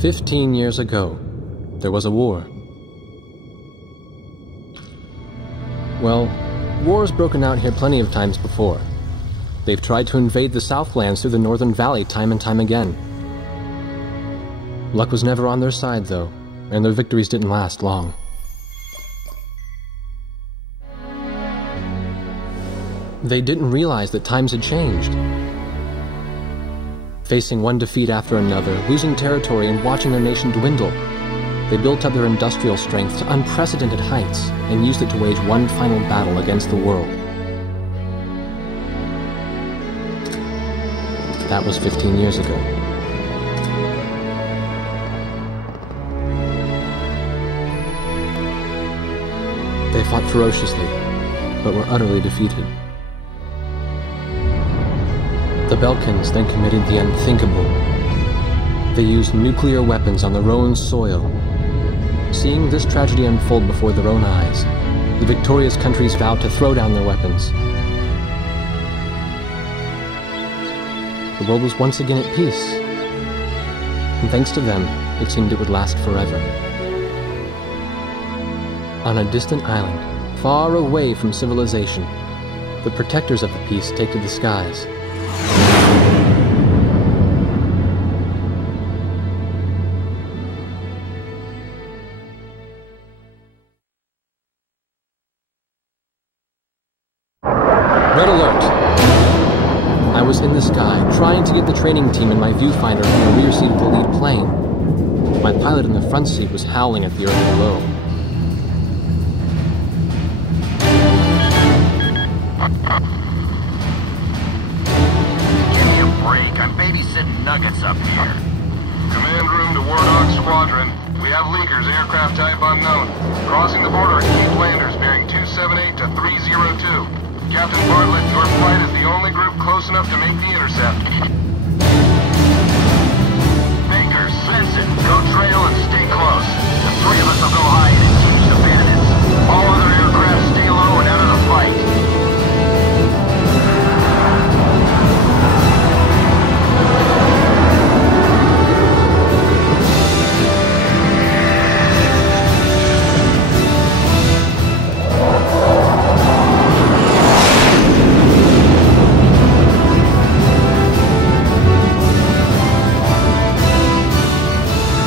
15 years ago, there was a war. Well, war's broken out here plenty of times before. They've tried to invade the Southlands through the Northern Valley time and time again. Luck was never on their side, though, and their victories didn't last long. They didn't realize that times had changed. Facing one defeat after another, losing territory and watching their nation dwindle, they built up their industrial strength to unprecedented heights and used it to wage one final battle against the world. That was 15 years ago. They fought ferociously, but were utterly defeated. The Belkans then committed the unthinkable. They used nuclear weapons on their own soil. Seeing this tragedy unfold before their own eyes, the victorious countries vowed to throw down their weapons. The world was once again at peace, and thanks to them, it seemed it would last forever. On a distant island, far away from civilization, the protectors of the peace take to the skies. Red alert! I was in the sky, trying to get the training team in my viewfinder from the rear seat of the lead plane. My pilot in the front seat was howling at the earth below. Give me a break. I'm babysitting nuggets up here. Command room to War Dog Squadron. We have leakers, aircraft type unknown. Crossing the border at Cape Landers, bearing 278 to 302. Captain Bartlett, your flight is the only group close enough to make the intercept. Baker, Svensson, go trail and stay close. The three of us will go hide and teach the bandits. All other aircraft stay low and out of the fight.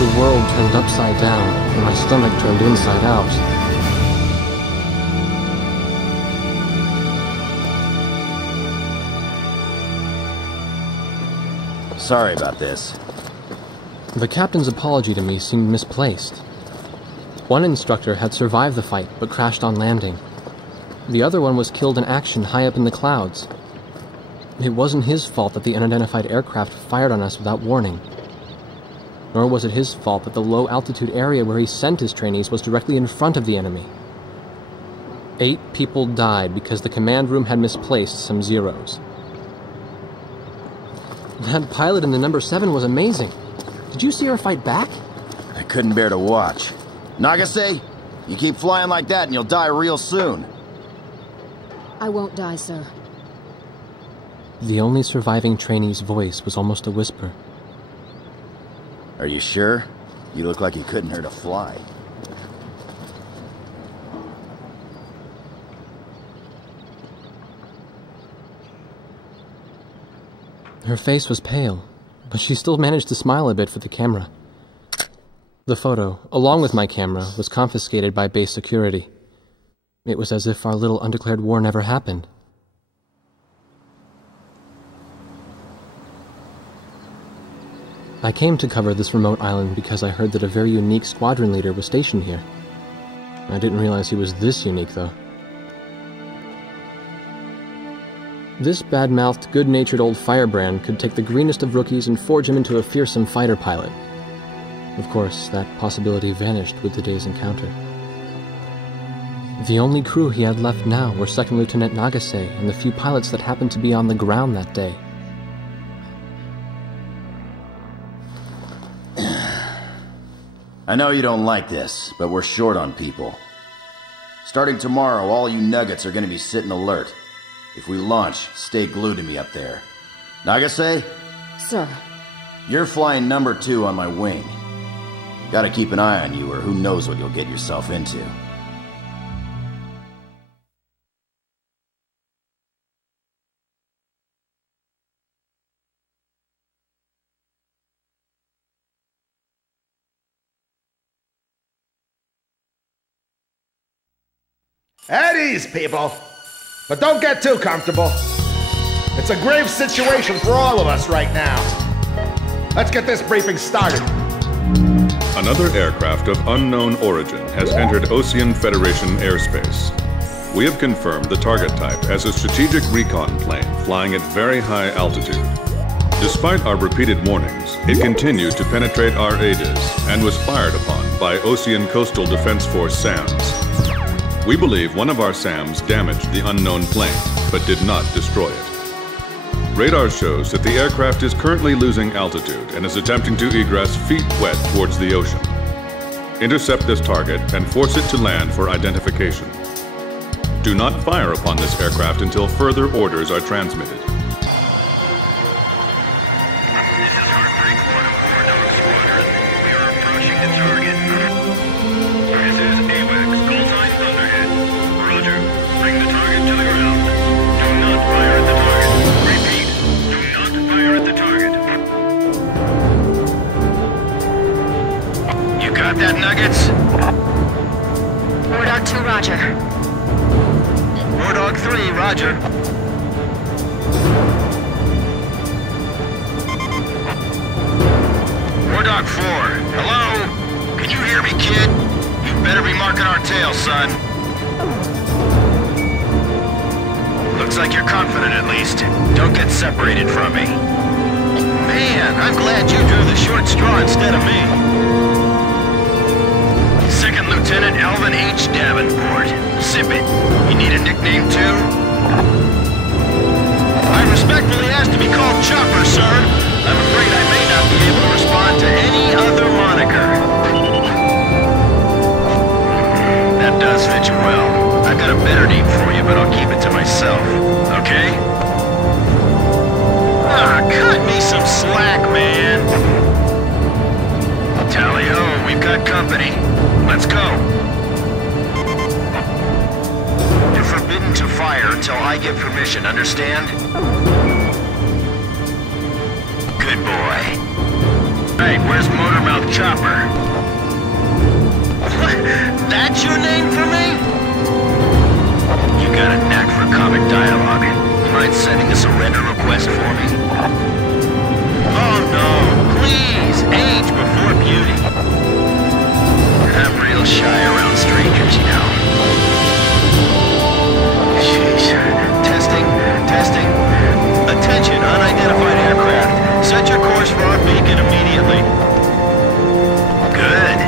The world turned upside down, and my stomach turned inside out. Sorry about this. The captain's apology to me seemed misplaced. One instructor had survived the fight, but crashed on landing. The other one was killed in action high up in the clouds. It wasn't his fault that the unidentified aircraft fired on us without warning. Nor was it his fault that the low-altitude area where he sent his trainees was directly in front of the enemy. 8 people died because the command room had misplaced some zeros. That pilot in the number 7 was amazing. Did you see her fight back? I couldn't bear to watch. Nagase, you keep flying like that and you'll die real soon. I won't die, sir. The only surviving trainee's voice was almost a whisper. Are you sure? You look like you couldn't hurt a fly. Her face was pale, but she still managed to smile a bit for the camera. The photo, along with my camera, was confiscated by base security. It was as if our little undeclared war never happened. I came to cover this remote island because I heard that a very unique squadron leader was stationed here. I didn't realize he was this unique, though. This bad-mouthed, good-natured old firebrand could take the greenest of rookies and forge him into a fearsome fighter pilot. Of course, that possibility vanished with the day's encounter. The only crew he had left now were Second Lieutenant Nagase and the few pilots that happened to be on the ground that day. I know you don't like this, but we're short on people. Starting tomorrow, all you nuggets are going to be sitting alert. If we launch, stay glued to me up there. Nagase? Sir. You're flying number 2 on my wing. Gotta keep an eye on you, or who knows what you'll get yourself into. At ease, people. But don't get too comfortable. It's a grave situation for all of us right now. Let's get this briefing started. Another aircraft of unknown origin has entered Ocean Federation airspace. We have confirmed the target type as a strategic recon plane flying at very high altitude. Despite our repeated warnings, it continued to penetrate our ADIS and was fired upon by Ocean Coastal Defense Force SAMs. We believe one of our SAMs damaged the unknown plane, but did not destroy it. Radar shows that the aircraft is currently losing altitude and is attempting to egress feet wet towards the ocean. Intercept this target and force it to land for identification. Do not fire upon this aircraft until further orders are transmitted. That Nuggets? War Dog 2, roger. War Dog 3, roger. War Dog 4, hello? Can you hear me, kid? You better be marking our tail, son. Looks like you're confident, at least. Don't get separated from me. Man, I'm glad you drew the short straw instead of me. Second Lieutenant Alvin H. Davenport. Sip it. You need a nickname, too? I respectfully ask to be called Chopper, sir. I'm afraid I may not be able to respond to any other moniker. That does fit you well. I've got a better name for you, but I'll keep it to myself. Okay? Ah, cut me some slack, man. Tally-ho, we've got company. Let's go. You're forbidden to fire until I give permission, understand? Good boy. Hey, where's Motormouth Chopper? What? That's your name for me? You got a knack for comic dialogue. Mind sending a surrender request for me? Oh no, please, age before beauty. I'm real shy around strangers, you know. Jeez. Testing. Attention, unidentified aircraft. Set your course for our beacon immediately. Good.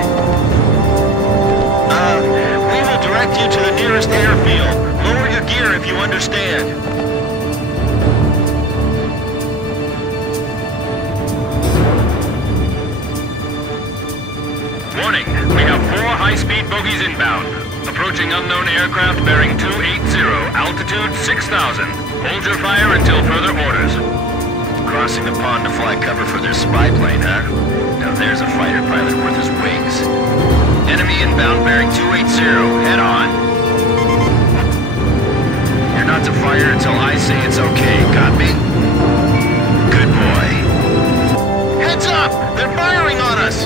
We will direct you to the nearest airfield. Lower your gear if you understand. Warning, we have 4 high-speed bogies inbound. Approaching unknown aircraft bearing 280, altitude 6,000. Hold your fire until further orders. Crossing the pond to fly cover for their spy plane, huh? Now there's a fighter pilot worth his wings. Enemy inbound bearing 280, head on. You're not to fire until I say it's okay, got me? Good boy. Heads up! They're firing on us!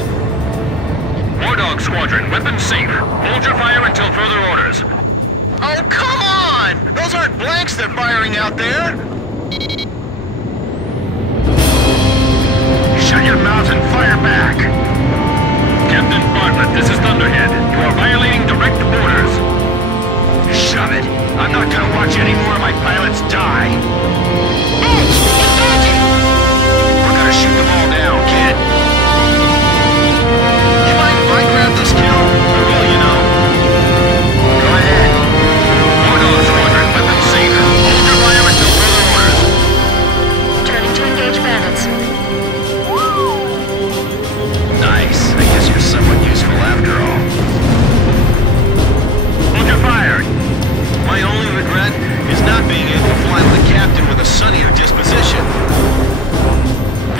War Dog Squadron, weapons safe. Hold your fire until further orders. Oh, come on! Those aren't blanks they're firing out there! Shut your mouth and fire back! Captain Bartlett, this is Thunderhead. You are violating direct orders. Shove it. I'm not gonna watch any more of my pilots die. Hey, you're dodging! We're gonna shoot them all down, kid. You mind if I grab this kill? Or will you know? Go ahead. War Dog Squadron, weapons safe. Hold your fire until further orders. Turning to engage bandits. Nice. I guess you're somewhat useful after all. Hold your fire. My only regret is not being able to fly with a captain with a sunnier disposition.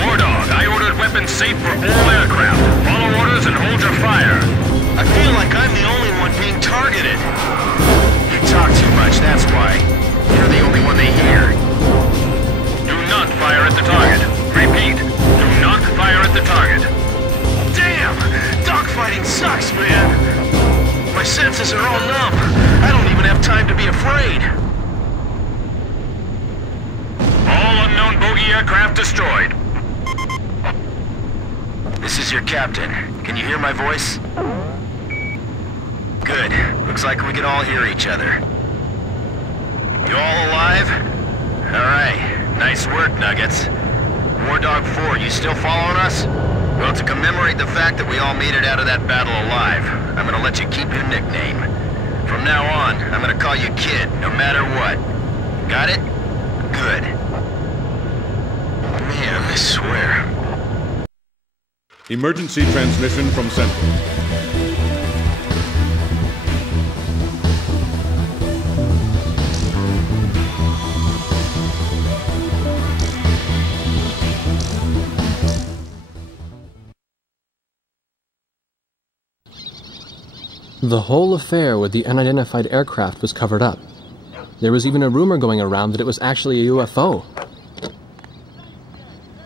War Dog, I ordered weapons safe for all aircraft. Follow orders and hold soldier fire. I feel like I'm the only one being targeted. You talk too much, that's why. You're the only one they hear. Do not fire at the target. Repeat, do not fire at the target. Damn! Dogfighting sucks, man! My senses are all numb. I don't even have time to be afraid. All unknown bogey aircraft destroyed. This is your captain. Can you hear my voice? Good. Looks like we can all hear each other. You all alive? Alright. Nice work, Nuggets. War Dog 4, you still following us? Well, to commemorate the fact that we all made it out of that battle alive, I'm gonna let you keep your nickname. From now on, I'm gonna call you Kid, no matter what. Got it? Good. Man, I swear. Emergency transmission from Central. The whole affair with the unidentified aircraft was covered up. There was even a rumor going around that it was actually a UFO.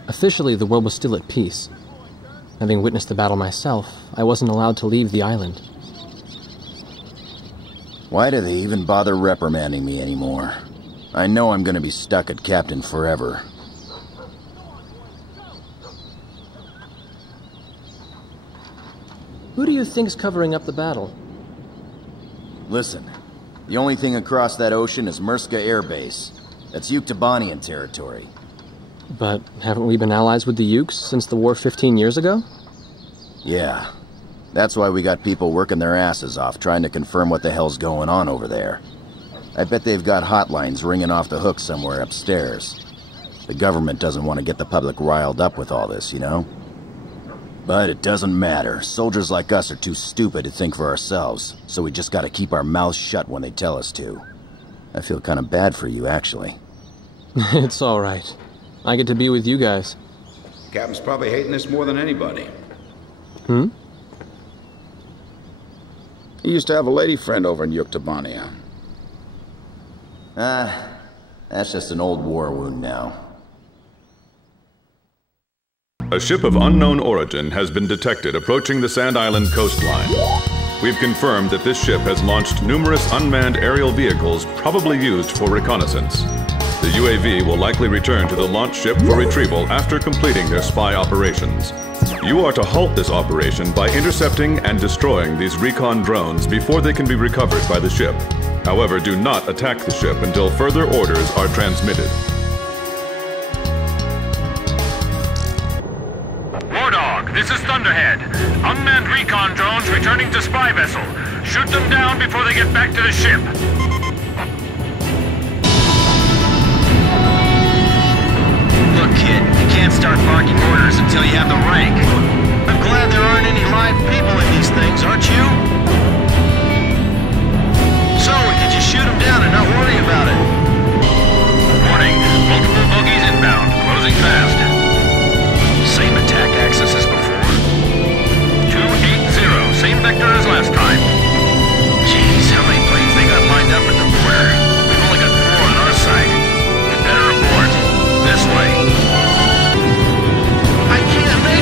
Officially, the world was still at peace. Having witnessed the battle myself, I wasn't allowed to leave the island. Why do they even bother reprimanding me anymore? I know I'm gonna be stuck at Captain forever. Who do you think's covering up the battle? Listen, the only thing across that ocean is Murska Air Base. That's Yuktobanian territory. But haven't we been allies with the Ukes since the war 15 years ago? Yeah. That's why we got people working their asses off trying to confirm what the hell's going on over there. I bet they've got hotlines ringing off the hook somewhere upstairs. The government doesn't want to get the public riled up with all this, you know? But it doesn't matter. Soldiers like us are too stupid to think for ourselves, so we just gotta keep our mouths shut when they tell us to. I feel kind of bad for you, actually. It's alright. I get to be with you guys. Captain's probably hating this more than anybody. Hmm? He used to have a lady friend over in Yuktobania. That's just an old war wound now. A ship of unknown origin has been detected approaching the Sand Island coastline. We've confirmed that this ship has launched numerous unmanned aerial vehicles probably used for reconnaissance. The UAV will likely return to the launch ship for retrieval after completing their spy operations. You are to halt this operation by intercepting and destroying these recon drones before they can be recovered by the ship. However, do not attack the ship until further orders are transmitted. This is Thunderhead. Unmanned recon drones returning to spy vessel. Shoot them down before they get back to the ship. Look, kid, you can't start barking orders until you have the rank. I'm glad there aren't any live people in these things, aren't you? So we can just shoot them down and not worry about it. Warning, multiple bogies inbound, closing fast. Same attack axis as before. 280, same vector as last time. Jeez, how many planes they got lined up at the border? We've only got 4 on our side. We better abort. This way. I can't make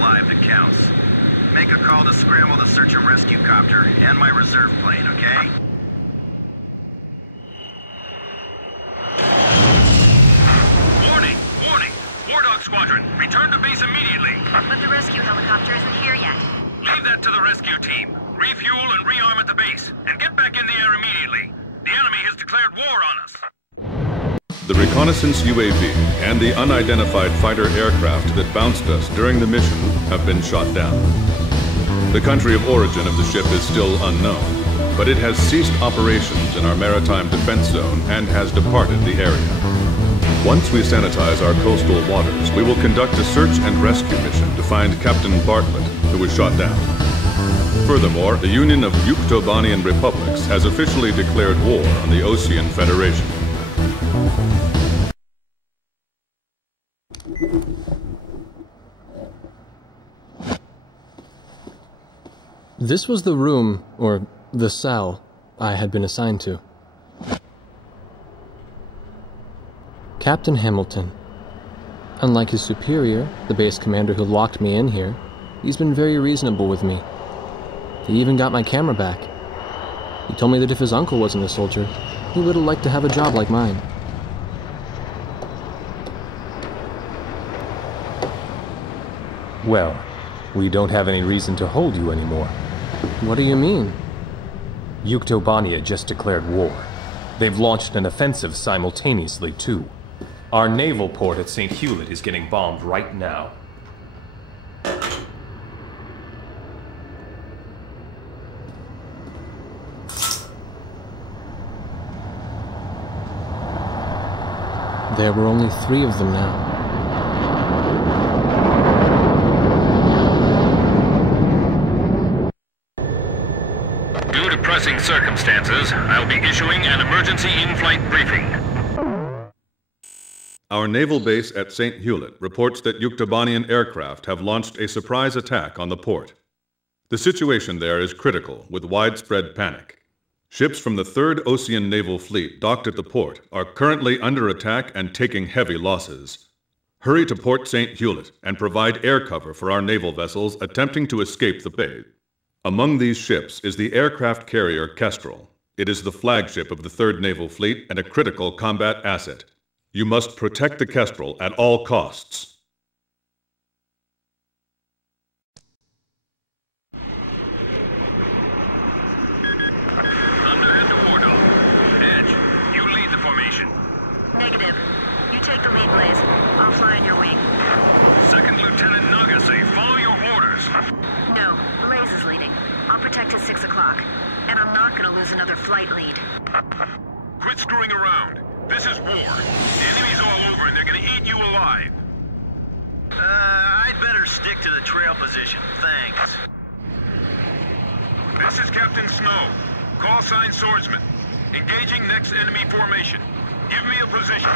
alive that counts. Make a call to scramble the search and rescue copter and my reserve plane, okay? Warning! Warning! War Dog Squadron, return to base immediately! But the rescue helicopter isn't here yet. Leave that to the rescue team. Refuel and rearm at the base, and get back in the air immediately. The enemy has declared war on us. The reconnaissance UAV and the unidentified fighter aircraft that bounced us during the mission have been shot down. The country of origin of the ship is still unknown, but it has ceased operations in our maritime defense zone and has departed the area. Once we sanitize our coastal waters, we will conduct a search and rescue mission to find Captain Bartlett, who was shot down. Furthermore, the Union of Yuktobanian Republics has officially declared war on the Osean Federation. This was the room, or the cell, I had been assigned to. Captain Hamilton. Unlike his superior, the base commander who locked me in here, he's been very reasonable with me. He even got my camera back. He told me that if his uncle wasn't a soldier, he would have liked to have a job like mine. Well, we don't have any reason to hold you anymore. What do you mean? Yuktobania just declared war. They've launched an offensive simultaneously, too. Our naval port at St. Hewlett is getting bombed right now. There were only 3 of them now. Due to pressing circumstances, I'll be issuing an emergency in-flight briefing. Our naval base at St. Hewlett reports that Yuktobanian aircraft have launched a surprise attack on the port. The situation there is critical, with widespread panic. Ships from the 3rd Osean Naval Fleet docked at the port are currently under attack and taking heavy losses. Hurry to Port St. Hewlett and provide air cover for our naval vessels attempting to escape the bay. Among these ships is the aircraft carrier Kestrel. It is the flagship of the 3rd Naval Fleet and a critical combat asset. You must protect the Kestrel at all costs. Underhead to War Dog. Edge, you lead the formation. Negative. You take the lead, Blaze. I'll fly in your wing. 2nd Lieutenant Nagase, follow your orders. No, Blaze is leading. I'll protect at 6 o'clock. And I'm not gonna lose another flight lead. Quit screwing around. This is war. The enemy's all over and they're gonna eat you alive. I'd better stick to the trail position, thanks. This is Captain Snow. Call sign Swordsman. Engaging next enemy formation. Give me a position.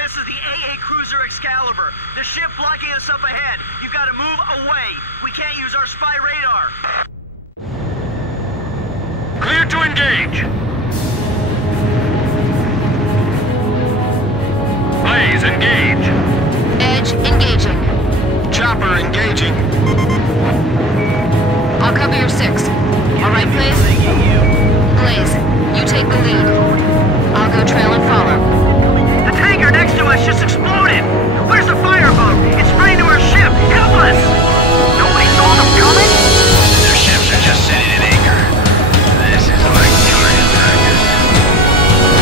This is the AA Cruiser Excalibur. The ship blocking us up ahead. You've got to move away. We can't use our spy radar. Clear to engage. Blaze, engage. Edge, engaging. Chopper engaging. I'll cover your 6. All right, Blaze? Blaze, you take the lead. I'll go trail and follow. The tanker next to us just exploded. Where's the fireboat? It's spraying to our ship. Help us! Nobody saw them coming? Their ships are just sitting at anchor. This is like giant tigers.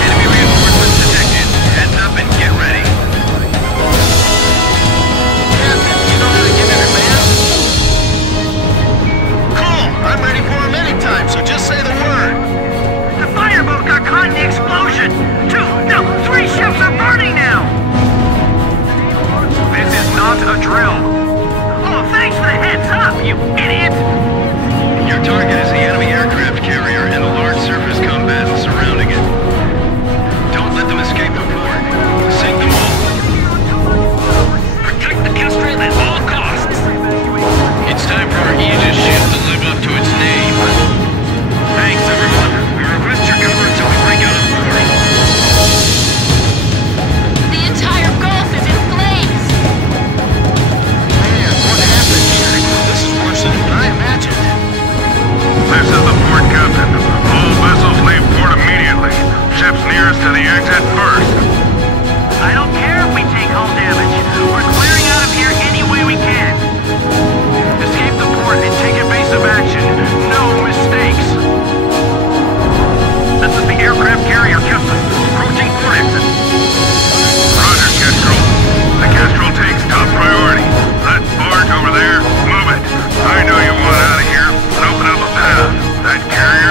Enemy reinforcements detected. Heads up and get ready. Captain, you know how to give me command? Cool. I'm ready for him anytime, so just say the word. The fireboat got caught in the explosion. 2, no, 3 ships are burning now. This is not a drill. Oh, thanks for the heads up, you idiot. Your target is the enemy aircraft carrier and the large surface combatants surrounding it. Don't let them escape the port. Sink them all. Protect the Kestrel at all costs. It's time for our Aegis ship to live up to its name. Thanks, everyone. We request your cover until we break out of the port. The entire Gulf is in flames! Man,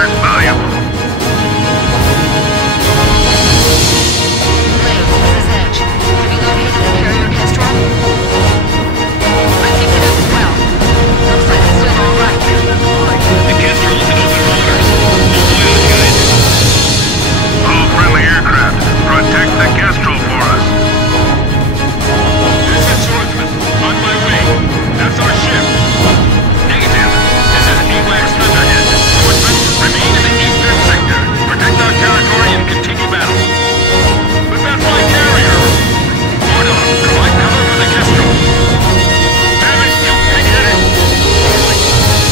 That's valuable. Blaze, this is Edge. Have you located the carrier Kestrel? I picked it up as well. Looks like it's still all right. The Kestrel is in open waters. All oil, guys. All friendly aircraft. Protect the Kestrel for us. This is Swordsman. On my way. That's our ship. Negative. This is AWACS Thunderhead. Swordsman, remain in the eastern sector. Protect our territory and continue battle. But that's my carrier. Mordog, provide cover for the Kestrel. Damn it, you pig-headed.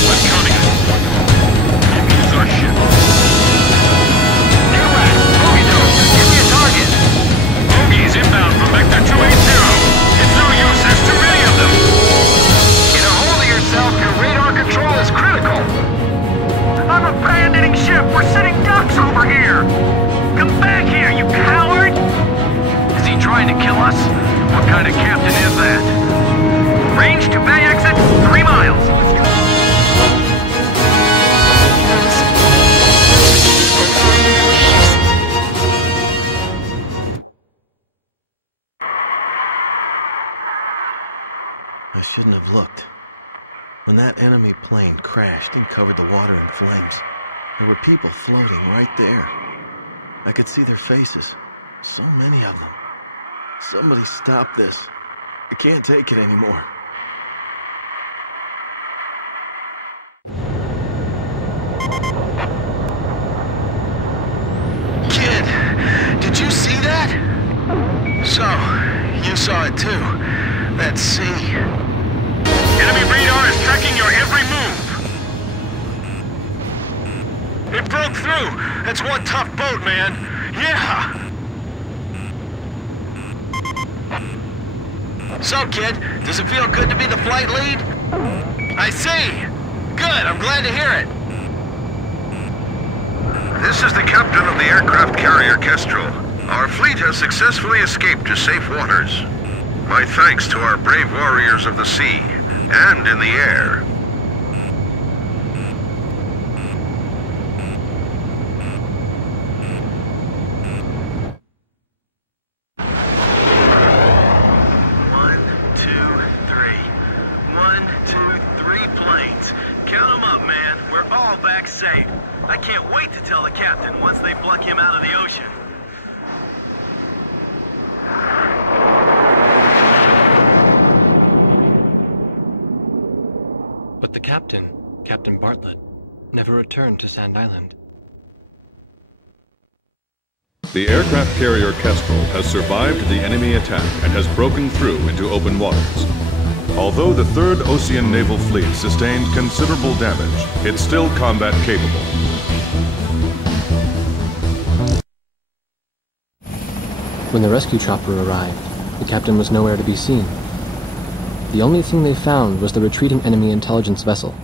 I'm counting it. It means our ship. AWACS, Bogey Dog, give me a target. Bogey's inbound from Vector 280. It's no use, there's too many of them. Get a hold of yourself, your radar control is critical. I'm abandoning ship, we're sitting ducks over here. Come back here, you coward! Is he trying to kill us? What kind of captain is that? Range to bay exit, 3 miles. I shouldn't have looked. When that enemy plane crashed and covered the water in flames, there were people floating right there. I could see their faces. So many of them. Somebody stop this. I can't take it anymore. Kid, did you see that? So, you saw it too. That sea. Enemy radar is tracking your every move. It broke through. That's one tough boat, man. Yeah. So, kid, does it feel good to be the flight lead? I see. Good, I'm glad to hear it. This is the captain of the aircraft carrier Kestrel. Our fleet has successfully escaped to safe waters. My thanks to our brave warriors of the sea and in the air. Captain Bartlett, never returned to Sand Island. The aircraft carrier Kestrel has survived the enemy attack and has broken through into open waters. Although the 3rd Ocean Naval Fleet sustained considerable damage, it's still combat capable. When the rescue chopper arrived, the captain was nowhere to be seen. The only thing they found was the retreating enemy intelligence vessel.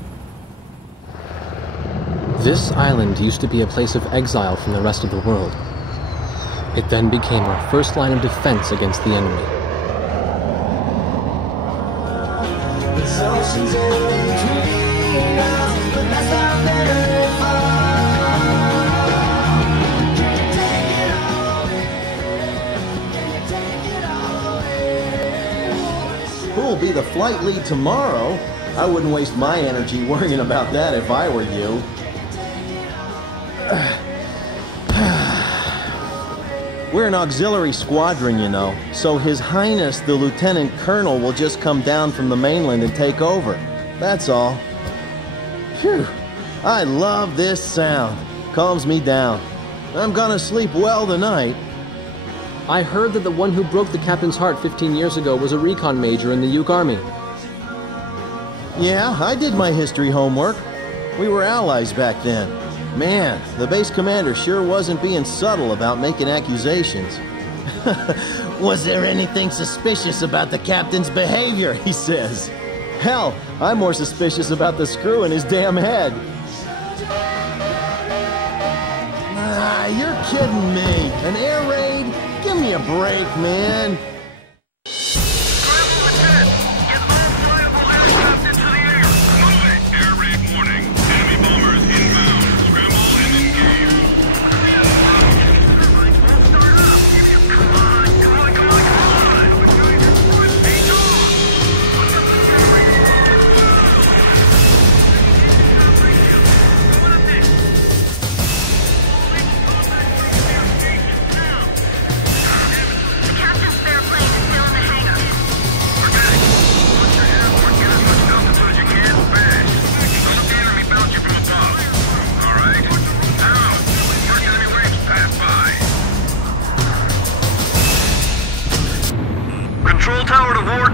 This island used to be a place of exile from the rest of the world. It then became our first line of defense against the enemy. Who'll be the flight lead tomorrow? I wouldn't waste my energy worrying about that if I were you. We're an auxiliary squadron, you know, so His Highness the Lieutenant Colonel will just come down from the mainland and take over. That's all. Phew. I love this sound. Calms me down. I'm gonna sleep well tonight. I heard that the one who broke the captain's heart 15 years ago was a recon major in the Uke Army. Yeah, I did my history homework. We were allies back then. Man, the base commander sure wasn't being subtle about making accusations. Was there anything suspicious about the captain's behavior, he says. Hell, I'm more suspicious about the screw in his damn head. Ah, you're kidding me. An air raid? Give me a break, man.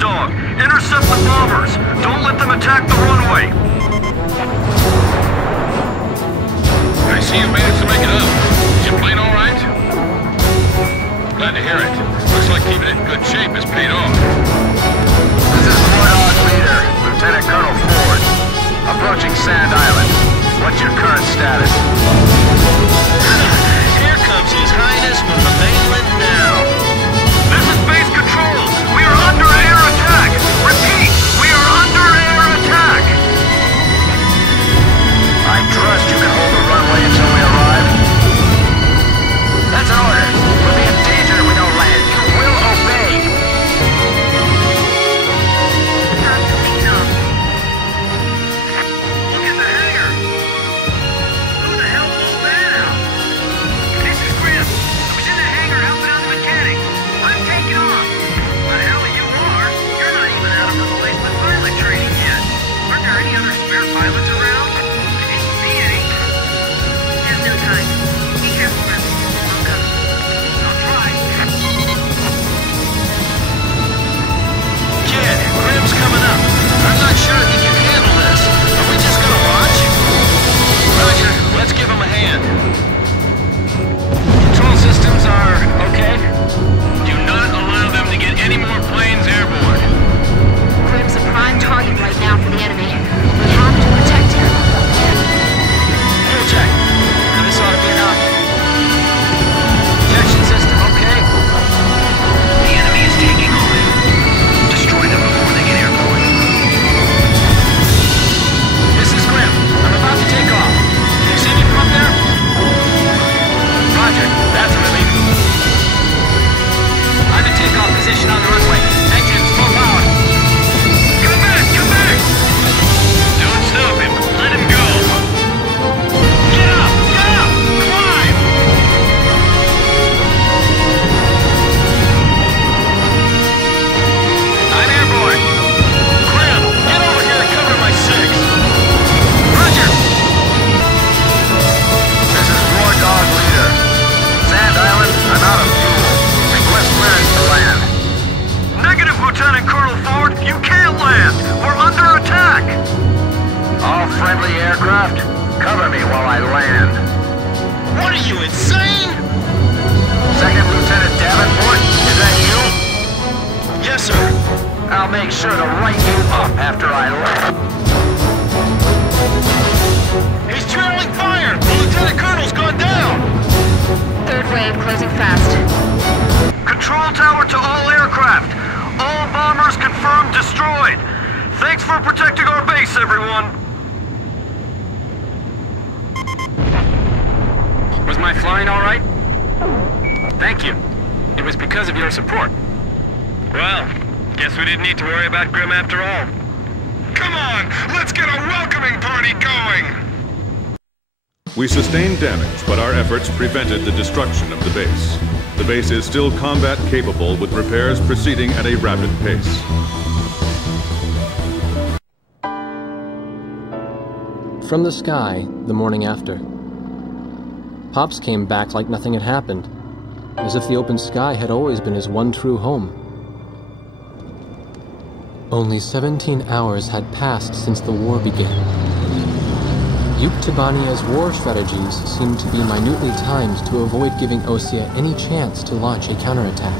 Dog. Intercept the bombers. Don't let them attack the runway. I see you managed to make it up. Is your plane all right? Glad to hear it. Looks like keeping it in good shape has paid off. This is Warthog Leader, Lieutenant Colonel Ford. Approaching Sand Island. What's your current status? Here comes His Highness from the mainland now. This is base control. We are under air attack. Repeat, we are under air attack. I trust you can hold the runway until we arrive. That's an order. We'll be in danger if we don't land. You will obey. Look at the hangar. Who the hell blew that out? This is Grim. I was in the hangar helping out the mechanics. I'm taking off. Well, hell you are. You're not even out of replacement pilot training yet. Aren't there any other spare pilots around? I didn't see any. There's no time. Be careful, Grim. I'm coming. I'll try. Kid, Grim's coming up. I'm not sure he can handle this. Are we just gonna watch? Roger, let's give him a hand. Control systems are okay. Do not allow them to get any more planes airborne. Grim's a prime target right now for the enemy. We have to protect him. Fuel check. Now this ought to be enough. Protection system okay. The enemy is taking off. Destroy them before they get airborne. This is Grim. I'm about to take off. Can you see me from up there? Roger. That's a relief. I'm in takeoff position on the runway. Engines full power. Come back! Come back! Don't stop him. Let him go. Get up! Get up! Climb! I'm airborne. Grim, get over here and cover my 6. Roger! This is Warthog Leader. Sand Island, I'm out of fuel. Request clearance to land. Negative, Lieutenant Colonel Ford. You can't land. We're under attack. All friendly aircraft, cover me while I land. What are you, insane? Second Lieutenant Davenport, is that you? Yes, sir. I'll make sure to light you up after I land. He's trailing fire. The Lieutenant Colonel's gone down. Third wave closing fast. Control tower to all aircraft. All bombers confirmed destroyed. Thanks for protecting our base, everyone. Was my flying all right? Thank you. It was because of your support. Well, guess we didn't need to worry about Grim after all. Come on, let's get a welcoming party going! We sustained damage, but our efforts prevented the destruction of the base. The base is still combat capable, with repairs proceeding at a rapid pace. From the sky, the morning after. Pops came back like nothing had happened, as if the open sky had always been his one true home. Only 17 hours had passed since the war began. Yuktibania's war strategies seemed to be minutely timed to avoid giving Osea any chance to launch a counterattack.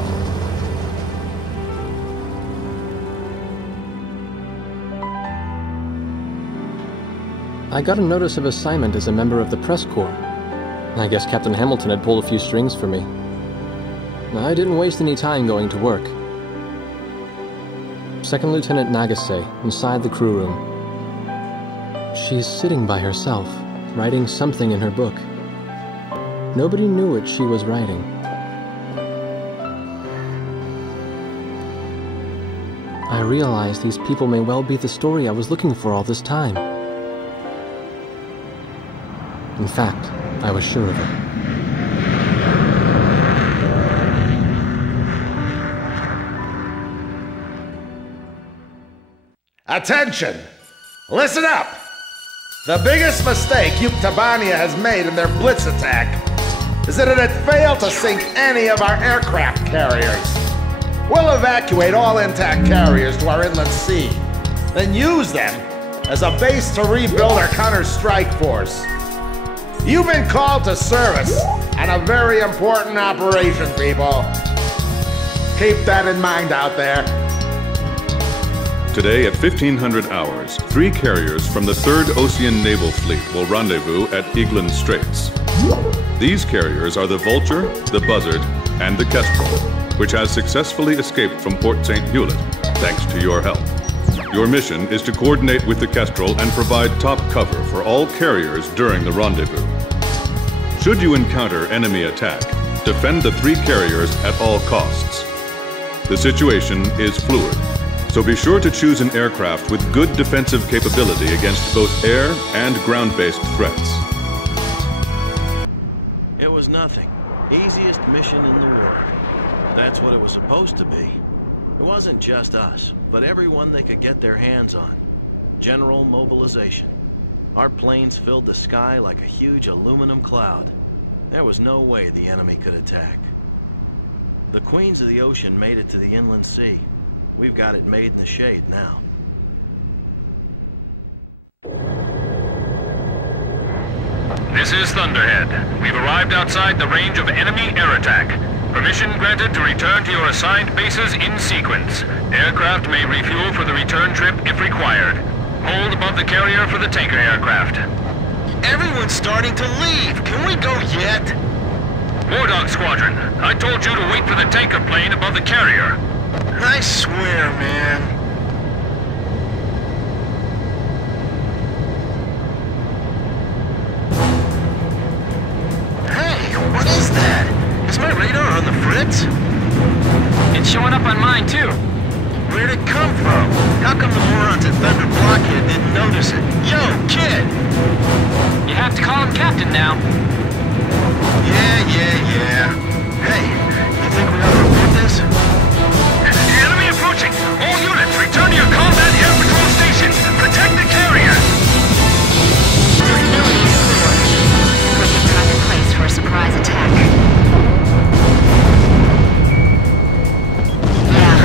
I got a notice of assignment as a member of the press corps. I guess Captain Hamilton had pulled a few strings for me. I didn't waste any time going to work. Second Lieutenant Nagase, inside the crew room. She's sitting by herself, writing something in her book. Nobody knew what she was writing. I realized these people may well be the story I was looking for all this time. In fact, I was sure of it. Attention! Listen up! The biggest mistake Yuktibania has made in their blitz attack is that it had failed to sink any of our aircraft carriers. We'll evacuate all intact carriers to our inland sea, then use them as a base to rebuild our counter-strike force. You've been called to service on a very important operation, people. Keep that in mind out there. Today at 1500 hours, 3 carriers from the 3rd Ocean Naval Fleet will rendezvous at Eglin Straits. These carriers are the Vulture, the Buzzard, and the Kestrel, which has successfully escaped from Port St. Hewlett, thanks to your help. Your mission is to coordinate with the Kestrel and provide top cover for all carriers during the rendezvous. Should you encounter enemy attack, defend the 3 carriers at all costs. The situation is fluid, so be sure to choose an aircraft with good defensive capability against both air and ground-based threats. It was nothing. Easiest mission in the world. That's what it was supposed to be. It wasn't just us, but everyone they could get their hands on. General mobilization. Our planes filled the sky like a huge aluminum cloud. There was no way the enemy could attack. The Queens of the Ocean made it to the inland sea. We've got it made in the shade now. This is Thunderhead. We've arrived outside the range of enemy air attack. Permission granted to return to your assigned bases in sequence. Aircraft may refuel for the return trip if required. Hold above the carrier for the tanker aircraft. Everyone's starting to leave. Can we go yet? War Dog Squadron, I told you to wait for the tanker plane above the carrier. I swear, man. Hey, what is that? Is my radar on the fritz? It's showing up on mine, too. Where'd it come from? How come the morons at Thunder Blockhead didn't notice it? Yo, kid! You have to call him Captain now. Yeah. Hey, you think we ought to report this? Enemy approaching! All units, return to your combat air patrol stations! Protect the carrier! Visibility is poor. Equipment time and place for a surprise attack. Yeah,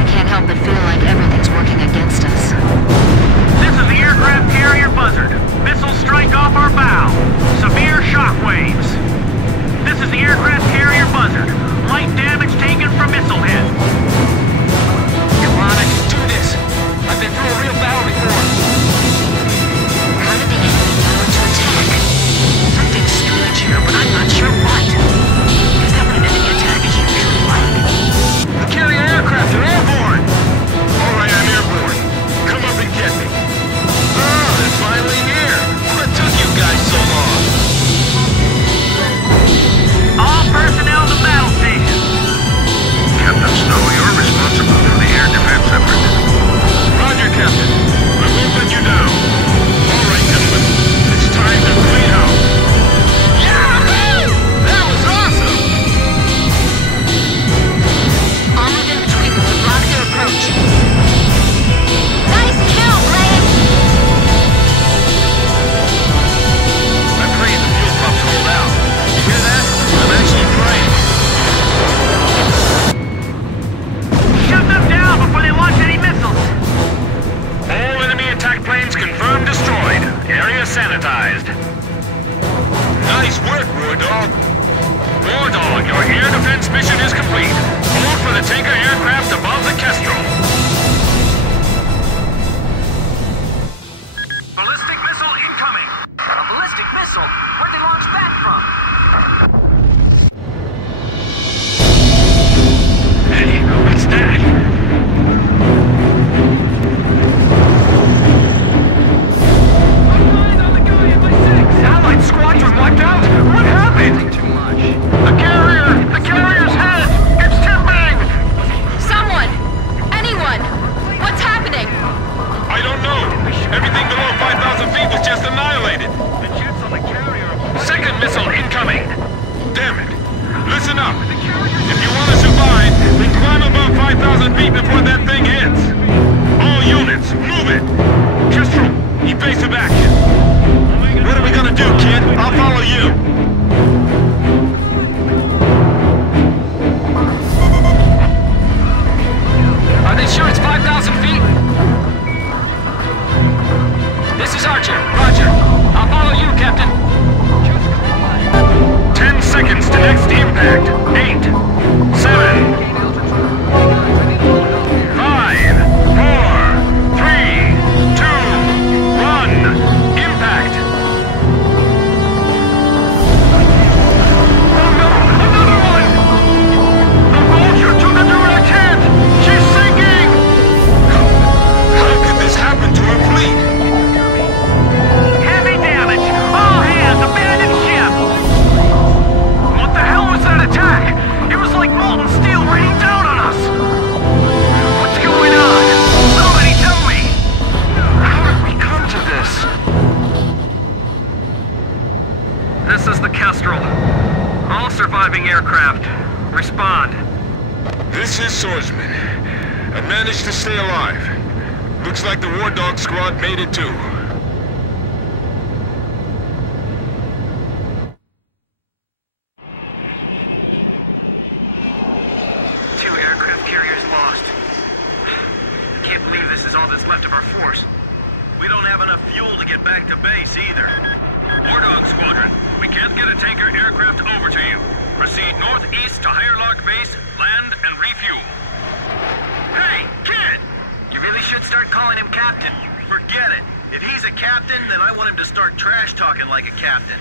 I can't help but feel like everything's working against us. This is the aircraft carrier Buzzard. Missiles strike off our bow. Severe shock waves. This is the aircraft carrier Buzzard. Light damage taken from missile hit. Come on, I can do this. I've been through a real battle before. How did the enemy know when to attack? Something's strange here, but I'm not sure what. Is that what an enemy attack is usually like? The carrier aircraft are airborne! Alright, I'm airborne. Come up and get me. Oh, they're finally here. What took you guys so long? All personnel to battle stations. Captain Snow, you're responsible for the air defense effort. Roger, Captain. I won't let you down. All right, gentlemen. It's time to clean house. Yahoo! That was awesome! Armored infantry will block their approach. Nice kill, Blade! I'm praying the fuel pumps hold out. You hear that? I'm actually praying. Shoot them down before they launch any missiles. All enemy attack planes confirmed destroyed. Area sanitized. Nice work, War Dog. War Dog, your air defense mission is complete. Hold for the tanker aircraft above the Kestrel. Ballistic missile incoming. A ballistic missile? Where'd they launch that from? Hey, what's that? Allied squadron wiped out? What happened? Too much. The carrier's head! It's tipping! Someone! Anyone! What's happening? I don't know. Everything below 5,000 feet was just annihilated. Second missile incoming. Damn it. Listen up. If you want to survive, then climb above 5,000 feet before that thing hits. All units, move it. Kestrel, evasive action. What are we gonna do, kid? I'll follow you. impact. 8, 7, 5, 4, 3, 2, 1. Impact. Oh no! Another one! The vulture took a direct hit! She's sinking! How could this happen to her fleet? Heavy damage! All hands, abandon ship! What the hell was that attack? It was like molten steel raining down on us! What's going on? Somebody tell me! How did we come to this? This is the Kestrel. All surviving aircraft. Respond. This is Swordsman. I managed to stay alive. Looks like the War Dog squad made it too. Two aircraft carriers lost. I can't believe this is all that's left of our force. We don't have enough fuel to get back to base either. War Dog Squadron, we can't get a tanker aircraft over to you. Proceed northeast to Higher Base, land and refuel. Hey, kid! You really should start calling him Captain. Forget it. If he's a captain, then I want him to start trash talking like a captain.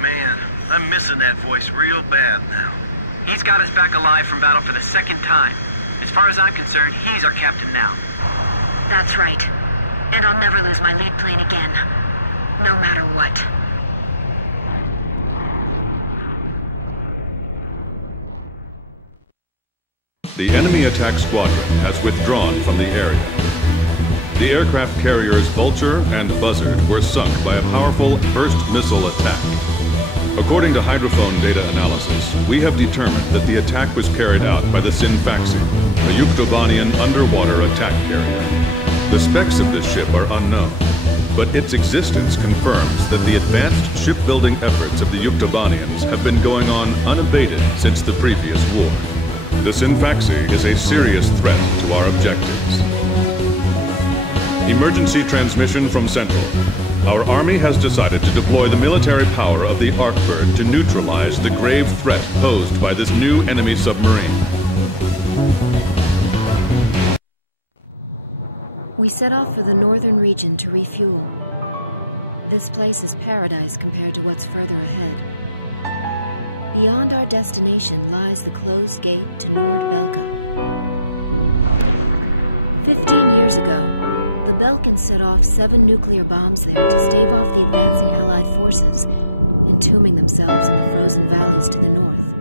Man, I'm missing that voice real bad now. He's got us back alive from battle for the second time. As far as I'm concerned, he's our captain now. That's right. And I'll never lose my lead plane again. No matter what. The enemy attack squadron has withdrawn from the area. The aircraft carriers Vulture and Buzzard were sunk by a powerful burst missile attack. According to hydrophone data analysis, we have determined that the attack was carried out by the Sinfaxi, a Yuktobanian underwater attack carrier. The specs of this ship are unknown, but its existence confirms that the advanced shipbuilding efforts of the Yuktobanians have been going on unabated since the previous war. The Sinfaxi is a serious threat to our objectives. Emergency transmission from Central. Our Army has decided to deploy the military power of the Arkbird to neutralize the grave threat posed by this new enemy submarine. We set off for the northern region to refuel. This place is paradise compared to what's further ahead. Beyond our destination lies the closed gate to Nord-Belka. 15 years ago, the Belkans set off 7 nuclear bombs there to stave off the advancing Allied forces, entombing themselves in the frozen valleys to the north.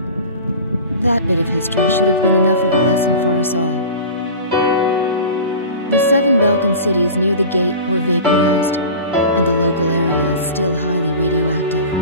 That bit of history should have been enough of a lesson for us all. The 7 Belkan cities near the gate were vaporized, and the local area is still highly radioactive.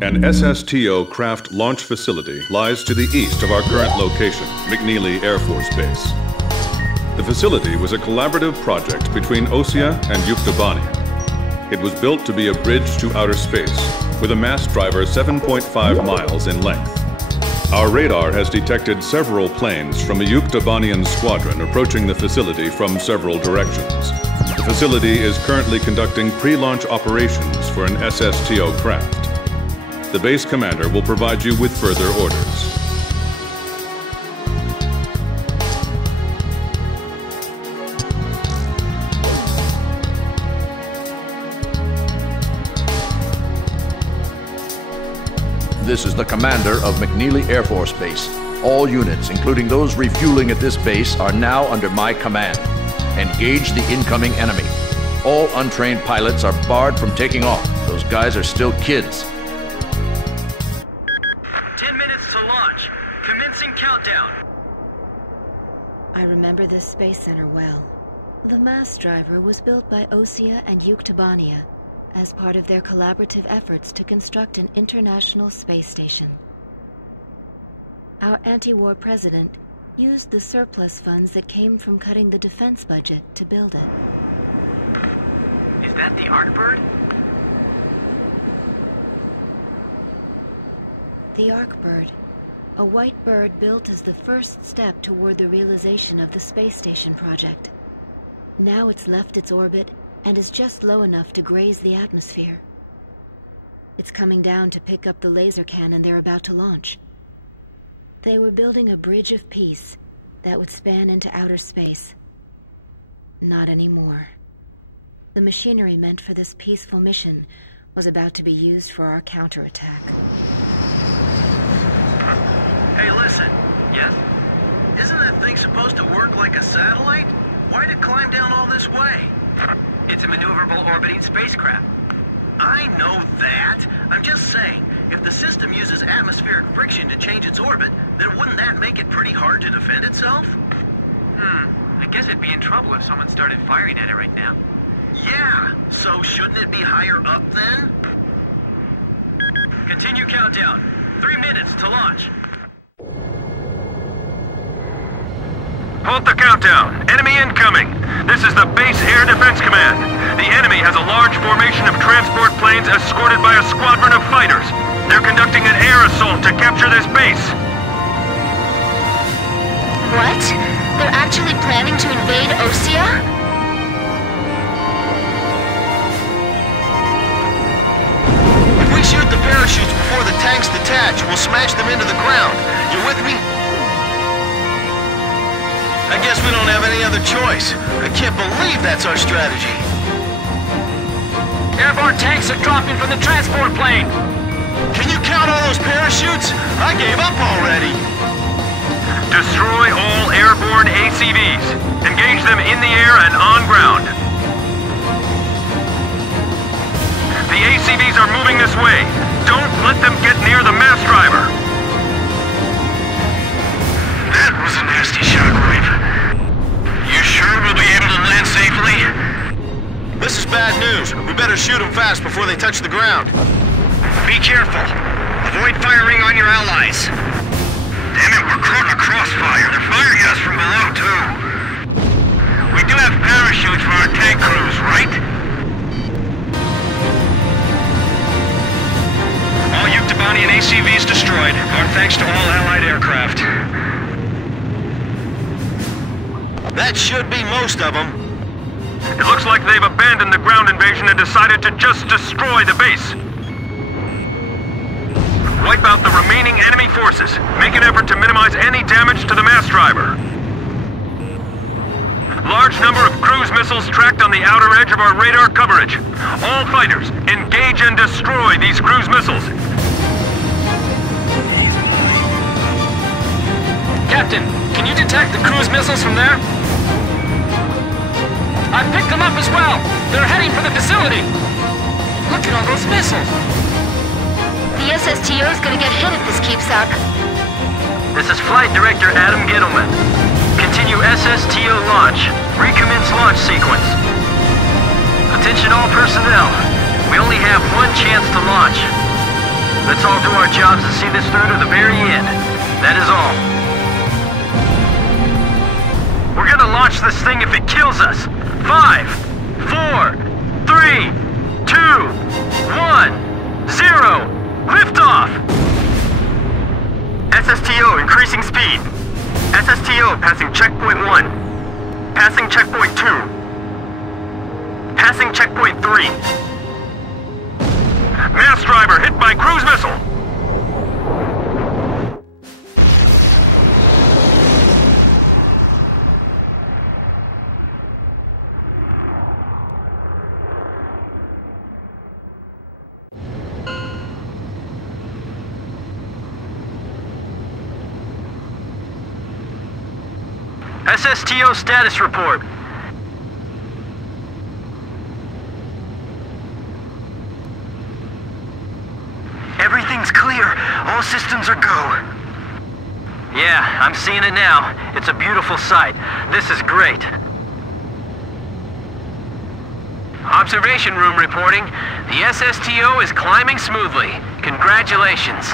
An SSTO craft launch facility lies to the east of our current location, McNeely Air Force Base. The facility was a collaborative project between Osea and Yuktobania. It was built to be a bridge to outer space, with a mass driver 7.5 miles in length. Our radar has detected several planes from a Yuktobanian squadron approaching the facility from several directions. The facility is currently conducting pre-launch operations for an SSTO craft. The base commander will provide you with further orders. This is the commander of McNeely Air Force Base. All units, including those refueling at this base, are now under my command. Engage the incoming enemy. All untrained pilots are barred from taking off. Those guys are still kids. 10 minutes to launch. Commencing countdown. I remember this space center well. The mass driver was built by Osea and Yuktobania as part of their collaborative efforts to construct an international space station. Our anti-war president used the surplus funds that came from cutting the defense budget to build it. Is that the Arkbird? The Arkbird, a white bird built as the first step toward the realization of the space station project. Now it's left its orbit and is just low enough to graze the atmosphere. It's coming down to pick up the laser cannon they're about to launch. They were building a bridge of peace that would span into outer space. Not anymore. The machinery meant for this peaceful mission was about to be used for our counterattack. Hey, listen. Yes? Isn't that thing supposed to work like a satellite? Why'd it climb down all this way? It's a maneuverable orbiting spacecraft. I know that. I'm just saying, if the system uses atmospheric friction to change its orbit, then wouldn't that make it pretty hard to defend itself? I guess it'd be in trouble if someone started firing at it right now. Yeah, so shouldn't it be higher up then? Continue countdown. 3 minutes to launch. Halt the countdown. Enemy incoming. This is the Base Air Defense Command. The enemy has a large formation of transport planes escorted by a squadron of fighters. They're conducting an air assault to capture this base. What? They're actually planning to invade Osea? If we shoot the parachutes before the tanks detach, we'll smash them into the ground. You with me? I guess we don't have any other choice. I can't believe that's our strategy. Airborne tanks are dropping from the transport plane. Can you count all those parachutes? I gave up already. Destroy all airborne ACVs. Engage them in the air and on ground. The ACVs are moving this way. Don't let them get near the mass driver. That was a nasty shockwave. You sure we'll be able to land safely? This is bad news. We better shoot them fast before they touch the ground. Be careful. Avoid firing on your allies. Damn it, we're caught in a crossfire. They're firing at us from below, too. We do have parachutes for our tank crews, right? All Yuktobanian ACVs destroyed. Our thanks to all Allied aircraft. That should be most of them. It looks like they've abandoned the ground invasion and decided to just destroy the base. Wipe out the remaining enemy forces. Make an effort to minimize any damage to the mass driver. Large number of cruise missiles tracked on the outer edge of our radar coverage. All fighters, engage and destroy these cruise missiles. Captain, can you detect the cruise missiles from there? I picked them up as well. They're heading for the facility. Look at all those missiles. The SSTO is gonna get hit if this keeps up. This is Flight Director Adam Gittleman. Continue SSTO launch. Recommence launch sequence. Attention all personnel. We only have one chance to launch. Let's all do our jobs and see this through to the very end. That is all. We're gonna launch this thing if it kills us. 5, 4, 3, 2, 1, 0. Liftoff! SSTO increasing speed. SSTO passing checkpoint 1. Passing checkpoint 2. Passing checkpoint 3. Mass driver hit by cruise missile. SSTO status report. Everything's clear. All systems are go. Yeah, I'm seeing it now. It's a beautiful sight. This is great. Observation room reporting. The SSTO is climbing smoothly. Congratulations.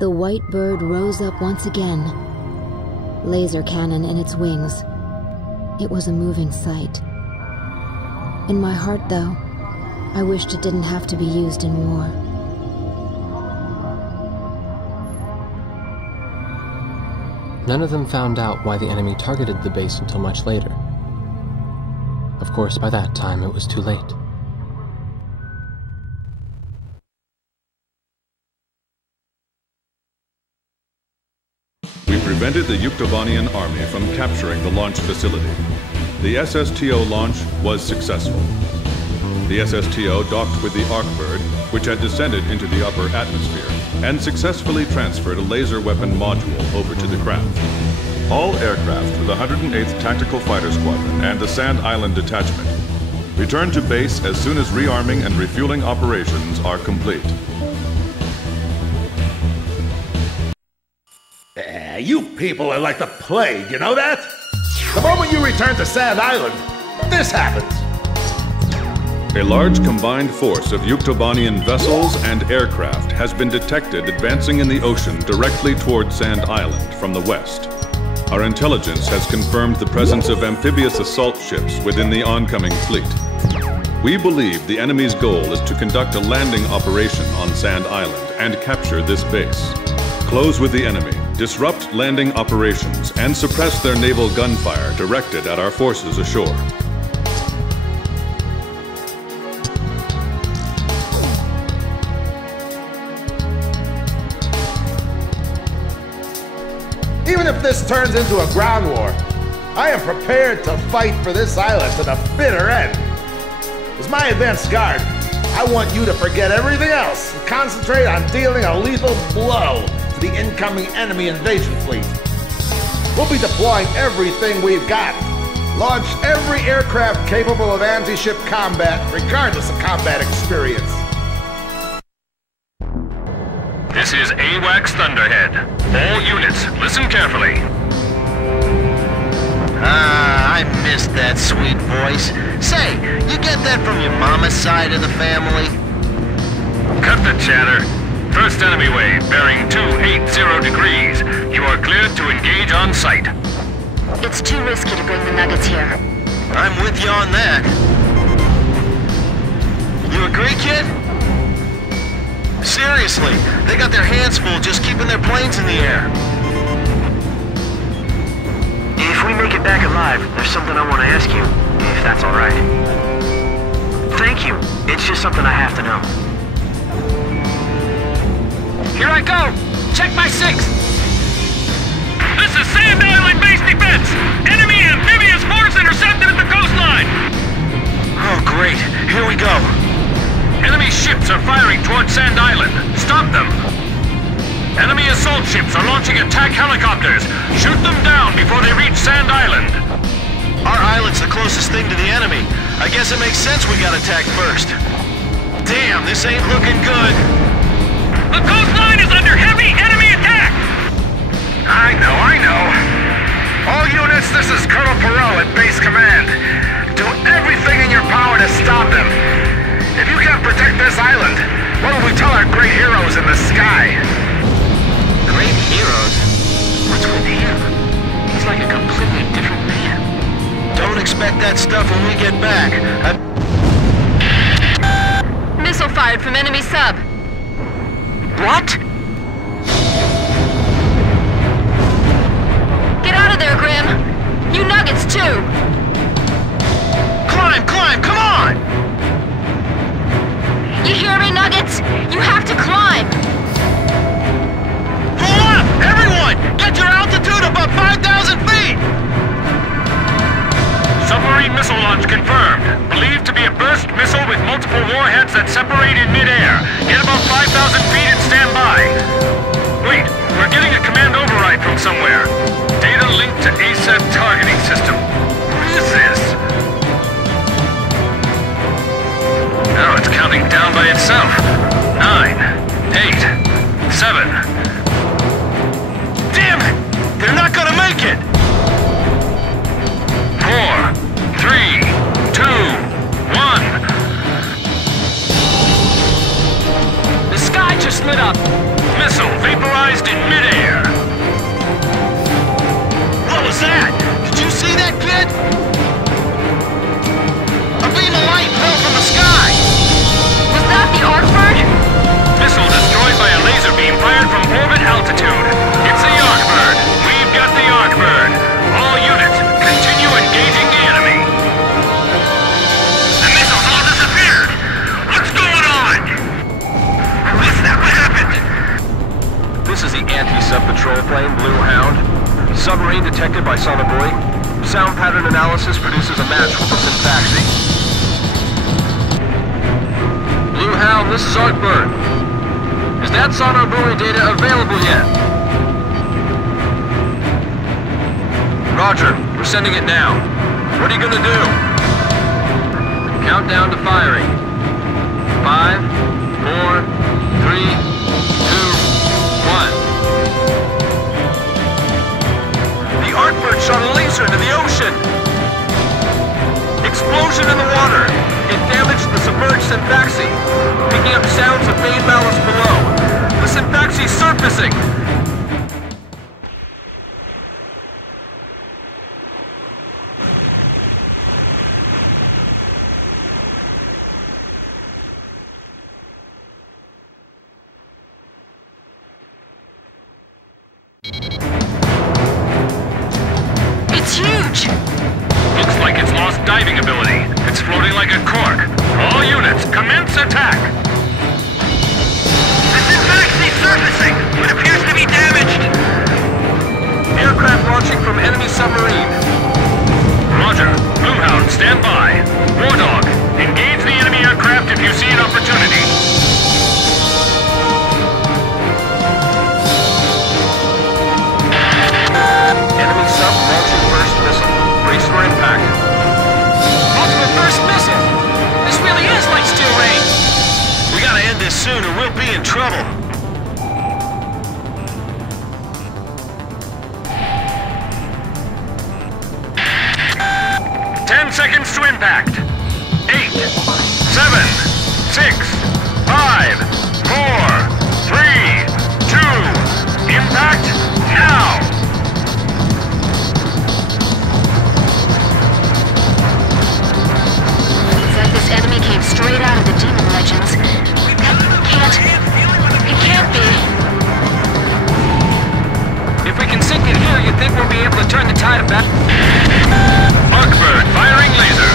The white bird rose up once again, laser cannon in its wings. It was a moving sight. In my heart, though, I wished it didn't have to be used in war. None of them found out why the enemy targeted the base until much later. Of course, by that time it was too late. We prevented the Yuktobanian army from capturing the launch facility. The SSTO launch was successful. The SSTO docked with the Arkbird, which had descended into the upper atmosphere, and successfully transferred a laser weapon module over to the craft. All aircraft of the 108th Tactical Fighter Squadron and the Sand Island Detachment return to base as soon as rearming and refueling operations are complete. You people are like the plague, you know that? The moment you return to Sand Island, this happens. A large combined force of Yuktobanian vessels and aircraft has been detected advancing in the ocean directly toward Sand Island from the west. Our intelligence has confirmed the presence of amphibious assault ships within the oncoming fleet. We believe the enemy's goal is to conduct a landing operation on Sand Island and capture this base. Close with the enemy, disrupt landing operations, and suppress their naval gunfire directed at our forces ashore. Even if this turns into a ground war, I am prepared to fight for this island to the bitter end. As my advanced guard, I want you to forget everything else and concentrate on dealing a lethal blow to the incoming enemy invasion fleet. We'll be deploying everything we've got. Launch every aircraft capable of anti-ship combat, regardless of combat experience. This is AWACS Thunderhead. All units, listen carefully. Ah, I missed that sweet voice. Say, you get that from your mama's side of the family? Cut the chatter. First enemy wave, bearing 280 degrees. You are cleared to engage on sight. It's too risky to bring the nuggets here. I'm with you on that. You agree, kid? Seriously, they got their hands full just keeping their planes in the air. If we make it back alive, there's something I want to ask you, if that's all right. Thank you. It's just something I have to know. Here I go! Check my 6! This is Sand Island base defense! Enemy amphibious force intercepted at the coastline! Oh, great. Here we go. Enemy ships are firing towards Sand Island. Stop them! Enemy assault ships are launching attack helicopters. Shoot them down before they reach Sand Island. Our island's the closest thing to the enemy. I guess it makes sense we got attacked first. Damn, this ain't looking good. The coastline is under heavy enemy attack! I know. All units, this is Colonel Perot at Base Command. Do everything in your power to stop them. If you can't protect this island, what will we tell our great heroes in the sky? Great heroes? What's with him? He's like a completely different man. Don't expect that stuff when we get back. Missile fired from enemy sub. What? Get out of there, Grim! You nuggets, too! Climb, come on! You hear me, Nuggets? You have to climb! Hold up! Everyone! Get your altitude above 5,000 feet! Submarine missile launch confirmed. Believed to be a burst missile with multiple warheads that separate in midair. Get above 5,000 feet and stand by. Wait, we're getting a command override from somewhere. Data linked to ASAT targeting system. What is this? Oh, it's counting down by itself. 9, 8, 7. Damn it! They're not gonna make it! 4, 3, 2, 1. The sky just lit up! Missile vaporized in midair. What was that? Did you see that, kid? A beam of light fell from the sky! Was that the Arkbird? Missile destroyed by a laser beam fired from orbit altitude. It's the Arkbird. We've got the Arkbird. All units, continue engaging the enemy. The missiles all disappeared! What's going on? What's that? What happened? This is the anti-sub patrol plane, Blue Hound. Submarine detected by sonobuoy. Sound pattern analysis produces a match with the syntaxi. Blue Hound, this is Arkbird. Is that sonar buoy data available yet? Roger, we're sending it now. What are you gonna do? Countdown to firing. 5, 4, 3, 2, 1. The Arkbird shot a laser into the ocean! Explosion in the water! It damaged the submerged Syntaxi, picking up sounds of main ballast below. The Syntaxi's surfacing! It's huge! Looks like it's lost diving ability. It's floating like a cork. All units, commence attack! The Syntaxi's surfacing! It appears to be damaged! Aircraft launching from enemy submarine. Roger. Blue Hound, stand by. War Dog, engage the enemy aircraft if you see an opportunity. Enemy sub launching first missile. Brace for impact. Multiple first missile! This really is like steel rain! We gotta end this soon or we'll be in trouble. Seconds to impact. 8, 7, 6, 5, 4, 3, 2, impact now! It's like this enemy came straight out of the Demon Legends. It can't be. If we can sink it here, you'd think we'll be able to turn the tide back. Arkbird firing laser.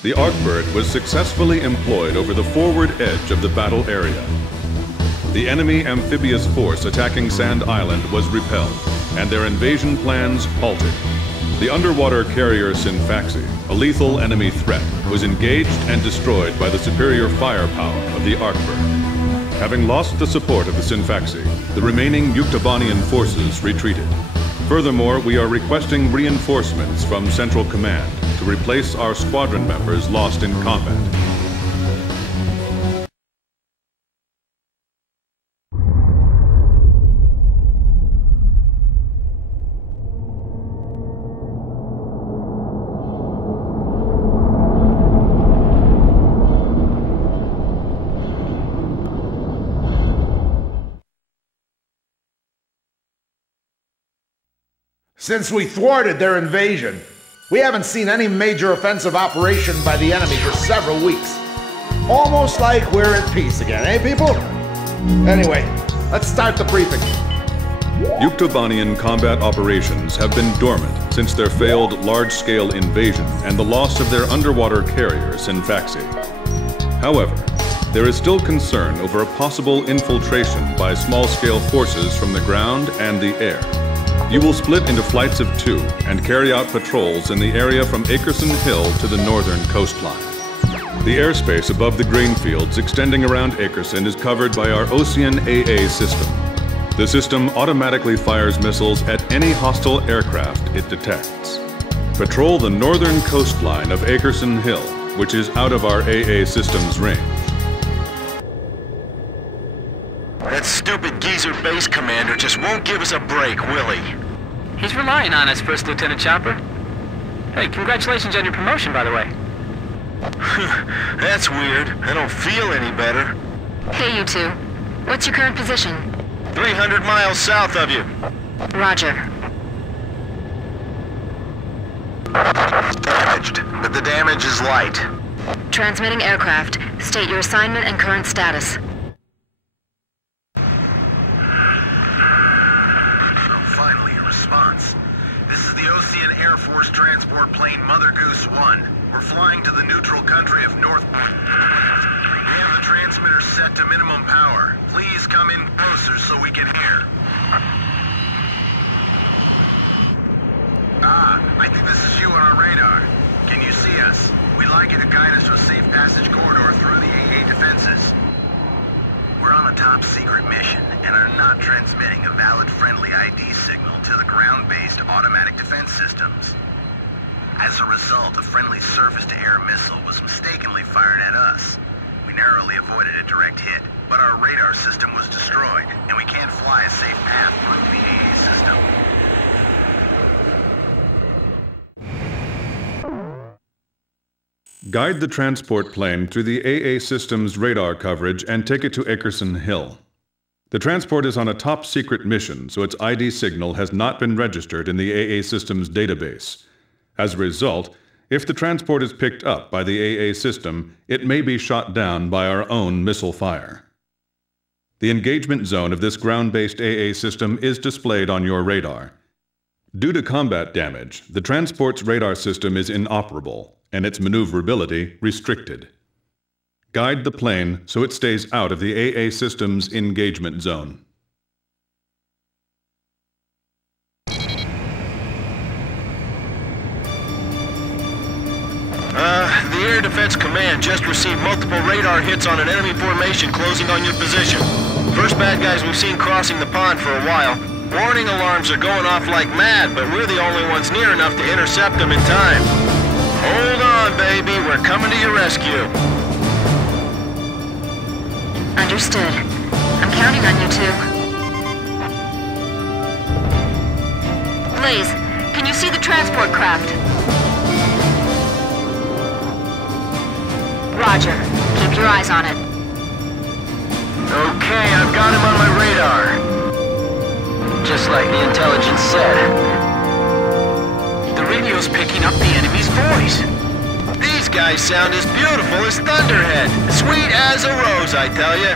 The Arkbird was successfully employed over the forward edge of the battle area. The enemy amphibious force attacking Sand Island was repelled, and their invasion plans halted. The underwater carrier Sinfaxi, a lethal enemy threat, was engaged and destroyed by the superior firepower of the Arkbird. Having lost the support of the Sinfaxi, the remaining Yuktobanian forces retreated. Furthermore, we are requesting reinforcements from Central Command to replace our squadron members lost in combat. Since we thwarted their invasion, we haven't seen any major offensive operation by the enemy for several weeks. Almost like we're at peace again, eh, people? Anyway, let's start the briefing. Yuktobanian combat operations have been dormant since their failed large-scale invasion and the loss of their underwater carrier, Sinfaxi. However, there is still concern over a possible infiltration by small-scale forces from the ground and the air. You will split into flights of 2 and carry out patrols in the area from Akerson Hill to the northern coastline. The airspace above the grain fields extending around Akerson is covered by our Ocean AA system. The system automatically fires missiles at any hostile aircraft it detects. Patrol the northern coastline of Akerson Hill, which is out of our AA system's range. That stupid geezer base commander just won't give us a break, will he? He's relying on us, First Lieutenant Chopper. Hey, congratulations on your promotion, by the way. That's weird. I don't feel any better. Hey, you two. What's your current position? 300 miles south of you. Roger. Damaged, but the damage is light. Transmitting aircraft. State your assignment and current status. This is the Ocean Air Force transport plane Mother Goose 1. We're flying to the neutral country of North... We have the transmitter set to minimum power. Please come in closer so we can hear. I think this is you on our radar. Can you see us? We'd like you to guide us to a safe passage corridor through the AA defenses. We're on a top-secret mission and are not transmitting a valid friendly ID signal to the ground-based automatic defense systems. As a result, a friendly surface-to-air missile was mistakenly fired at us. We narrowly avoided a direct hit, but our radar system was destroyed, and we can't fly a safe path through the AA system. Guide the transport plane through the AA system's radar coverage and take it to Akerson Hill. The transport is on a top-secret mission, so its ID signal has not been registered in the AA system's database. As a result, if the transport is picked up by the AA system, it may be shot down by our own missile fire. The engagement zone of this ground-based AA system is displayed on your radar. Due to combat damage, the transport's radar system is inoperable, and its maneuverability restricted. Guide the plane so it stays out of the AA system's engagement zone. The Air Defense Command just received multiple radar hits on an enemy formation closing on your position. First bad guys we've seen crossing the pond for a while. Warning alarms are going off like mad, but we're the only ones near enough to intercept them in time. Hold on, baby. We're coming to your rescue. Understood. I'm counting on you two. Blaze, can you see the transport craft? Roger. Keep your eyes on it. Okay, I've got him on my radar. Just like the intelligence said. The radio's picking up the enemy's voice. These guys sound as beautiful as Thunderhead. Sweet as a rose, I tell you.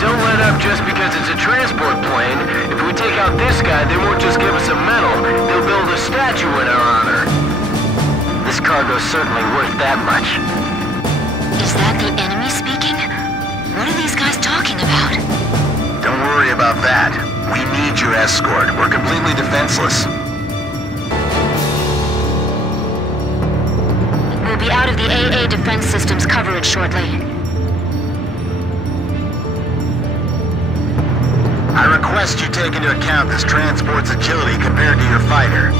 Don't let up just because it's a transport plane. If we take out this guy, they won't just give us a medal. They'll build a statue in our honor. The This cargo's certainly worth that much. Is that the enemy speaking? What are these guys talking about? Don't worry about that. We need your escort. We're completely defenseless. We'll be out of the AA defense system's coverage shortly. I request you take into account this transport's agility compared to your fighter.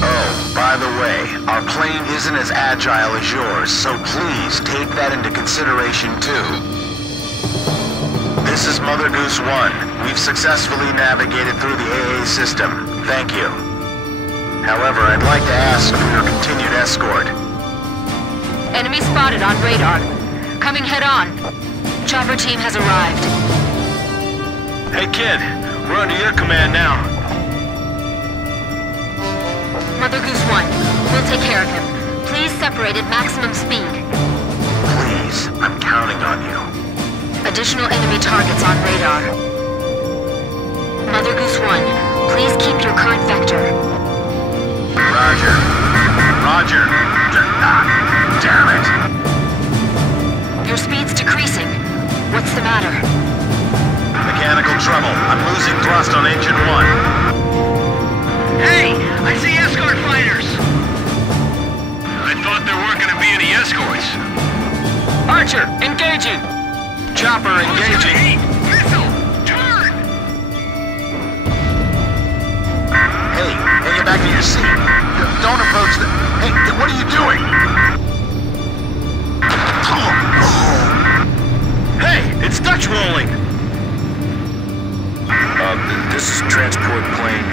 Oh, by the way, our plane isn't as agile as yours, so please take that into consideration too. This is Mother Goose 1. We've successfully navigated through the AA system. Thank you. However, I'd like to ask for your continued escort. Enemy spotted on radar. Coming head on. Chopper team has arrived. Hey kid, we're under your command now. Mother Goose 1, we'll take care of him. Please separate at maximum speed. Please, I'm counting on you. Additional enemy targets on radar. Mother Goose 1, please keep your current vector. Roger. Roger. Damn it! Your speed's decreasing. What's the matter? Mechanical trouble. I'm losing thrust on engine 1. Hey! I see escort fighters! I thought there weren't gonna be any escorts. Archer, engaging! Chopper engaging. Missile! Turn! Hey, get back in your seat. Don't approach the... Hey, what are you doing? Hey, it's Dutch rolling! This is transport plane,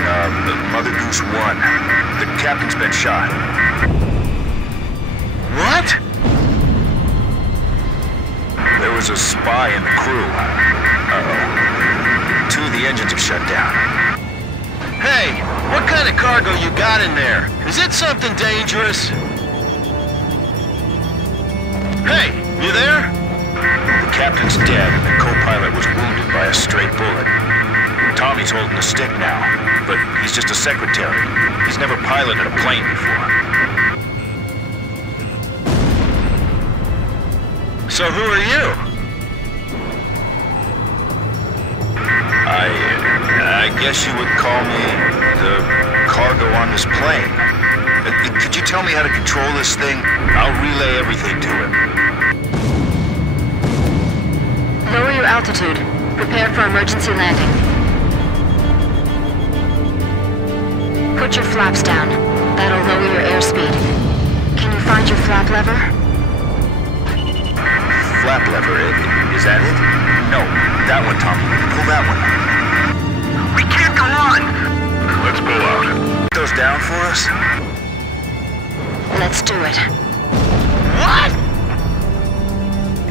Mother Goose 1. The captain's been shot. What? There was a spy in the crew. Uh-oh. 2 of the engines have shut down. Hey, what kind of cargo you got in there? Is it something dangerous? Hey, you there? The captain's dead and the co-pilot was wounded by a stray bullet. Tommy's holding the stick now, but he's just a secretary. He's never piloted a plane before. So who are you? I guess you would call me the cargo on this plane. Could you tell me how to control this thing? I'll relay everything to him. Lower your altitude. Prepare for emergency landing. Put your flaps down. That'll lower your airspeed. Can you find your flap lever? Flap lever, is that it? No, that one, Tommy. Pull that one. We can't go on! Let's pull out. Put those down for us? Let's do it. What?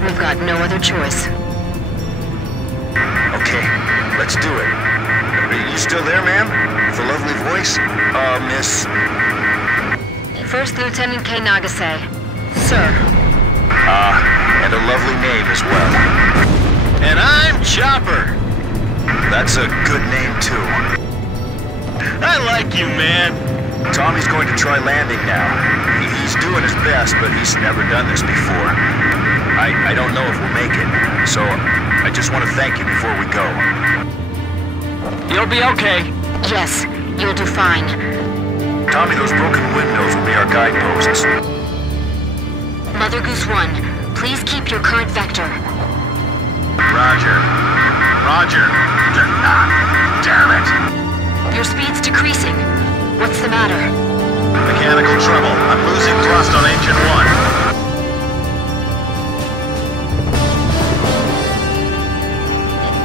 We've got no other choice. Okay, let's do it. Are you still there, ma'am? With a lovely voice? Miss... First Lieutenant K. Nagase. Sir. And a lovely name as well. And I'm Chopper. That's a good name, too. I like you, man. Tommy's going to try landing now. He's doing his best, but he's never done this before. I don't know if we'll make it, so I just want to thank you before we go. You'll be okay. Yes, you'll do fine. Tommy, those broken windows will be our guideposts. Mother Goose 1, please keep your current vector. Roger. Roger. Damn it! Your speed's decreasing. What's the matter? Mechanical trouble. I'm losing thrust on engine 1.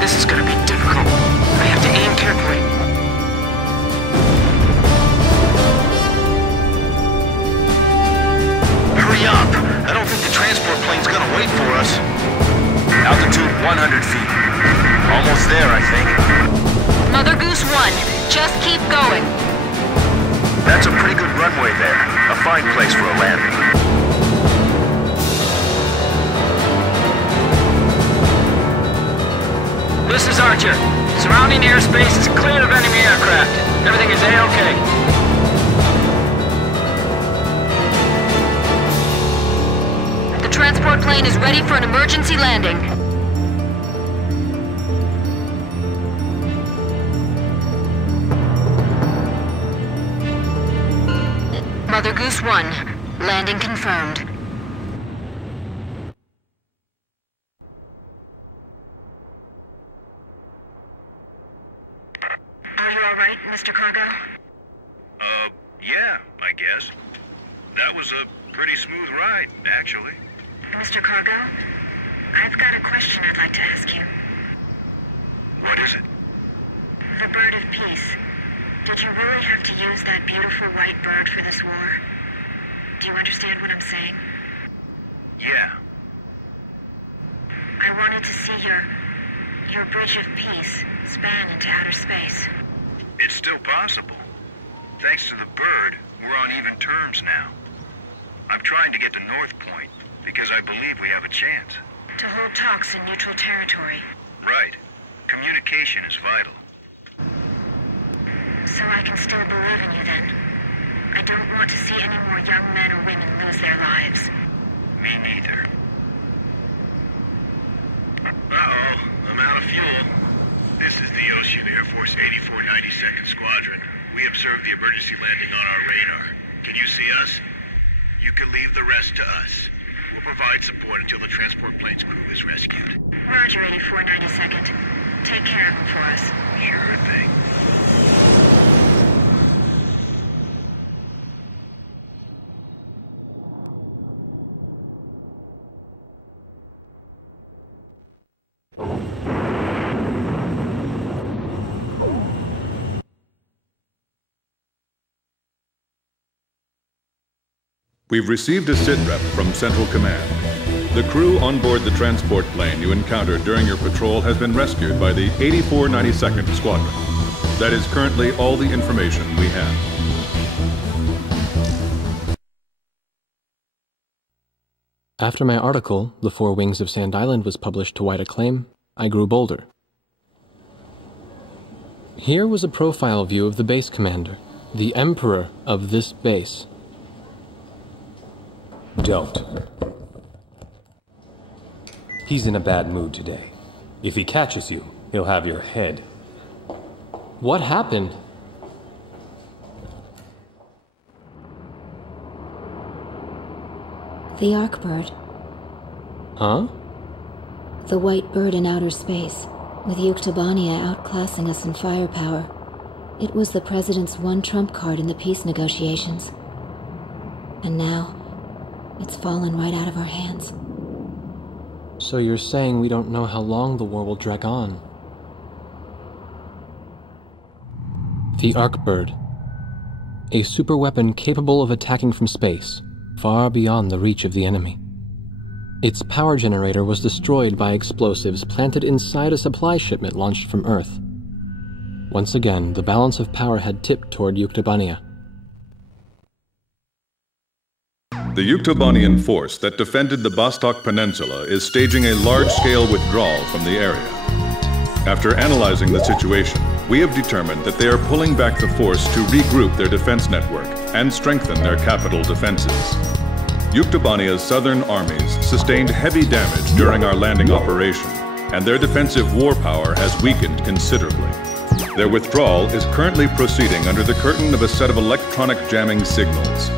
This is gonna be difficult. I have to aim carefully. Hurry up! I don't think the transport plane's gonna wait for us. Altitude 100 feet. Almost there, I think. Mother Goose 1, just keep going. That's a pretty good runway there. A fine place for a landing. This is Archer. Surrounding airspace is clear of enemy aircraft. Everything is A-OK. transport plane is ready for an emergency landing. Mother Goose 1, landing confirmed. Are you alright, Mr. Cargo? Yeah, I guess. That was a pretty smooth ride, actually. Mr. Cargo, I've got a question I'd like to ask you. What is it? The Bird of Peace. Did you really have to use that beautiful white bird for this war? Do you understand what I'm saying? Yeah. I wanted to see your Bridge of Peace span into outer space. It's still possible. Thanks to the bird, we're on even terms now. I'm trying to get to North Point because I believe we have a chance. To hold talks in neutral territory. Right. Communication is vital. So I can still believe in you then. I don't want to see any more young men or women lose their lives. Me neither. Uh-oh, I'm out of fuel. This is the Ocean Air Force 8492nd Squadron. We observed the emergency landing on our radar. Can you see us? You can leave the rest to us. We'll provide support until the transport plane's crew is rescued. Roger, 8492nd. Take care of him for us. Sure thing. We've received a sitrep from Central Command. The crew on board the transport plane you encountered during your patrol has been rescued by the 8492nd Squadron. That is currently all the information we have. After my article, The Four Wings of Sand Island, was published to wide acclaim, I grew bolder. Here was a profile view of the base commander, the emperor of this base. Don't. He's in a bad mood today. If he catches you, he'll have your head. What happened? The Arkbird. Huh? The white bird in outer space, with Yuktobania outclassing us in firepower. It was the President's one trump card in the peace negotiations. And now, it's fallen right out of our hands. So you're saying we don't know how long the war will drag on? The Arkbird. A superweapon capable of attacking from space, far beyond the reach of the enemy. Its power generator was destroyed by explosives planted inside a supply shipment launched from Earth. Once again, the balance of power had tipped toward Yuktobania. The Yuktobanian force that defended the Vostok Peninsula is staging a large-scale withdrawal from the area. After analyzing the situation, we have determined that they are pulling back the force to regroup their defense network and strengthen their capital defenses. Yuktobania's southern armies sustained heavy damage during our landing operation, and their defensive war power has weakened considerably. Their withdrawal is currently proceeding under the curtain of a set of electronic jamming signals.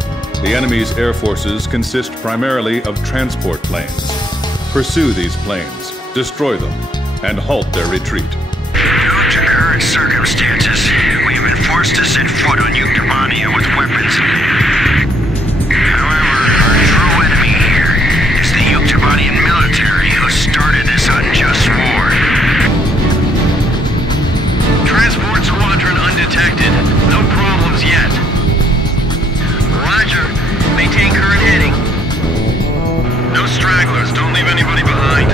The enemy's air forces consist primarily of transport planes. Pursue these planes, destroy them, and halt their retreat. Due to current circumstances, we have been forced to set foot on Yuktobania with weapons. However, our true enemy here is the Yuktobanian military who started this unjust war. Transport squadron undetected. No problems yet. Roger. Maintain current heading. No stragglers. Don't leave anybody behind.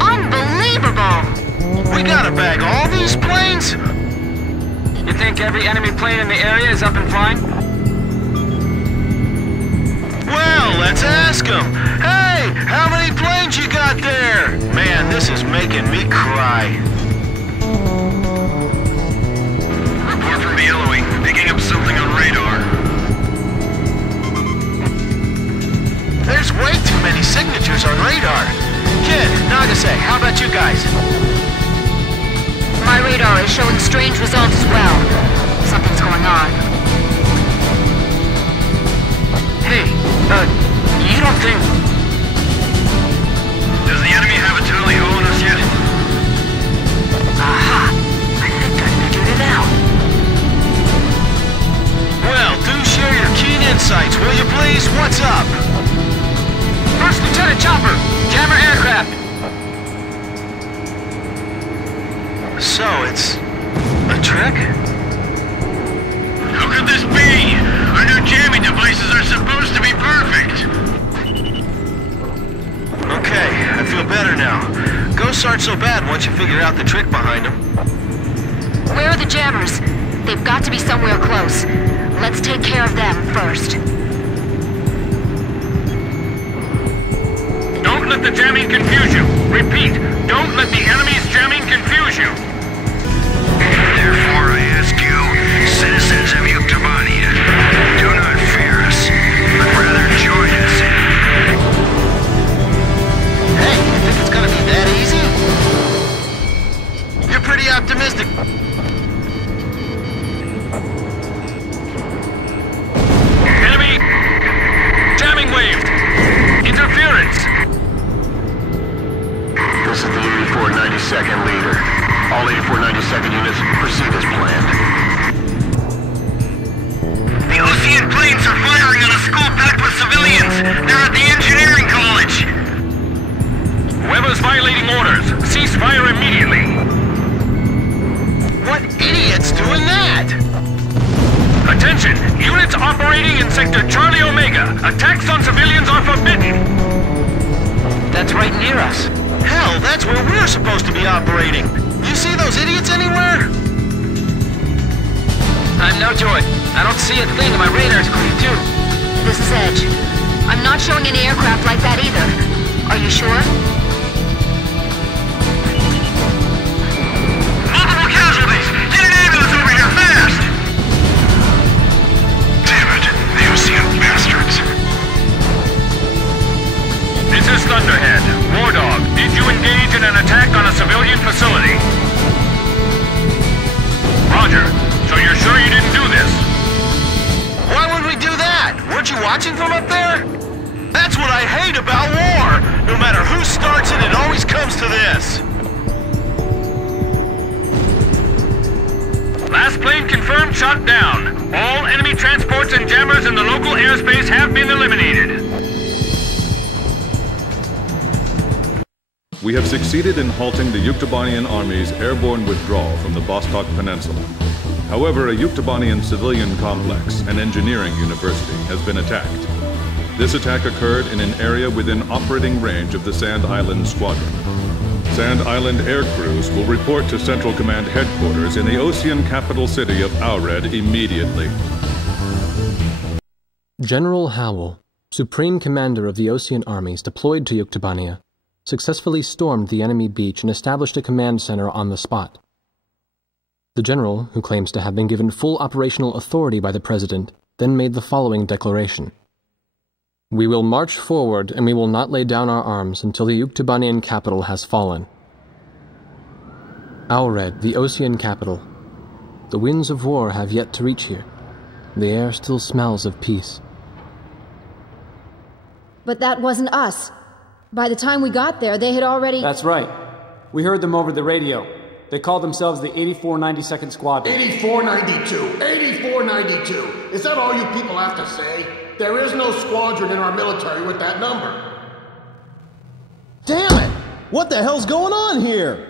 Unbelievable! We gotta bag all these planes? You think every enemy plane in the area is up and flying? Well, let's ask them. Hey, how many planes you got there? Man, this is making me cry. Report from Yellowing. Picking up something on radar. There's way too many signatures on radar. Kid, Nagase, how about you guys? My radar is showing strange results as well. Something's going on. Hey, you don't think... Does the enemy have a tally on us yet? Aha! I think I figured it out. Well, do share your keen insights, will you please? What's up? First Lieutenant Chopper, jammer aircraft. So, it's a trick? How could this be? Our new jamming devices are supposed to be perfect. Okay, I feel better now. Ghosts aren't so bad once you figure out the trick behind them. Where are the jammers? They've got to be somewhere close. Let's take care of them first. Don't let the jamming confuse you. Repeat, don't let the enemy's jamming confuse you. Therefore, I ask you, citizens of Yuktobania, do not fear us, but rather join us in... Hey, you think it's gonna be that easy? You're pretty optimistic. Enemy! Jamming waved! Interference! This is the 8492nd leader. All 8492nd units proceed as planned. The Ocean planes are firing on a school packed with civilians. They're at the engineering college. Whoever's violating orders, cease fire immediately. What idiot's doing that? Attention! Units operating in Sector Charlie Omega. Attacks on civilians are forbidden. That's right near us. Hell, that's where we're supposed to be operating. You see those idiots anywhere? I'm no joy. I don't see a thing and my radar's clear too. This is Edge. I'm not showing any aircraft like that either. Are you sure? Multiple casualties! Get an ambulance over here fast! Damn it, the Ocean bastards. This is Thunderhead. War Dog, did you engage in an attack on a civilian facility? Roger. So you're sure you didn't do this? Why would we do that? Weren't you watching from up there? That's what I hate about war! No matter who starts it, it always comes to this. Last plane confirmed shot down. All enemy transports and jammers in the local airspace have been eliminated. We have succeeded in halting the Yuktobanian army's airborne withdrawal from the Vostok Peninsula. However, a Yuktobanian civilian complex and engineering university has been attacked. This attack occurred in an area within operating range of the Sand Island Squadron. Sand Island air crews will report to Central Command headquarters in the Ocean capital city of Aured immediately. General Howell, Supreme Commander of the Ocean armies deployed to Yuktobania, successfully stormed the enemy beach and established a command center on the spot. The general, who claims to have been given full operational authority by the President, then made the following declaration. We will march forward and we will not lay down our arms until the Yuktobanian capital has fallen. Aured, the Ocean capital. The winds of war have yet to reach here. The air still smells of peace. But that wasn't us. By the time we got there, they had already... That's right. We heard them over the radio. They called themselves the 8492nd Squadron. 8492! 8492! Is that all you people have to say? There is no squadron in our military with that number. Damn it! What the hell's going on here?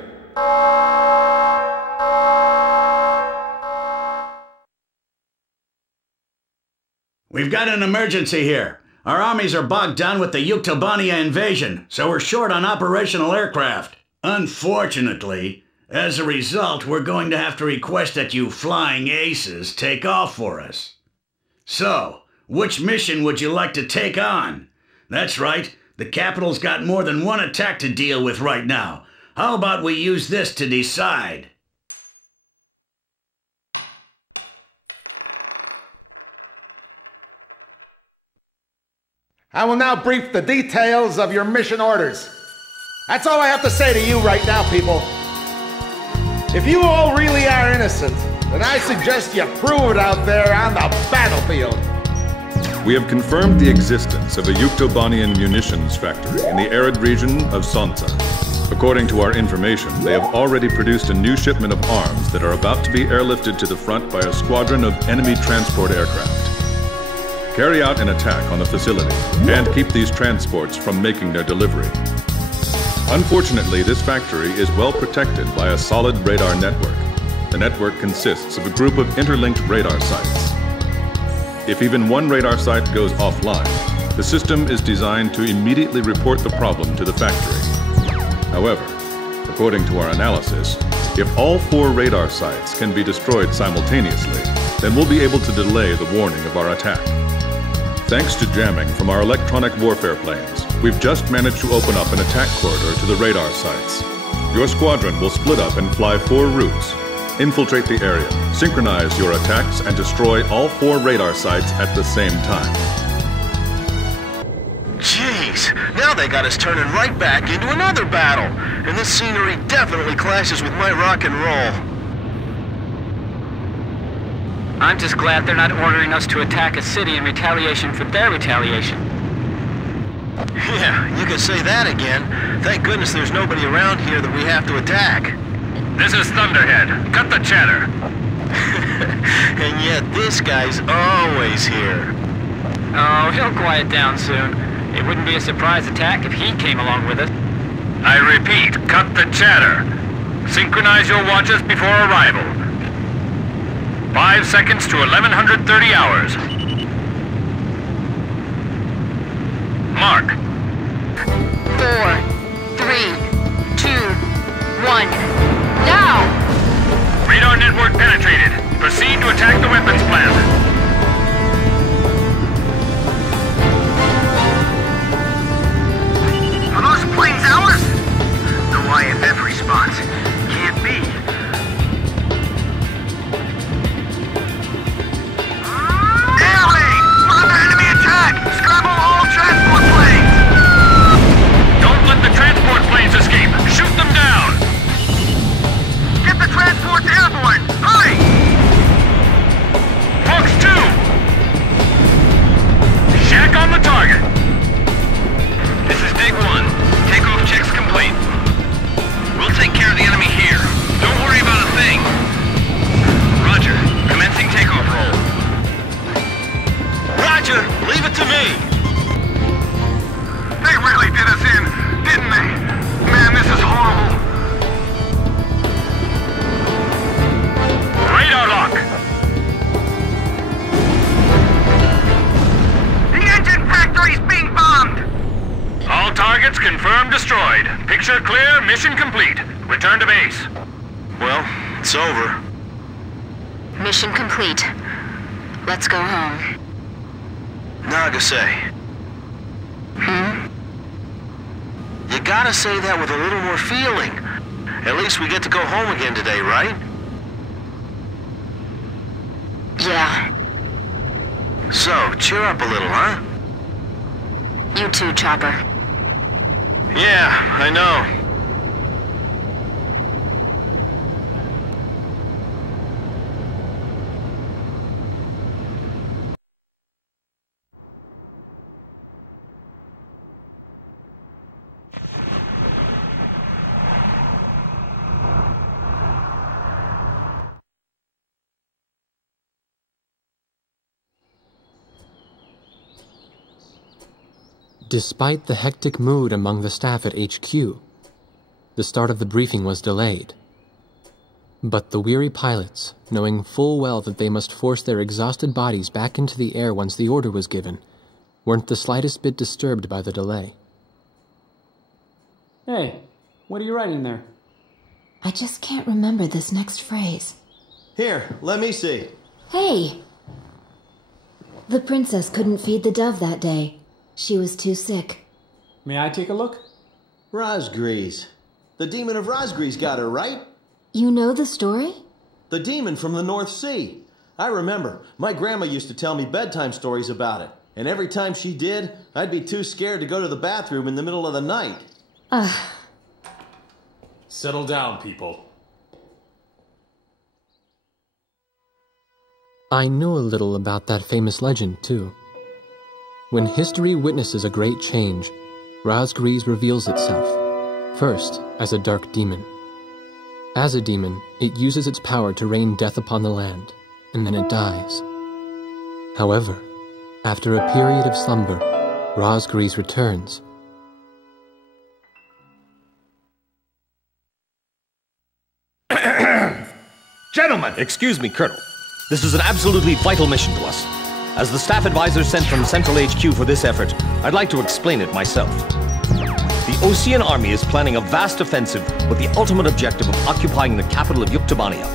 We've got an emergency here. Our armies are bogged down with the Yuktobania invasion, so we're short on operational aircraft. Unfortunately, as a result, we're going to have to request that you flying aces take off for us. So, which mission would you like to take on? That's right, the capital's got more than one attack to deal with right now. How about we use this to decide? I will now brief the details of your mission orders. That's all I have to say to you right now, people. If you all really are innocent, then I suggest you prove it out there on the battlefield. We have confirmed the existence of a Yuktobanian munitions factory in the arid region of Sonsa. According to our information, they have already produced a new shipment of arms that are about to be airlifted to the front by a squadron of enemy transport aircraft. Carry out an attack on the facility and keep these transports from making their delivery. Unfortunately, this factory is well protected by a solid radar network. The network consists of a group of interlinked radar sites. If even one radar site goes offline, the system is designed to immediately report the problem to the factory. However, according to our analysis, if all 4 radar sites can be destroyed simultaneously, then we'll be able to delay the warning of our attack. Thanks to jamming from our electronic warfare planes, we've just managed to open up an attack corridor to the radar sites. Your squadron will split up and fly 4 routes. Infiltrate the area, synchronize your attacks, and destroy all 4 radar sites at the same time. Jeez, now they got us turning right back into another battle. And this scenery definitely clashes with my rock and roll. I'm just glad they're not ordering us to attack a city in retaliation for their retaliation. Yeah, you can say that again. Thank goodness there's nobody around here that we have to attack. This is Thunderhead. Cut the chatter. And yet this guy's always here. Oh, he'll quiet down soon. It wouldn't be a surprise attack if he came along with us. I repeat, cut the chatter. Synchronize your watches before arrival. 5 seconds to 1130 hours. Mark. 4, 3, 2, 1. Now! Radar network penetrated. Proceed to attack the weapons plant. Are those planes ours? No IFF response. Can't be. Air raid! We're under enemy attack! Scramble all transport planes! Don't let the transport planes escape. Shoot them down. Get the transports airborne! Hurry! Fox 2! Shack on the target. This is Dig 1. Takeoff checks complete. We'll take care of the enemy here. Don't worry about a thing. Roger. Commencing takeoff roll. Roger, leave it to me. They really did us in, didn't they? Man, this is horrible. Radar lock. The engine factory's being bombed! All targets confirmed destroyed. Picture clear, mission complete. Return to base. Well, it's over. Mission complete. Let's go home. Nagase. You gotta say that with a little more feeling. At least we get to go home again today, right? Yeah. So, cheer up a little, huh? You too, Chopper. Yeah, I know. Despite the hectic mood among the staff at HQ, the start of the briefing was delayed. But the weary pilots, knowing full well that they must force their exhausted bodies back into the air once the order was given, weren't the slightest bit disturbed by the delay. Hey, what are you writing there? I just can't remember this next phrase. Here, let me see. Hey! The princess couldn't feed the dove that day. She was too sick. May I take a look? Rosgrees. The demon of Rosgrees got her, right? You know the story? The demon from the North Sea. I remember. My grandma used to tell me bedtime stories about it. And every time she did, I'd be too scared to go to the bathroom in the middle of the night. Settle down, people. I know a little about that famous legend, too. When history witnesses a great change, Razgriz reveals itself, first as a dark demon. As a demon, it uses its power to rain death upon the land, and then it dies. However, after a period of slumber, Razgriz returns. Gentlemen! Excuse me, Colonel. This is an absolutely vital mission to us. As the staff advisor sent from Central HQ for this effort, I'd like to explain it myself. The Osean army is planning a vast offensive with the ultimate objective of occupying the capital of Yuktobania.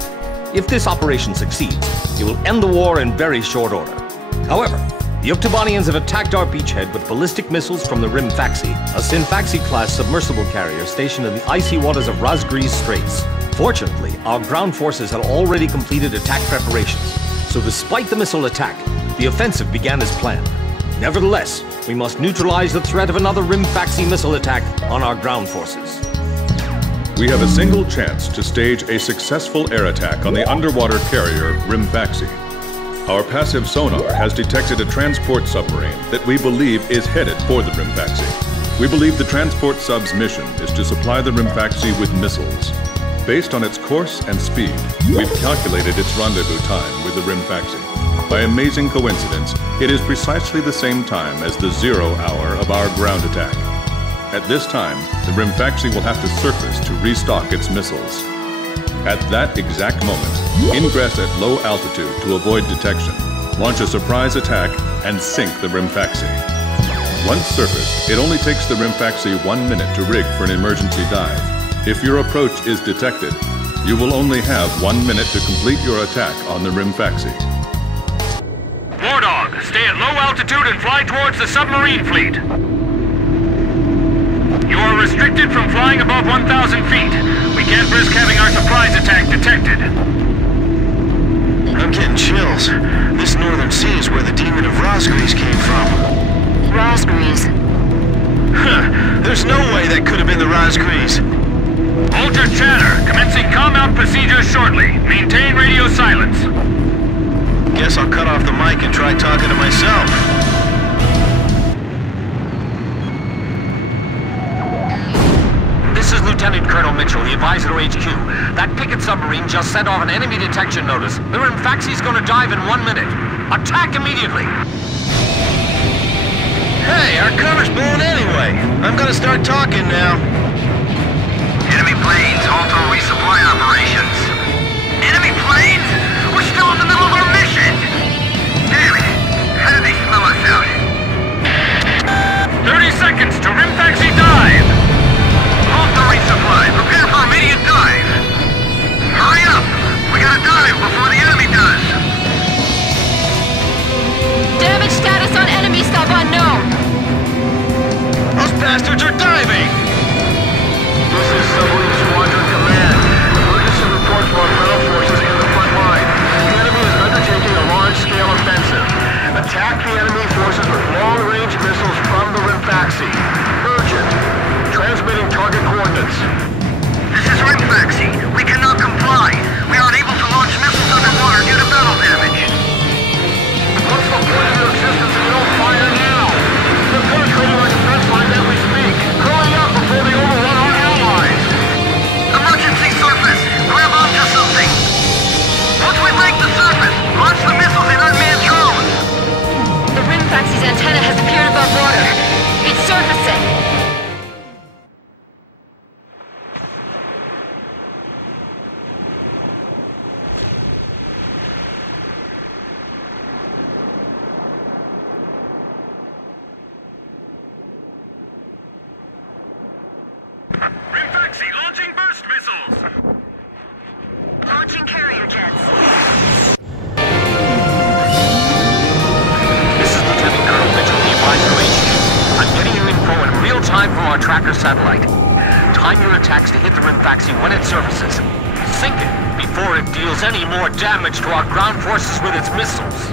If this operation succeeds, it will end the war in very short order. However, the Yuktobanians have attacked our beachhead with ballistic missiles from the Rimfaxi, a Sinfaxi-class submersible carrier stationed in the icy waters of Razgriz Straits. Fortunately, our ground forces had already completed attack preparations, so despite the missile attack, the offensive began as planned. Nevertheless, we must neutralize the threat of another Rimfaxi missile attack on our ground forces. We have a single chance to stage a successful air attack on the underwater carrier Rimfaxi. Our passive sonar has detected a transport submarine that we believe is headed for the Rimfaxi. We believe the transport sub's mission is to supply the Rimfaxi with missiles. Based on its course and speed, we've calculated its rendezvous time with the Rimfaxi. By amazing coincidence, it is precisely the same time as the 0 hour of our ground attack. At this time, the Rimfaxi will have to surface to restock its missiles. At that exact moment, ingress at low altitude to avoid detection, launch a surprise attack, and sink the Rimfaxi. Once surfaced, it only takes the Rimfaxi 1 minute to rig for an emergency dive. If your approach is detected, you will only have 1 minute to complete your attack on the Rimfaxi. War Dog, stay at low altitude and fly towards the submarine fleet. You are restricted from flying above 1,000 feet. We can't risk having our surprise attack detected. I'm getting chills. This northern sea is where the demon of Razgriz came from. Razgriz? Huh. There's no way that could have been the Razgriz. Hold your chatter. Commencing comm-out procedures shortly. Maintain radio silence. Guess I'll cut off the mic and try talking to myself. This is Lieutenant Colonel Mitchell, the advisor to HQ. That picket submarine just sent off an enemy detection notice. The Rimfaxi's gonna dive in 1 minute. Attack immediately! Hey, our cover's blown anyway. I'm gonna start talking now. Enemy planes, halt all resupply operations. Enemy planes? We're still in the middle of our mission! Damn it! How did they smell us out? 30 seconds to Rimfaxi dive! Halt the resupply. Prepare for immediate dive. Hurry up! We gotta dive before the enemy does. Damage status on enemy sub unknown. Those bastards are diving! This is Submarine Squadron Command. Emergency report from our ground forces in the front line. The enemy is undertaking a large-scale offensive. Attack the enemy forces with long-range missiles from the Rimfaxi. Urgent. Transmitting target coordinates. This is Rimfaxi. We cannot comply. We are unable to launch missiles underwater due to battle damage. What's the point of your existence if you don't fire now? They're penetrating our defense line as we speak. Hurry up before they overrun our allies. Emergency surface. Grab onto something. Once we break the surface, launch the missiles in unmanned drones. The Rimfaxi's antenna has appeared above water. It's surfacing. Rimfaxi launching burst missiles. Launching carrier jets. This is Lieutenant Colonel Mitchell, the advisor to HQ. I'm getting you info in real time from our tracker satellite. Time your attacks to hit the Rimfaxi when it surfaces. Sink it before it deals any more damage to our ground forces with its missiles.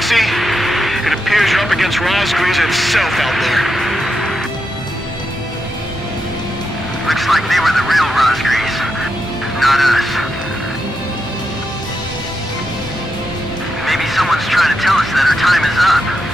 Foxy, it appears you're up against Rosgreaves himself out there. Looks like they were the real Rosgreaves, not us. Maybe someone's trying to tell us that our time is up.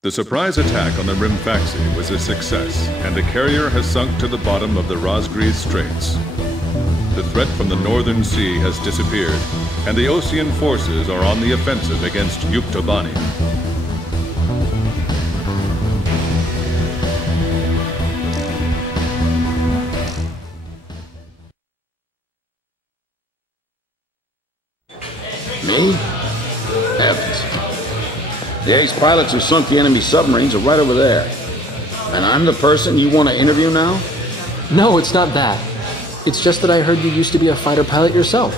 The surprise attack on the Rimfaxi was a success, and the carrier has sunk to the bottom of the Rosgreaves Straits. The threat from the northern sea has disappeared, and the Osean forces are on the offensive against Yuktobania. Me? Heavens. The ace pilots who sunk the enemy submarines are right over there. And I'm the person you want to interview now? No, it's not that. It's just that I heard you used to be a fighter pilot yourself.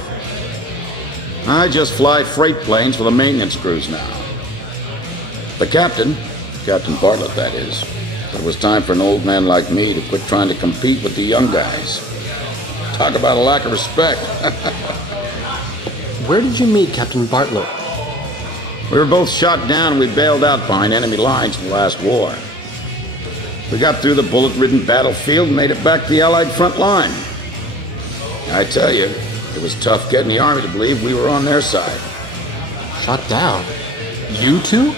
I just fly freight planes for the maintenance crews now. The captain, Captain Bartlett that is, said it was time for an old man like me to quit trying to compete with the young guys. Talk about a lack of respect. Where did you meet Captain Bartlett? We were both shot down and we bailed out behind enemy lines in the last war. We got through the bullet-ridden battlefield and made it back to the Allied front line. I tell you, it was tough getting the Army to believe we were on their side. Shot down? You two?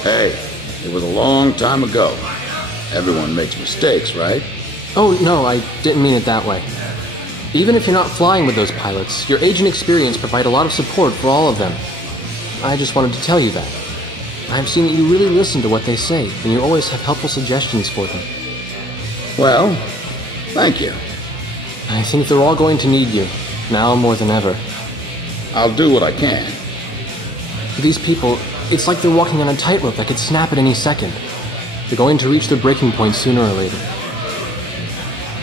Hey, it was a long time ago. Everyone makes mistakes, right? Oh, no, I didn't mean it that way. Even if you're not flying with those pilots, your age and experience provide a lot of support for all of them. I just wanted to tell you that. I've seen that you really listen to what they say, and you always have helpful suggestions for them. Well, thank you. I think they're all going to need you, now more than ever. I'll do what I can. These people, it's like they're walking on a tightrope that could snap at any second. They're going to reach their breaking point sooner or later.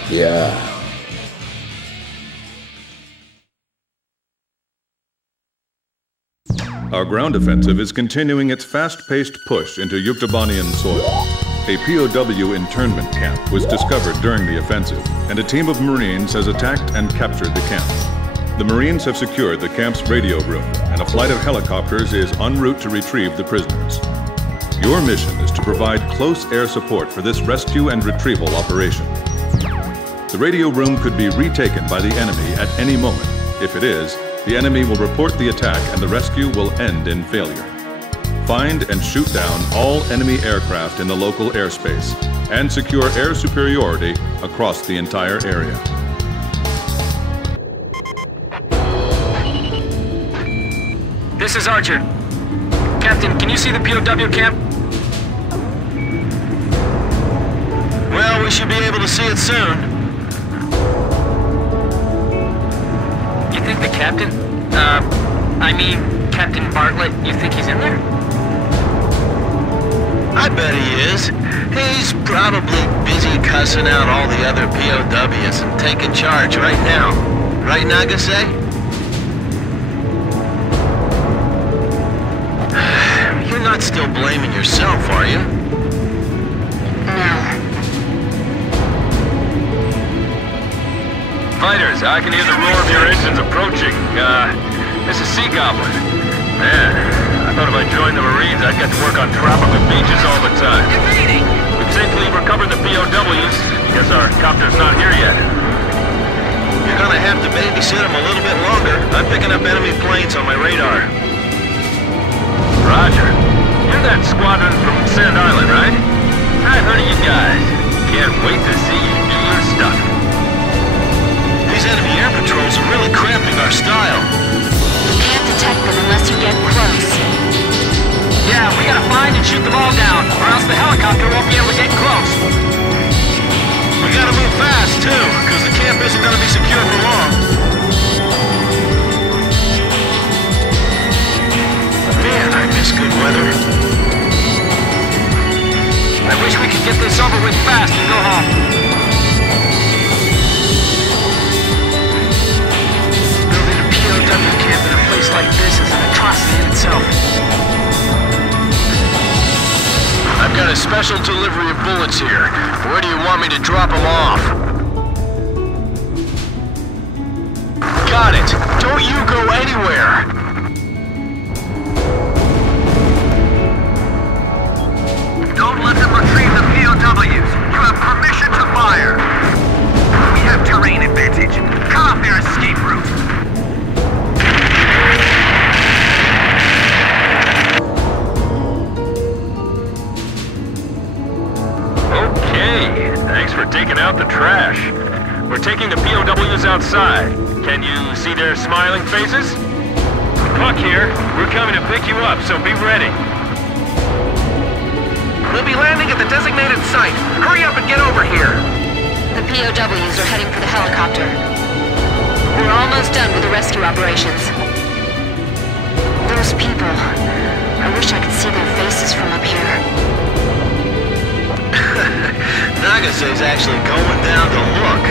Yeah. Our ground offensive is continuing its fast-paced push into Yuktobanian soil. A POW internment camp was discovered during the offensive, and a team of Marines has attacked and captured the camp. The Marines have secured the camp's radio room, and a flight of helicopters is en route to retrieve the prisoners. Your mission is to provide close air support for this rescue and retrieval operation. The radio room could be retaken by the enemy at any moment. If it is, the enemy will report the attack and the rescue will end in failure. Find and shoot down all enemy aircraft in the local airspace and secure air superiority across the entire area. This is Archer. Captain, can you see the POW camp? Well, we should be able to see it soon. You think the captain? I mean, Captain Bartlett, you think he's in there? I bet he is. He's probably busy cussing out all the other POWs and taking charge right now. Right, Nagase? You're not still blaming yourself, are you? No. Fighters, I can hear the roar of your engines approaching. This is Sea Goblin. Man, I thought if I joined the Marines, I'd get to work on tropical beaches all the time. Evading! We've safely recovered the POWs. Guess our copter's not here yet. You're gonna have to babysit him a little bit longer. I'm picking up enemy planes on my radar. Roger. You're that squadron from Sand Island, right? I've heard of you guys. Can't wait to see you do your stuff. These enemy air patrols are really cramping our style. You can't detect them unless you get close. Yeah, we gotta find and shoot them all down, or else the helicopter won't be able to get close. We gotta move fast, too, because the camp isn't gonna be secure for long. Man, I miss good weather. I wish we could get this over fast and go home. Building a POW camp in a place like this is an atrocity in itself. I've got a special delivery of bullets here. Where do you want me to drop them off? Got it! Don't you go anywhere! Don't let them retrieve the POWs. You have permission to fire. We have terrain advantage. Cut off their escape route. Okay, thanks for taking out the trash. We're taking the POWs outside. Can you see their smiling faces? Buck here. We're coming to pick you up, so be ready. We'll be landing at the designated site. Hurry up and get over here. The POWs are heading for the helicopter. We're almost done with the rescue operations. Those people, I wish I could see their faces from up here. Nagase's actually going down to look.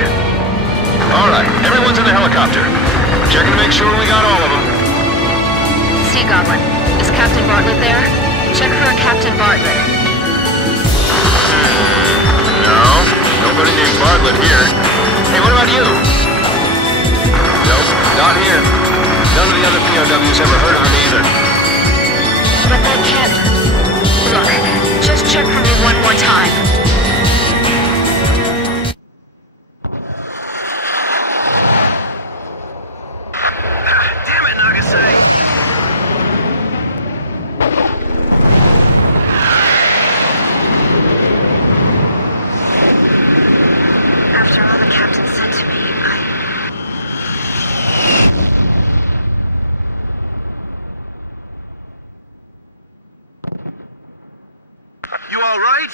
Alright, everyone's in the helicopter. Checking to make sure we got all of them. Sea Goblin, is Captain Bartlett there? Check for a Captain Bartlett. No, nobody named Bartlett here. Hey, what about you? Nope, not here. None of the other POWs ever heard of him either. But that can't... Look, just check for me one more time. Damn it, Nagase. After all the captain said to me, You all right?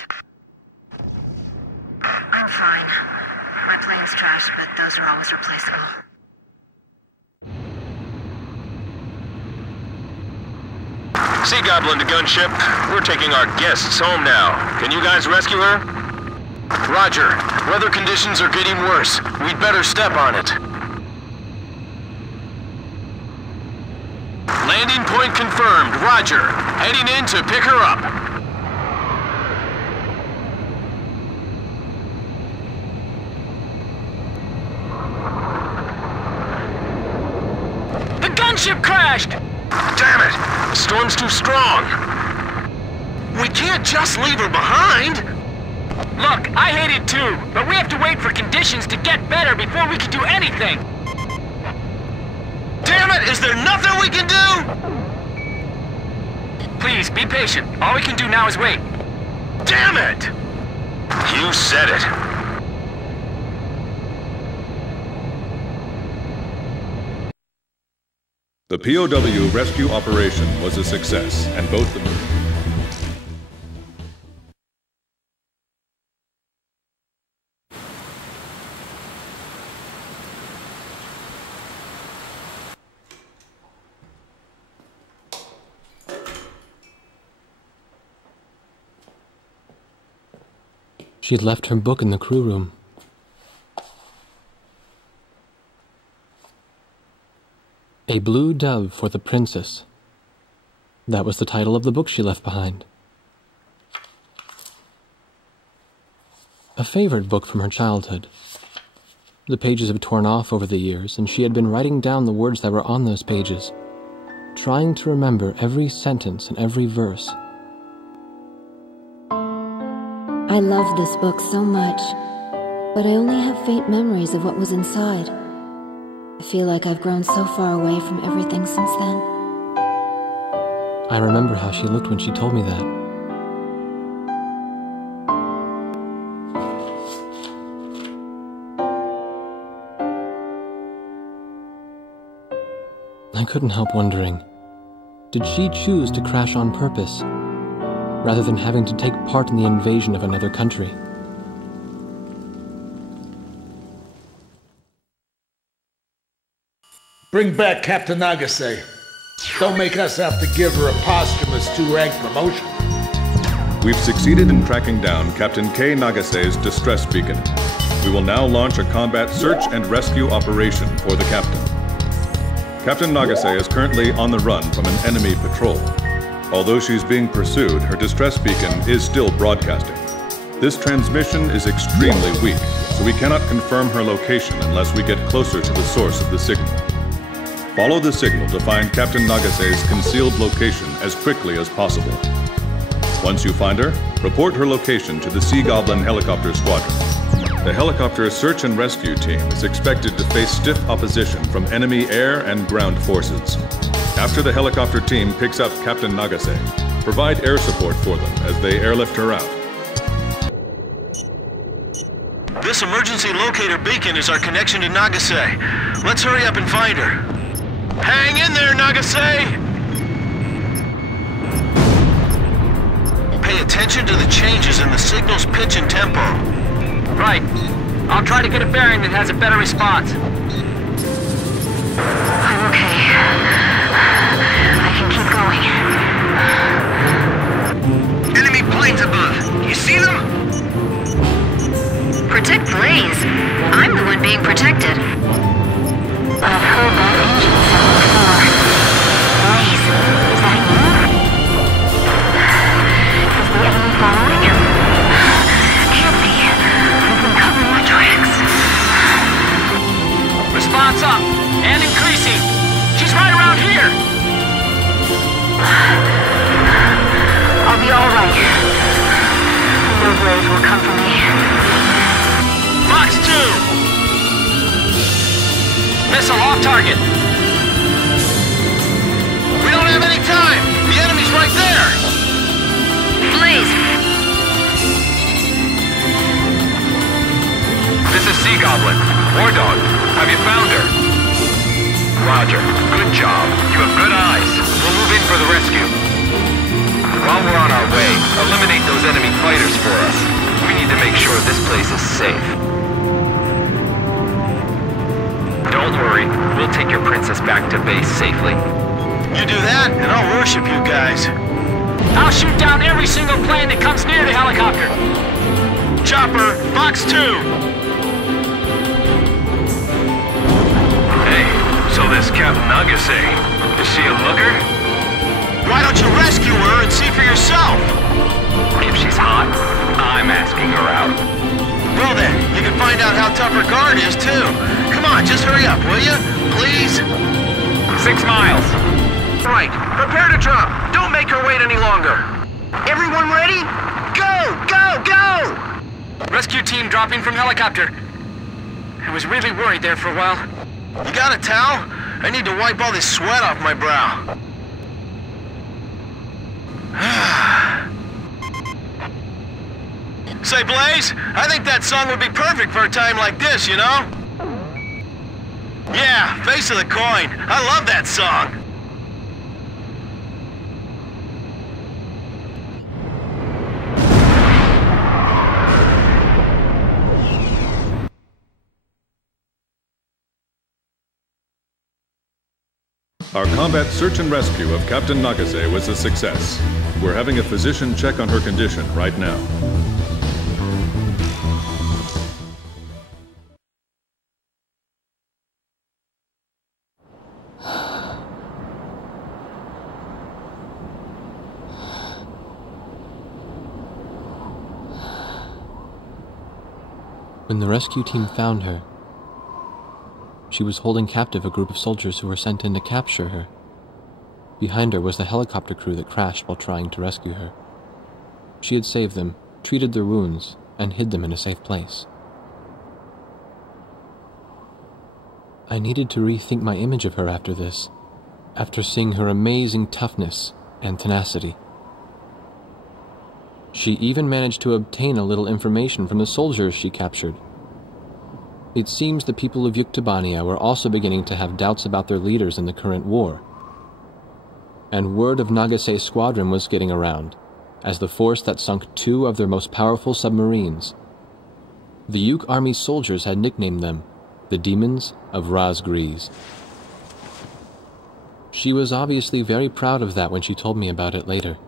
I'm fine. My plane's trashed, but those are always replaceable. Sea Goblin to gunship. We're taking our guests home now. Can you guys rescue her? Roger. Weather conditions are getting worse. We'd better step on it. Landing point confirmed. Roger. Heading in to pick her up. The gunship crashed! Damn it! The storm's too strong. We can't just leave her behind. Look, I hate it too, but we have to wait for conditions to get better before we can do anything. Damn it! Is there nothing we can do? Please, be patient. All we can do now is wait. Damn it! You said it. The POW rescue operation was a success, and both the... She'd left her book in the crew room. A Blue Dove for the Princess. That was the title of the book she left behind. A favorite book from her childhood. The pages had torn off over the years, and she had been writing down the words that were on those pages, trying to remember every sentence and every verse. I loved this book so much, but I only have faint memories of what was inside. I feel like I've grown so far away from everything since then. I remember how she looked when she told me that. I couldn't help wondering, did she choose to crash on purpose, rather than having to take part in the invasion of another country? Bring back Captain Nagase. Don't make us have to give her a posthumous 2-rank promotion. We've succeeded in tracking down Captain K. Nagase's distress beacon. We will now launch a combat search and rescue operation for the captain. Captain Nagase is currently on the run from an enemy patrol. Although she's being pursued, her distress beacon is still broadcasting. This transmission is extremely weak, so we cannot confirm her location unless we get closer to the source of the signal. Follow the signal to find Captain Nagase's concealed location as quickly as possible. Once you find her, report her location to the Sea Goblin Helicopter Squadron. The helicopter search and rescue team is expected to face stiff opposition from enemy air and ground forces. After the helicopter team picks up Captain Nagase, provide air support for them as they airlift her out. This emergency locator beacon is our connection to Nagase. Let's hurry up and find her. Hang in there, Nagase! Pay attention to the changes in the signal's pitch and tempo. Right. I'll try to get a bearing that has a better response. I'm okay. I can keep going. Enemy planes above. You see them? Protect Blaze. I'm the one being protected. I've heard that engine sound before. Blaze, is that you? Is the enemy following him? Can't be. I've been covering my tracks. Response up and increasing. She's right around here. I'll be all right. No Blaze will come for me. Fox 2! Missile off target. We don't have any time! The enemy's right there! Blaze! This is Sea Goblin. War Dog, have you found her? Roger. Good job. You have good eyes. We'll move in for the rescue. While we're on our way, eliminate those enemy fighters for us. We need to make sure this place is safe. Don't worry, we'll take your princess back to base safely. You do that, and I'll worship you guys. I'll shoot down every single plane that comes near the helicopter. Chopper, Fox 2! Hey, so this Captain Nagase, is she a looker? Why don't you rescue her and see for yourself? If she's hot, I'm asking her out. Well then, you can find out how tough her guard is, too. Come on, just hurry up, will you? Please? 6 miles. Right. Prepare to drop. Don't make her wait any longer. Everyone ready? Go! Go! Go! Rescue team dropping from helicopter. I was really worried there for a while. You got a towel? I need to wipe all this sweat off my brow. Say, Blaze, I think that song would be perfect for a time like this, you know? Yeah, face of the coin. I love that song. Our combat search and rescue of Captain Nagase was a success. We're having a physician check on her condition right now. When the rescue team found her, she was holding captive a group of soldiers who were sent in to capture her. Behind her was the helicopter crew that crashed while trying to rescue her. She had saved them, treated their wounds, and hid them in a safe place. I needed to rethink my image of her after this, after seeing her amazing toughness and tenacity. She even managed to obtain a little information from the soldiers she captured. It seems the people of Yuktobania were also beginning to have doubts about their leaders in the current war. And word of Nagase's squadron was getting around, as the force that sunk 2 of their most powerful submarines. The Yuk Army's soldiers had nicknamed them the Demons of Raz Grease. She was obviously very proud of that when she told me about it later.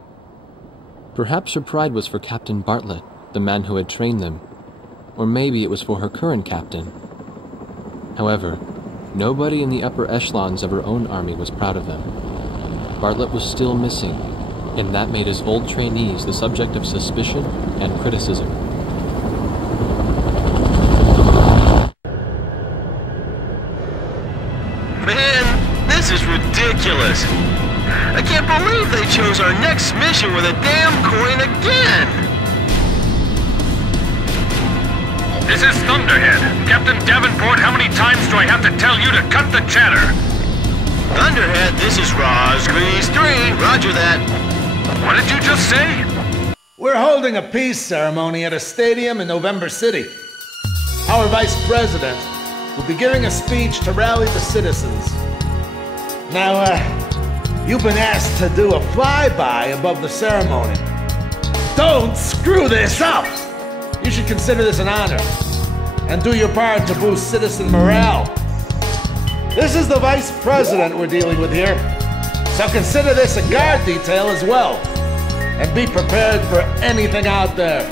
Perhaps her pride was for Captain Bartlett, the man who had trained them, or maybe it was for her current captain. However, nobody in the upper echelons of her own army was proud of them. Bartlett was still missing, and that made his old trainees the subject of suspicion and criticism. Man, this is ridiculous. I can't believe they chose our next mission with a damn coin again. This is Thunderhead. Captain Davenport, how many times do I have to tell you to cut the chatter? Thunderhead, this is Rosgrease 3. Roger that. What did you just say? We're holding a peace ceremony at a stadium in November City. Our vice president will be giving a speech to rally the citizens. Now, you've been asked to do a flyby above the ceremony. Don't screw this up! You should consider this an honor, and do your part to boost citizen morale. This is the vice president we're dealing with here, so consider this a guard detail as well, and be prepared for anything out there.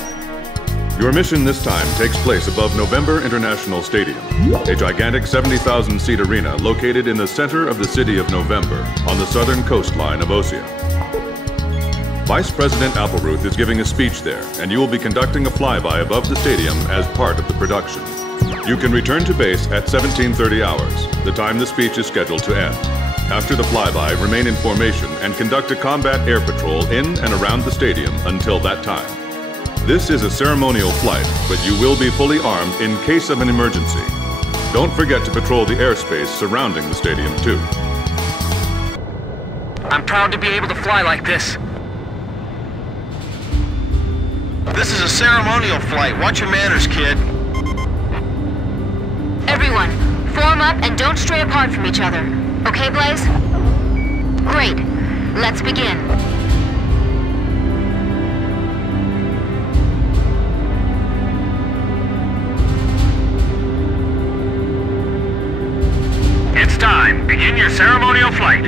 Your mission this time takes place above November International Stadium, a gigantic 70,000-seat arena located in the center of the city of November on the southern coastline of Ocean. Vice President Appleruth is giving a speech there, and you will be conducting a flyby above the stadium as part of the production. You can return to base at 17:30 hours, the time the speech is scheduled to end. After the flyby, remain in formation and conduct a combat air patrol in and around the stadium until that time. This is a ceremonial flight, but you will be fully armed in case of an emergency. Don't forget to patrol the airspace surrounding the stadium, too. I'm proud to be able to fly like this. This is a ceremonial flight. Watch your manners, kid. Everyone, form up and don't stray apart from each other. Okay, Blaze? Great. Let's begin. It's time. Begin your ceremonial flight.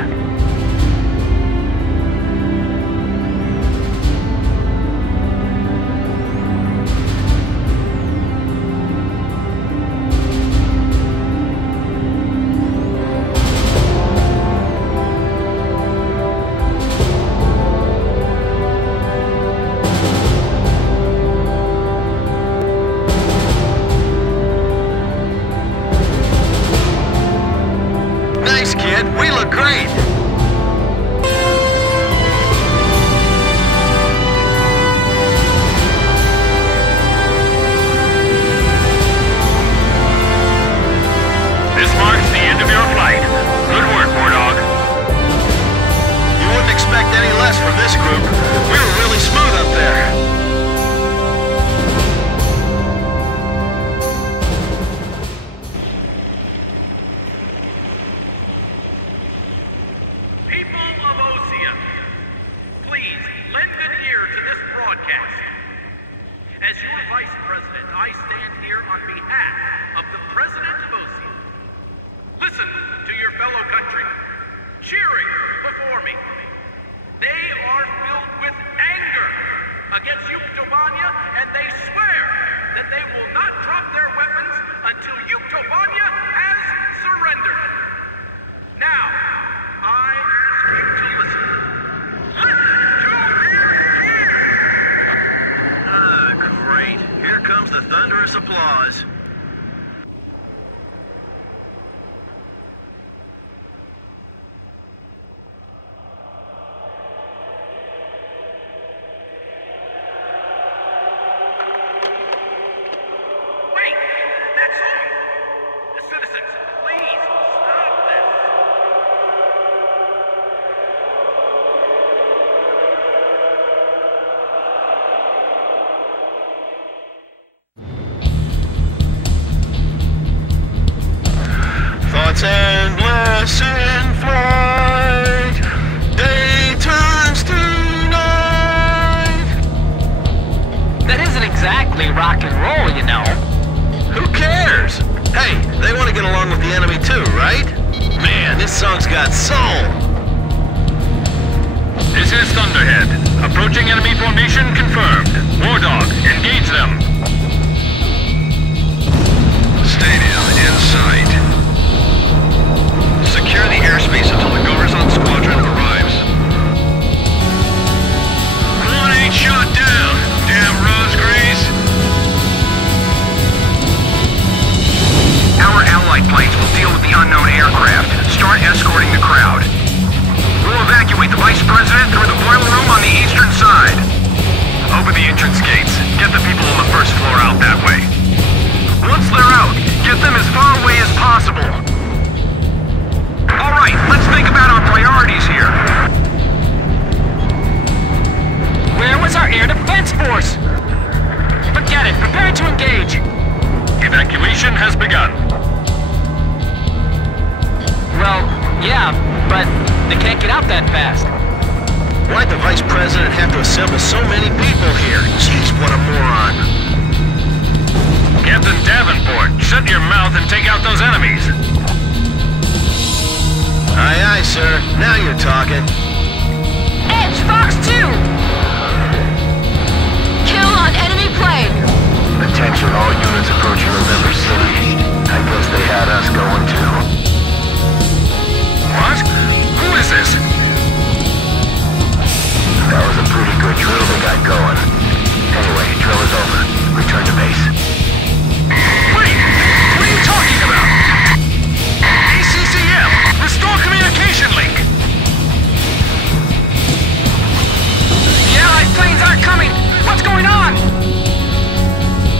Nice, kid. We look great. This marks the end of your flight. Good work, Wardog. You wouldn't expect any less from this group. We were really smooth up there. As your Vice President, I stand here on behalf of the President of Ocean. Listen to your fellow countrymen, cheering before me. They are filled with anger against Yuktobania, and they swear that they will not drop their weapons until Yuktobania has surrendered. Now, I ask you to listen. Listen to their cheers! Ah, great. Here comes the thunderous applause. Wait, that's all. Citizens, please stop this. Thoughts endless in flight. Day turns to night. That isn't exactly rock and roll, you know. Who cares? Hey, they want to get along with the enemy too, right? Man, this song's got soul. This is Thunderhead. Approaching enemy formation Force! Forget it! Prepare to engage! Evacuation has begun. Well, yeah, but they can't get out that fast. Why'd the Vice President have to assemble so many people here? Jeez, what a moron. Captain Davenport, shut your mouth and take out those enemies. Aye, aye, sir. Now you're talking. Edge, Fox 2! Kill on enemy plane! Attention all units approaching November City. I guess they had us going too. What? Who is this? That was a pretty good drill they got going. Anyway, drill is over. Return to base. Wait! What are you talking about? ACCM! Restore communication link! The Allied planes aren't coming! What's going on?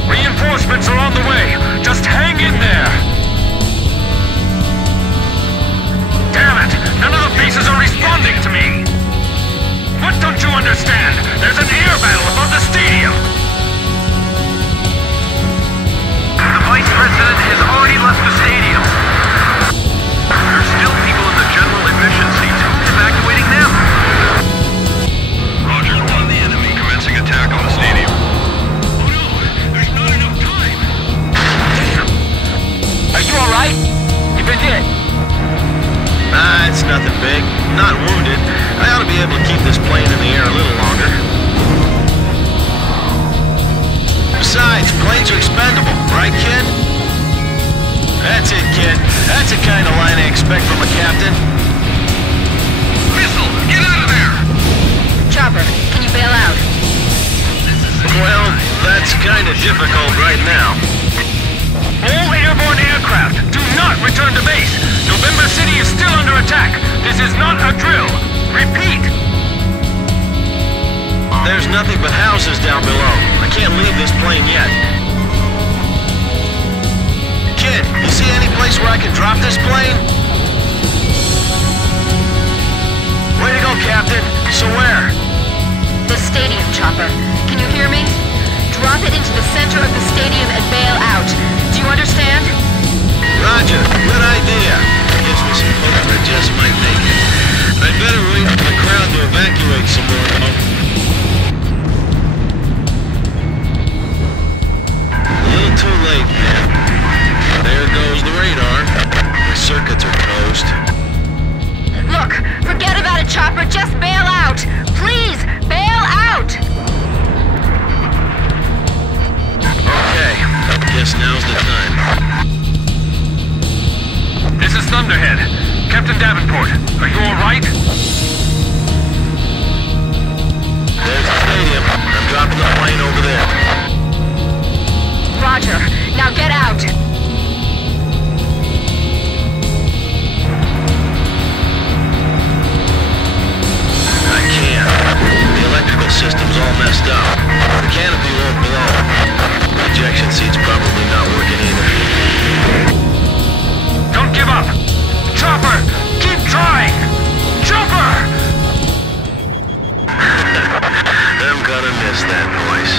Reinforcements are on the way. Just hang in there. Damn it! None of the bases are responding to me! What don't you understand? There's an air battle above the stadium! The Vice President has already left the stadium. There's still people in the general admission seats. Who's evacuating them? Roger, one of the enemy commencing attack on the stadium. Oh no! There's not enough time! Damn! Are you alright? You've been hit. It's nothing big. Not wounded. I ought to be able to keep this plane in the air a little longer. Besides, planes are expendable, right, kid? That's it, kid. That's the kind of line I expect from a captain. Missile! Get out of there! Chopper, can you bail out? Well, that's kind of difficult right now. All airborne aircraft, do not return to base! November City is still under attack! This is not a drill! Repeat! There's nothing but houses down below. I can't leave this plane yet. Kid, you see any place where I can drop this plane? Way to go, Captain. So where? The stadium, Chopper. Can you hear me? Drop it into the center of the stadium and bail out. Do you understand? Roger. Good idea. Gives me some hope I just might make it. I'd better wait for the crowd to evacuate some more, though. A little too late, man. There goes the radar. My circuits are toast. Look, forget about it, Chopper. Just bail out. Please, bail out! Okay. Guess now's the time. This is Thunderhead. Captain Davenport, are you alright? There's the stadium. I'm dropping the plane over there. Roger. Now get out. I can't. The electrical system's all messed up. The canopy won't blow. The ejection seat's probably not working either. Don't give up! Chopper! Keep trying! Chopper! I'm gonna miss that voice.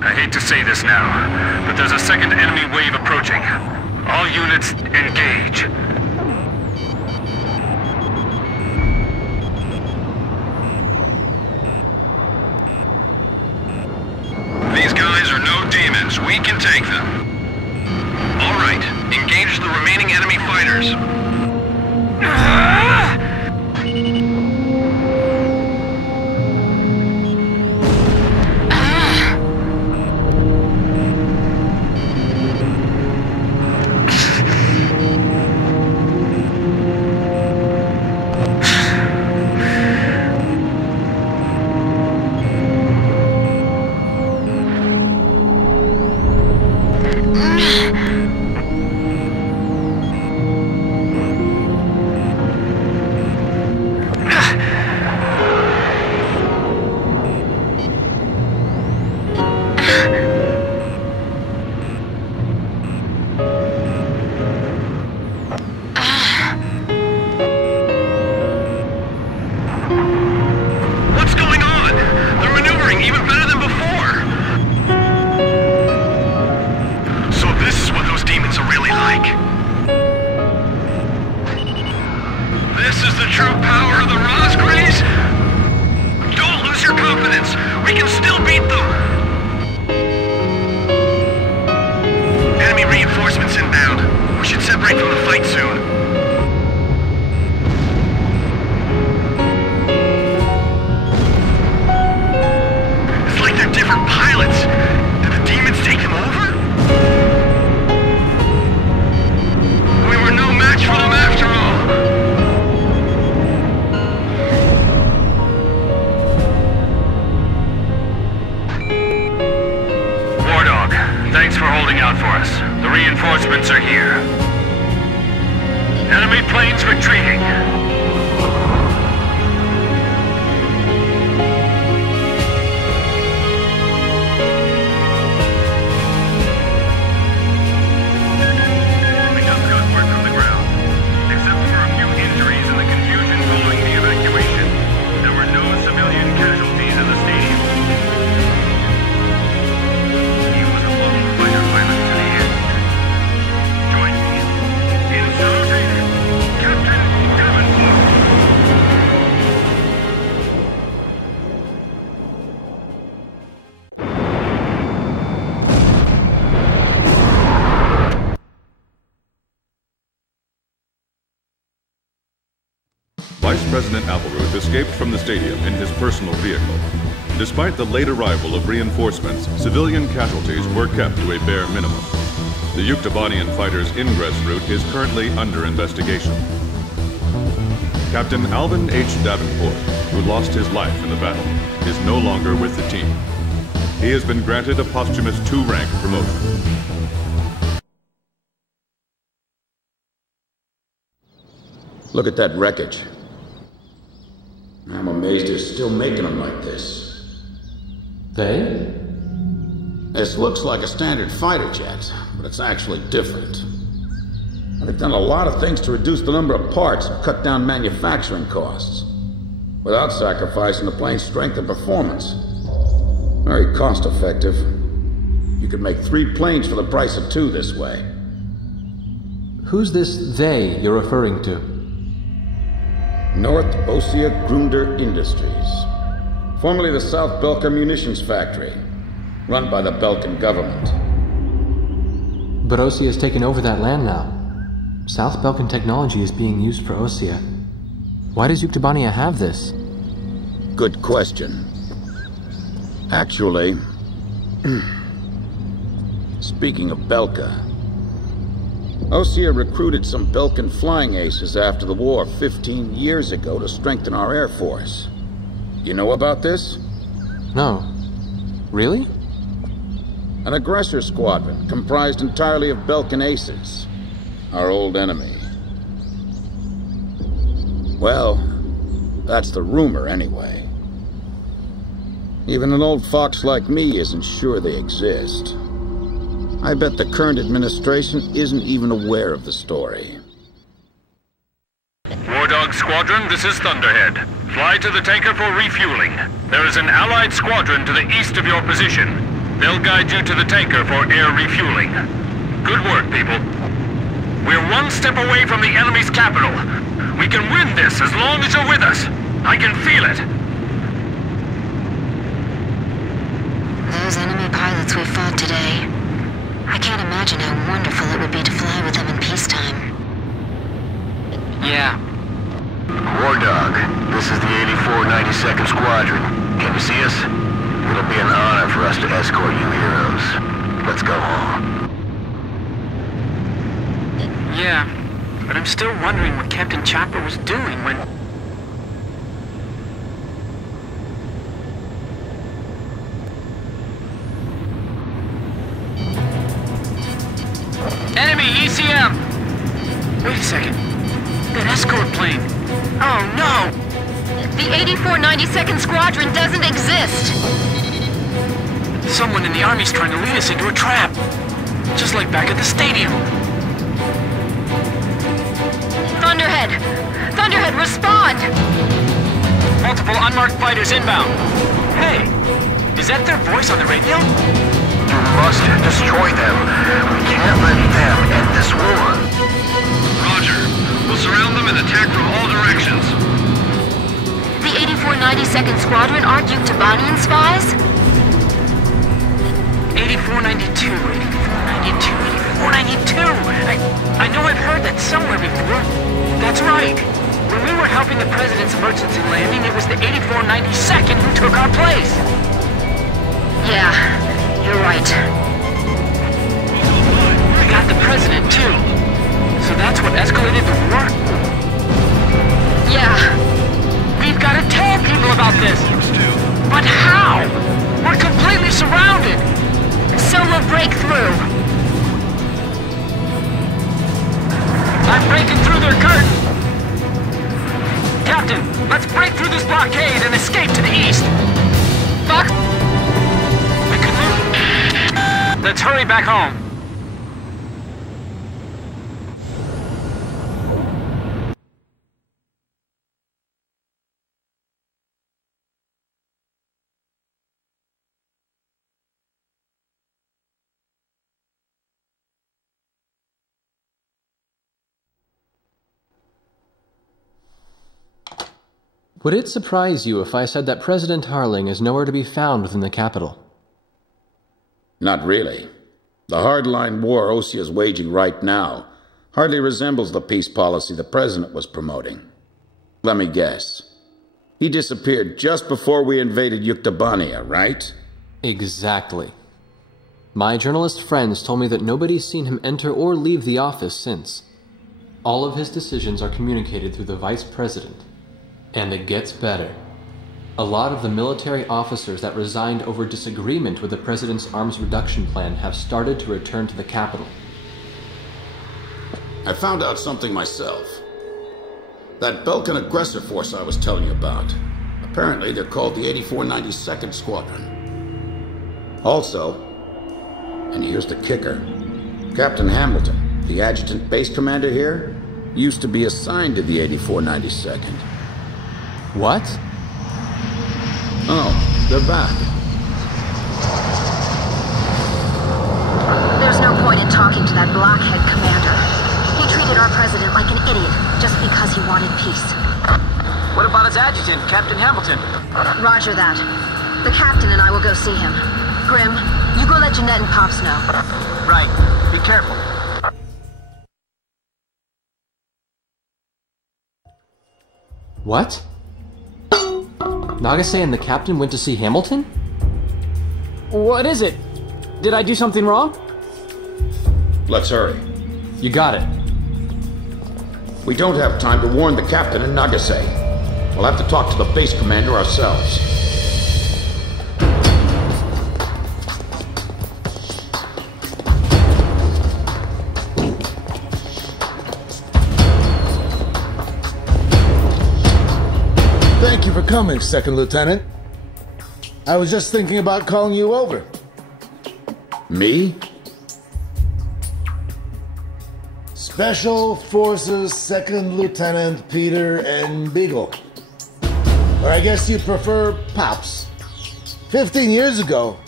I hate to say this now, but there's a second enemy wave approaching. All units, engage. These guys are no demons. We can take them. All right, engage the remaining enemy fighters. We can still beat them! Enemy reinforcements inbound. We should separate from the fight soon. It's like they're different pilots. Did the demons take them over? We were no match for them after all. War Dog, thanks for holding out for us. The reinforcements are here. Enemy planes retreating. Vice President Appleroot escaped from the stadium in his personal vehicle. Despite the late arrival of reinforcements, civilian casualties were kept to a bare minimum. The Yuktobanian fighters' ingress route is currently under investigation. Captain Alvin H. Davenport, who lost his life in the battle, is no longer with the team. He has been granted a posthumous 2-rank promotion. Look at that wreckage. I'm amazed they're still making them like this. They? This looks like a standard fighter jet, but it's actually different. And they've done a lot of things to reduce the number of parts and cut down manufacturing costs, without sacrificing the plane's strength and performance. Very cost-effective. You could make 3 planes for the price of 2 this way. Who's this they you're referring to? North Ossia Grunder Industries, formerly the South Belka Munitions Factory, run by the Belkan government. But Ossia has taken over that land now. South Belkan technology is being used for Ossia. Why does Yuktobania have this? Good question. Actually, speaking of Belka, Ossia recruited some Belkan flying aces after the war 15 years ago to strengthen our Air Force. You know about this? No. Really? An aggressor squadron comprised entirely of Belkan aces, our old enemy. Well, that's the rumor anyway. Even an old fox like me isn't sure they exist. I bet the current administration isn't even aware of the story. War Dog Squadron, this is Thunderhead. Fly to the tanker for refueling. There is an Allied squadron to the east of your position. They'll guide you to the tanker for air refueling. Good work, people. We're 1 step away from the enemy's capital. We can win this as long as you're with us. I can feel it. Those enemy pilots we fought today. I can't imagine how wonderful it would be to fly with them in peacetime. Yeah. War Dog, this is the 8492nd Squadron. Can you see us? It'll be an honor for us to escort you heroes. Let's go home. Yeah, but I'm still wondering what Captain Chopper was doing when... Enemy ECM! Wait a second. That escort plane. Oh no! The 8492nd Squadron doesn't exist! Someone in the Army's trying to lead us into a trap. Just like back at the stadium. Thunderhead! Thunderhead, respond! Multiple unmarked fighters inbound. Hey, is that their voice on the radio? You must destroy them. We can't let them end this war. Roger. We'll surround them and attack from all directions. the 8492nd Squadron aren't Yuktobanian spies? 8492, 8492, 8492! I know I've heard that somewhere before. That's right. When we were helping the President's emergency landing, it was the 8492nd who took our place. Yeah, you're right. We got the President, too. So that's what escalated the war? Yeah. We've got to tell people about this. But how? We're completely surrounded. So we'll break through. I'm breaking through their curtain. Captain, let's break through this blockade and escape to the east. Fuck. We could lose. Let's hurry back home. Would it surprise you if I said that President Harling is nowhere to be found within the capital? Not really. The hardline war Osea is waging right now hardly resembles the peace policy the President was promoting. Let me guess. He disappeared just before we invaded Yuktobania, right? Exactly. My journalist friends told me that nobody's seen him enter or leave the office since. All of his decisions are communicated through the Vice President. And it gets better. A lot of the military officers that resigned over disagreement with the President's arms reduction plan have started to return to the capital. I found out something myself. That Belkan aggressor force I was telling you about. Apparently they're called the 8492nd Squadron. Also, and here's the kicker, Captain Hamilton, the adjutant base commander here, used to be assigned to the 8492nd. What? Oh, they're back. There's no point in talking to that blockhead commander. He treated our president like an idiot just because he wanted peace. What about his adjutant, Captain Hamilton? Roger that. The captain and I will go see him. Grim, you go let Jeanette and Pops know. Right. Be careful. What? Nagase and the captain went to see Hamilton? What is it? Did I do something wrong? Let's hurry. You got it. We don't have time to warn the captain and Nagase. We'll have to talk to the base commander ourselves. Thank you for coming, Second Lieutenant. I was just thinking about calling you over. Me? Special Forces Second Lieutenant Peter N. Beagle. Or I guess you prefer Pops. 15 years ago,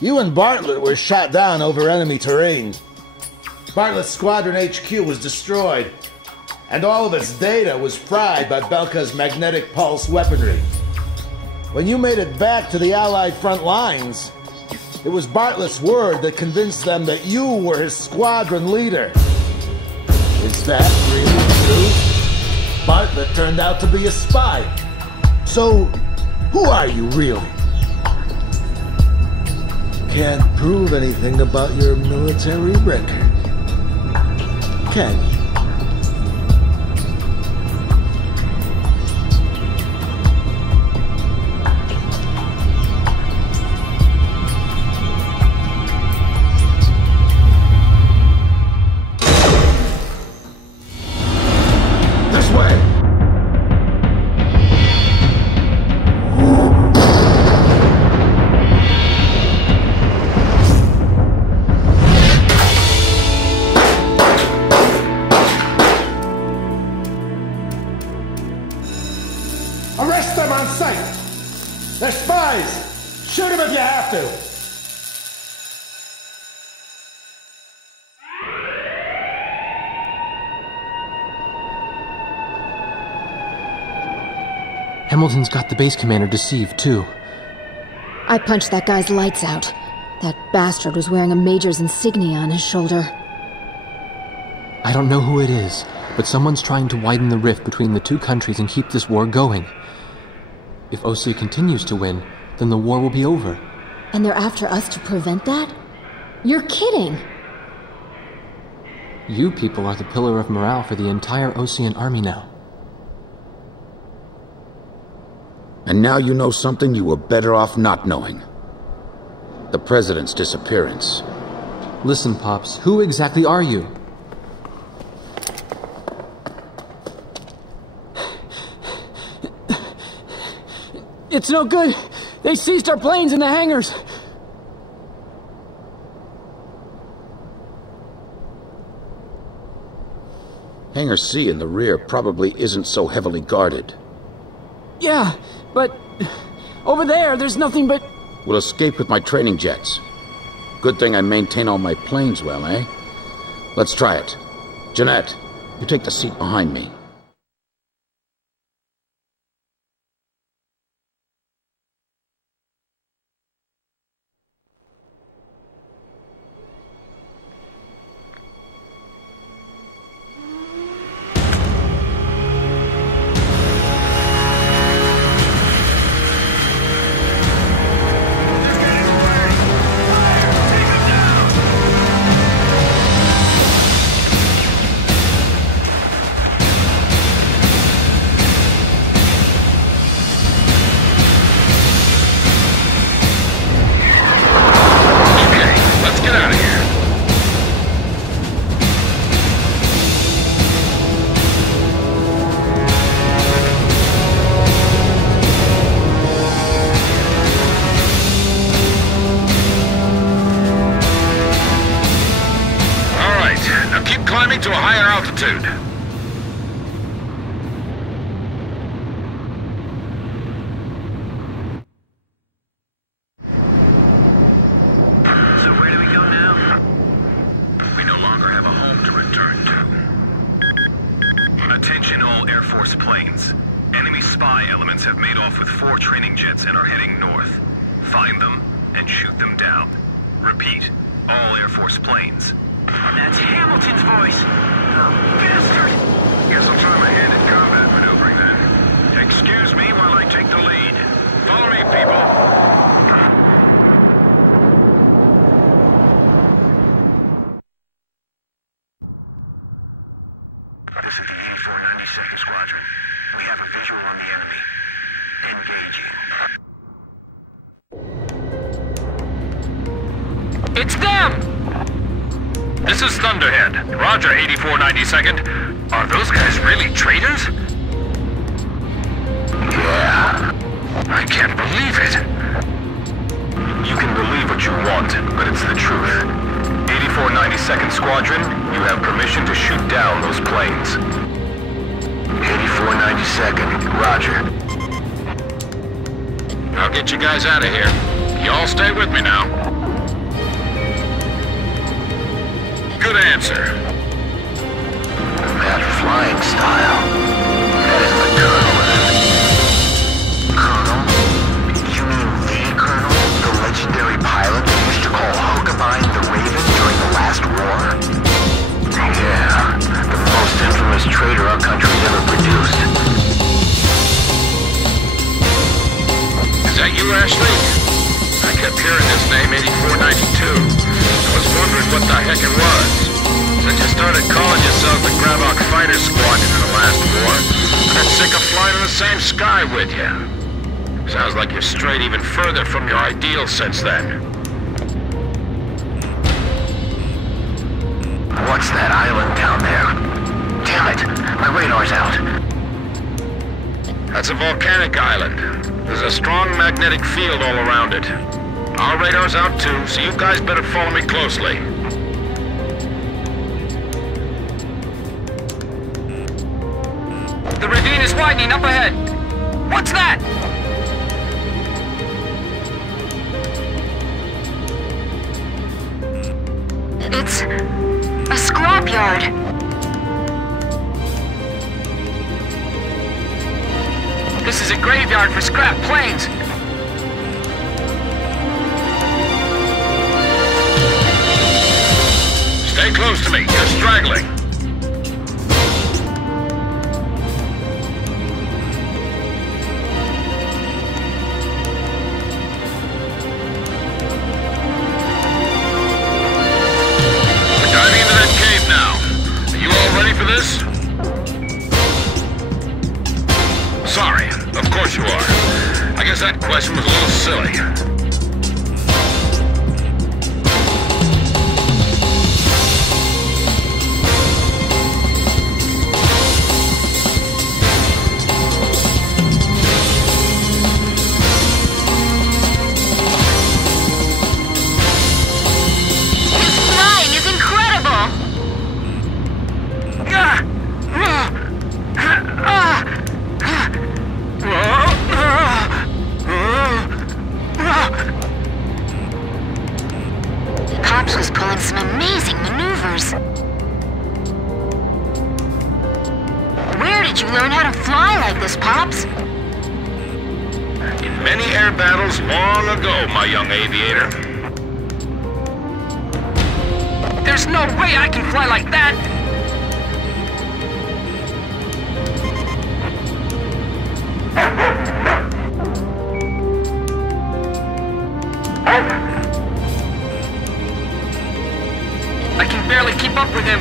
you and Bartlett were shot down over enemy terrain. Bartlett's Squadron HQ was destroyed, and all of its data was fried by Belka's magnetic pulse weaponry. When you made it back to the Allied front lines, it was Bartlett's word that convinced them that you were his squadron leader. Is that really true? Bartlett turned out to be a spy. So, who are you really? Can't prove anything about your military record, can you? Arrest them on sight! They're spies! Shoot them if you have to! Hamilton's got the base commander deceived, too. I punched that guy's lights out. That bastard was wearing a major's insignia on his shoulder. I don't know who it is, but someone's trying to widen the rift between the two countries and keep this war going. If Osea continues to win, then the war will be over. And they're after us to prevent that? You're kidding! You people are the pillar of morale for the entire Osean army now. And now you know something you were better off not knowing. The President's disappearance. Listen, Pops, who exactly are you? It's no good! They seized our planes in the hangars! Hangar C in the rear probably isn't so heavily guarded. Yeah, but over there's nothing but... We'll escape with my training jets. Good thing I maintain all my planes well, eh? Let's try it. Jeanette, you take the seat behind me. To a higher altitude. So where do we go now? We no longer have a home to return to. Attention all Air Force planes. Enemy spy elements have made off with 4 training jets and are heading north. Find them and shoot them down. Repeat, all Air Force planes. That's Hamilton's voice! Oh, bastard! Guess I'll try my hand at combat maneuvering then. Excuse me while I take the lead. Follow me, people. This is the 8492nd Squadron. We have a visual on the enemy. Engaging. It's them! This is Thunderhead. Roger, 8492nd. Are those guys really traitors? Yeah. I can't believe it. You can believe what you want, but it's the truth. 8492nd Squadron, you have permission to shoot down those planes. 8492nd, Roger. I'll get you guys out of here. You all stay with me now. Good answer. That flying style. That is the Colonel. Colonel? You mean the Colonel? The legendary pilot who used to call Hookabine the Raven during the last war? Yeah, the most infamous traitor our country's ever produced. Is that you, Ashley? I kept hearing this name, 8492. I was wondering what the heck it was. Since you started calling yourself the Gravok Fighter Squadron in the last war, I got sick of flying in the same sky with you. Sounds like you've strayed even further from your ideals since then. What's that island down there? Damn it, my radar's out. That's a volcanic island. There's a strong magnetic field all around it. Our radar's out too, so you guys better follow me closely. The ravine is widening up ahead! What's that? It's a scrapyard. The This is a graveyard for scrap planes. Stay close to me. You're straggling. We're diving into that cave now. Are you all ready for this? Sorry. Of course you are. I guess that question was a little silly. There's no way I can fly like that! I can barely keep up with him.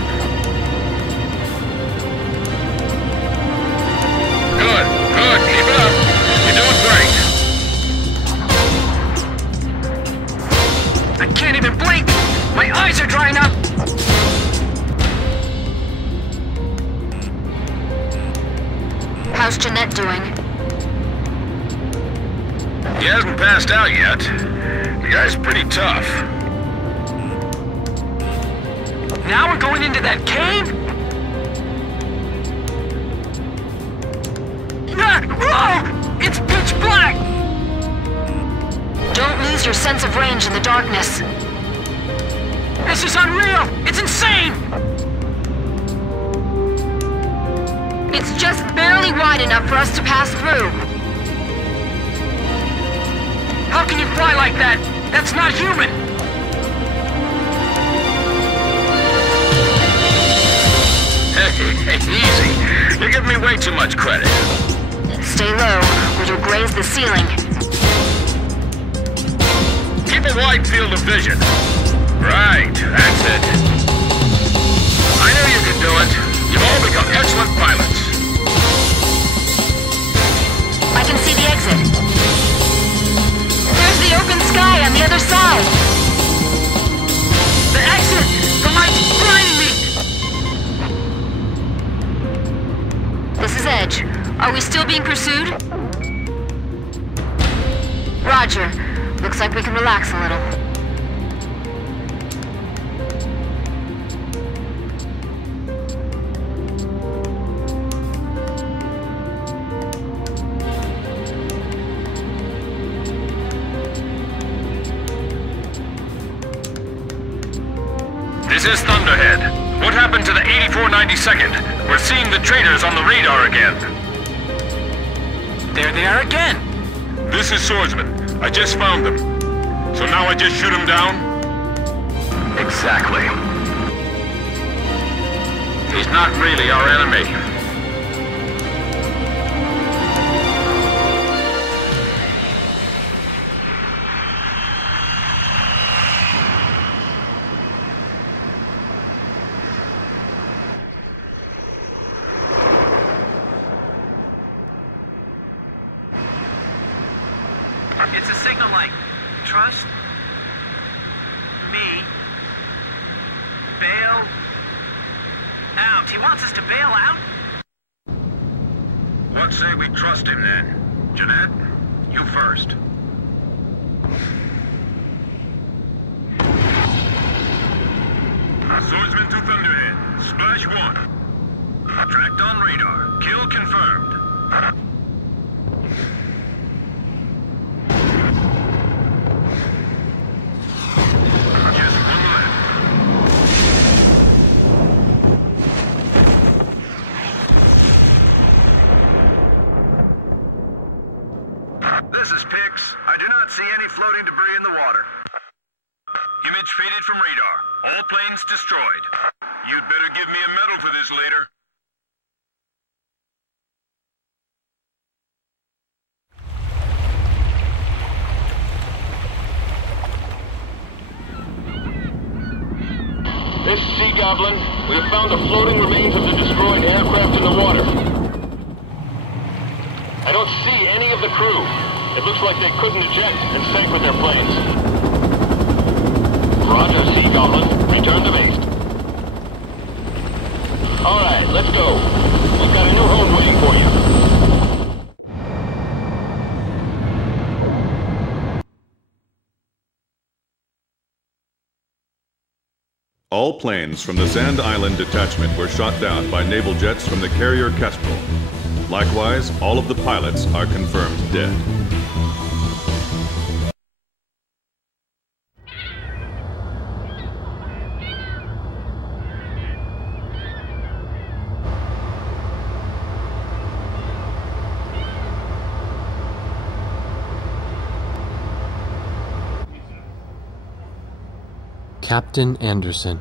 Good, good, keep it up. You're doing great. I can't even blink! My eyes are drying up! How's Jeanette doing? He hasn't passed out yet. The guy's pretty tough. Now we're going into that cave? Ah! It's pitch black! Don't lose your sense of range in the darkness. This is unreal! It's insane! It's just barely wide enough for us to pass through. How can you fly like that? That's not human! Hey, easy. You're giving me way too much credit. Stay low, or you'll graze the ceiling. Keep a wide field of vision. Right, that's it. I knew you could do it. You've all become excellent pilots. I can see the exit. There's the open sky on the other side. The exit! The light's blinding me! This is Edge. Are we still being pursued? Roger. Looks like we can relax a little. This is Thunderhead. What happened to the 8492nd? We're seeing the traitors on the radar again. There they are again. This is Swordsman. I just found them. So now I just shoot them down? Exactly. He's not really our enemy. It's a signal light. Trust me. Bail out. He wants us to bail out? What say we trust him then? Jeanette, you first. Swordsman to Thunderhead. Splash 1. Tracked on radar. Kill confirmed. battery in the water. Image faded from radar. All planes destroyed. You'd better give me a medal for this later. This is Sea Goblin. We have found the floating remains of the destroyed aircraft in the water. I don't see any of the crew. It looks like they couldn't eject and sank with their planes. Roger, Sea Goblin. Return to base. Alright, let's go. We've got a new home waiting for you. All planes from the Sand Island detachment were shot down by naval jets from the carrier Kestrel. Likewise, all of the pilots are confirmed dead. Captain Anderson,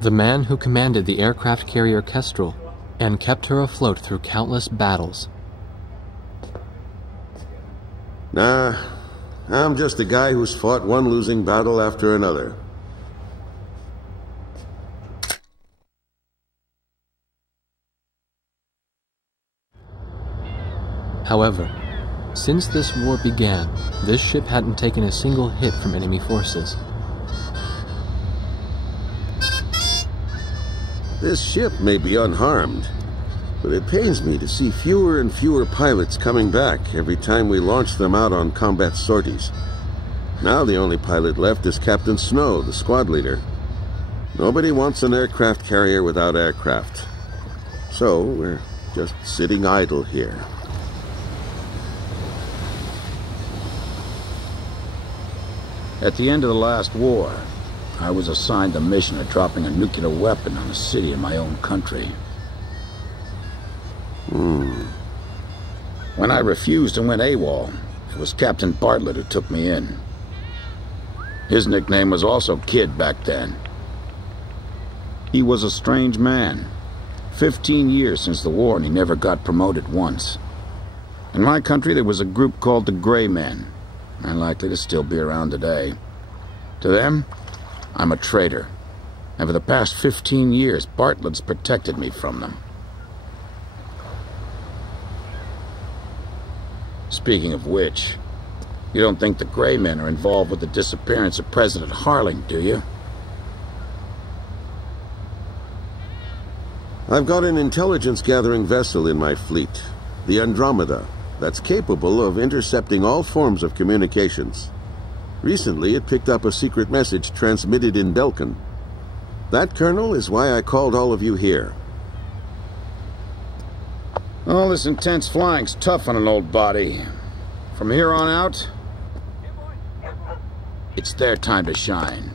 the man who commanded the aircraft carrier Kestrel and kept her afloat through countless battles. Nah, I'm just a guy who's fought one losing battle after another. However, since this war began, this ship hadn't taken a single hit from enemy forces. This ship may be unharmed, but it pains me to see fewer and fewer pilots coming back every time we launch them out on combat sorties. Now the only pilot left is Captain Snow, the squad leader. Nobody wants an aircraft carrier without aircraft. So we're just sitting idle here. At the end of the last war, I was assigned the mission of dropping a nuclear weapon on a city in my own country. When I refused and went AWOL, it was Captain Bartlett who took me in. His nickname was also Kid back then. He was a strange man. 15 years since the war and he never got promoted once. In my country there was a group called the Gray Men, and likely to still be around today. To them, I'm a traitor, and for the past 15 years, Bartlett's protected me from them. Speaking of which, you don't think the Gray Men are involved with the disappearance of President Harling, do you? I've got an intelligence-gathering vessel in my fleet, the Andromeda, that's capable of intercepting all forms of communications. Recently, it picked up a secret message transmitted in Belkan. That, Colonel, is why I called all of you here. All this intense flying's tough on an old body. From here on out, it's their time to shine.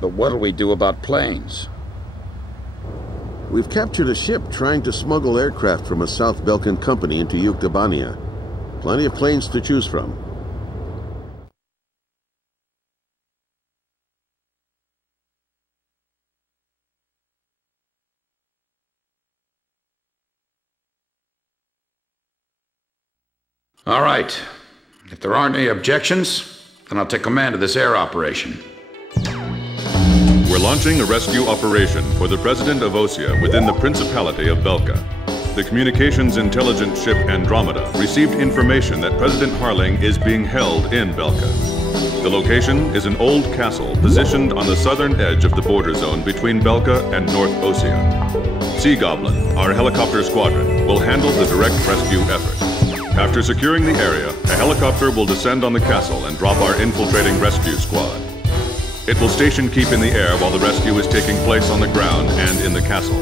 But what'll we do about planes? We've captured a ship trying to smuggle aircraft from a South Belkan company into Yuktobania. Plenty of planes to choose from. All right. If there aren't any objections, then I'll take command of this air operation. We're launching a rescue operation for the President of Osea within the Principality of Belka. The communications intelligence ship Andromeda received information that President Harling is being held in Belka. The location is an old castle positioned on the southern edge of the border zone between Belka and North Osea. Sea Goblin, our helicopter squadron, will handle the direct rescue effort. After securing the area, a helicopter will descend on the castle and drop our infiltrating rescue squad. It will station keep in the air while the rescue is taking place on the ground and in the castle.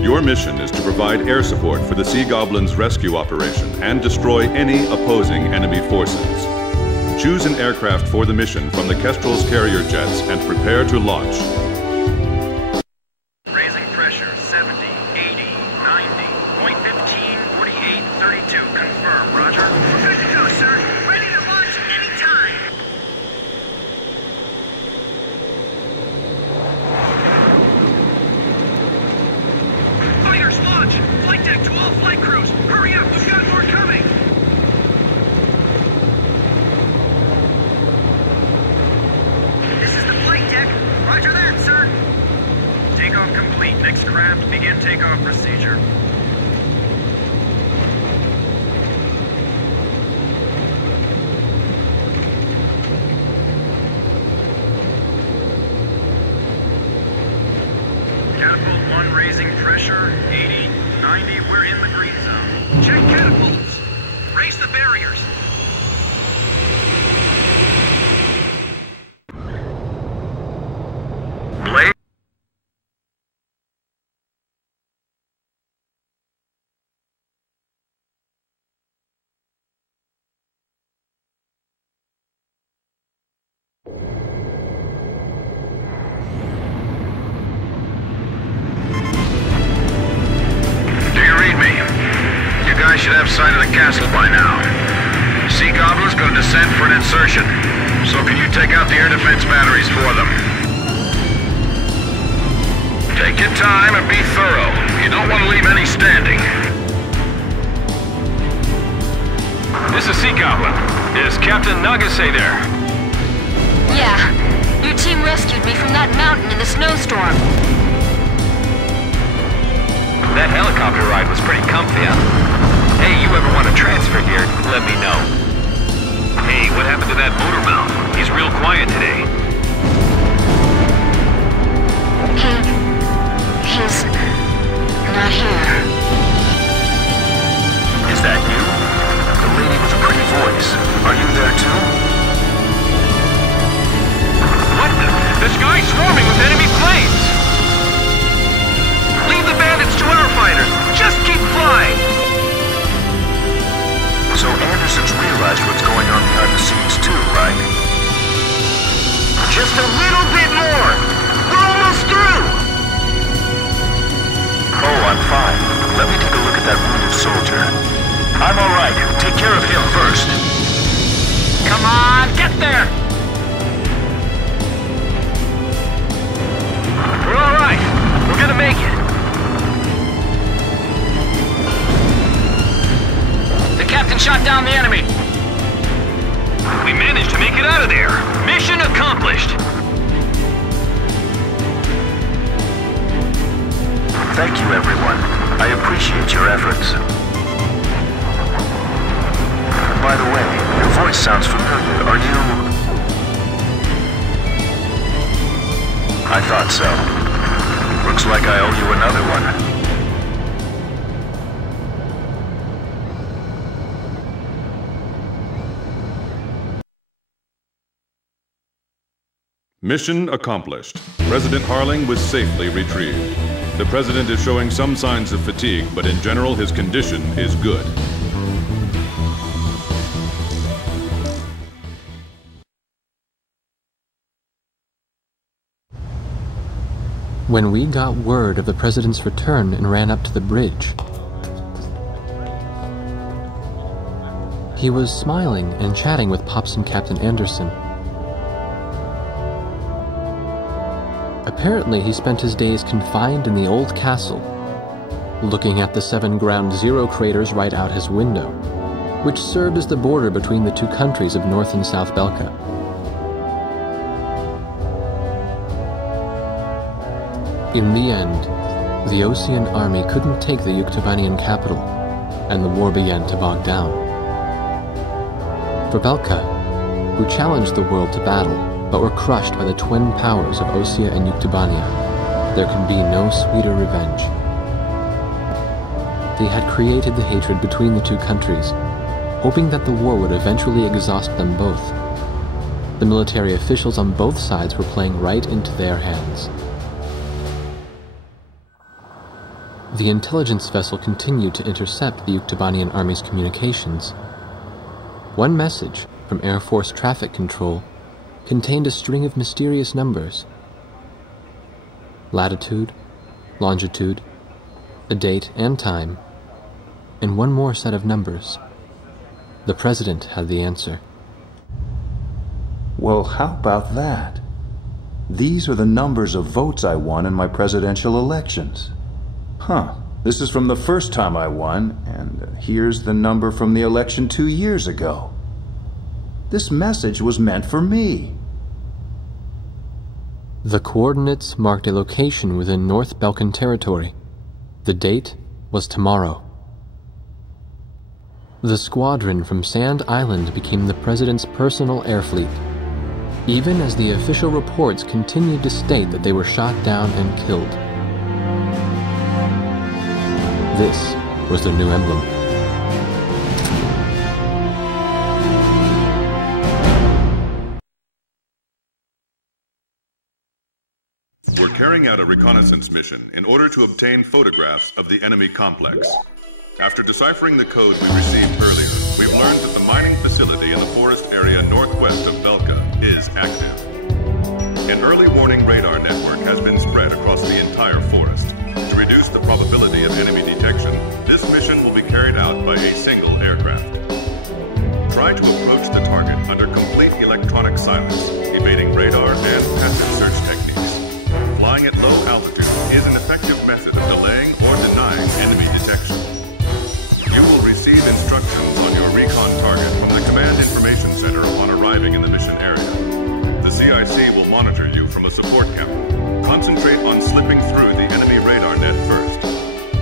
Your mission is to provide air support for the Sea Goblin's rescue operation and destroy any opposing enemy forces. Choose an aircraft for the mission from the Kestrel's carrier jets and prepare to launch. Raising pressure, 70, 80, 90. Check catapults. Raise the barriers. Blade. Should have sight of the castle by now. Sea Goblin's gonna descend for an insertion, so can you take out the air defense batteries for them? Take your time and be thorough. You don't want to leave any standing. This is Sea Goblin. Is Captain Nagase there? Yeah. Your team rescued me from that mountain in the snowstorm. That helicopter ride was pretty comfy, huh? Hey, you ever want to transfer here, let me know. Hey, what happened to that motor mouth? He's real quiet today. He's not here. Is that you? The lady with the pretty voice. Are you there too? What the? The sky's swarming with enemy planes! Leave the bandits to our fighters! Just keep flying! So Anderson's realized what's going on behind the scenes too, right? Just a little bit more! We're almost through! Oh, I'm fine. Let me take a look at that wounded soldier. I'm alright. Take care of him first. Come on, get there! We're alright. We're gonna make it. Captain shot down the enemy. We managed to make it out of there. Mission accomplished. Thank you, everyone. I appreciate your efforts. By the way, your voice sounds familiar. Are you... I thought so. Looks like I owe you another one. Mission accomplished. President Harling was safely retrieved. The President is showing some signs of fatigue, but in general his condition is good. When we got word of the President's return and ran up to the bridge, he was smiling and chatting with Pops and Captain Anderson. Apparently, he spent his days confined in the old castle, looking at the 7 Ground Zero craters right out his window, which served as the border between the two countries of North and South Belka. In the end, the Osean army couldn't take the Yuktobanian capital, and the war began to bog down. For Belka, who challenged the world to battle, but were crushed by the twin powers of Osea and Yuktobania, there could be no sweeter revenge. They had created the hatred between the two countries, hoping that the war would eventually exhaust them both. The military officials on both sides were playing right into their hands. The intelligence vessel continued to intercept the Yuktobanian army's communications. One message from Air Force Traffic Control contained a string of mysterious numbers. Latitude, longitude, a date and time, and one more set of numbers. The President had the answer. Well, how about that? These are the numbers of votes I won in my presidential elections. Huh, this is from the first time I won, and here's the number from the election 2 years ago. This message was meant for me. The coordinates marked a location within North Balkan territory. The date was tomorrow. The squadron from Sand Island became the President's personal air fleet, even as the official reports continued to state that they were shot down and killed. This was the new emblem. carrying out a reconnaissance mission in order to obtain photographs of the enemy complex. After deciphering the code we received earlier, we've learned that the mining facility in the forest area northwest of Belka is active. An early warning radar network has been spread across the entire forest. To reduce the probability of enemy detection, this mission will be carried out by a single aircraft. Try to approach the target under complete electronic silence, evading radar and passive search techniques. Flying at low altitude is an effective method of delaying or denying enemy detection. You will receive instructions on your recon target from the Command Information Center upon arriving in the mission area. The CIC will monitor you from a support camp. Concentrate on slipping through the enemy radar net first.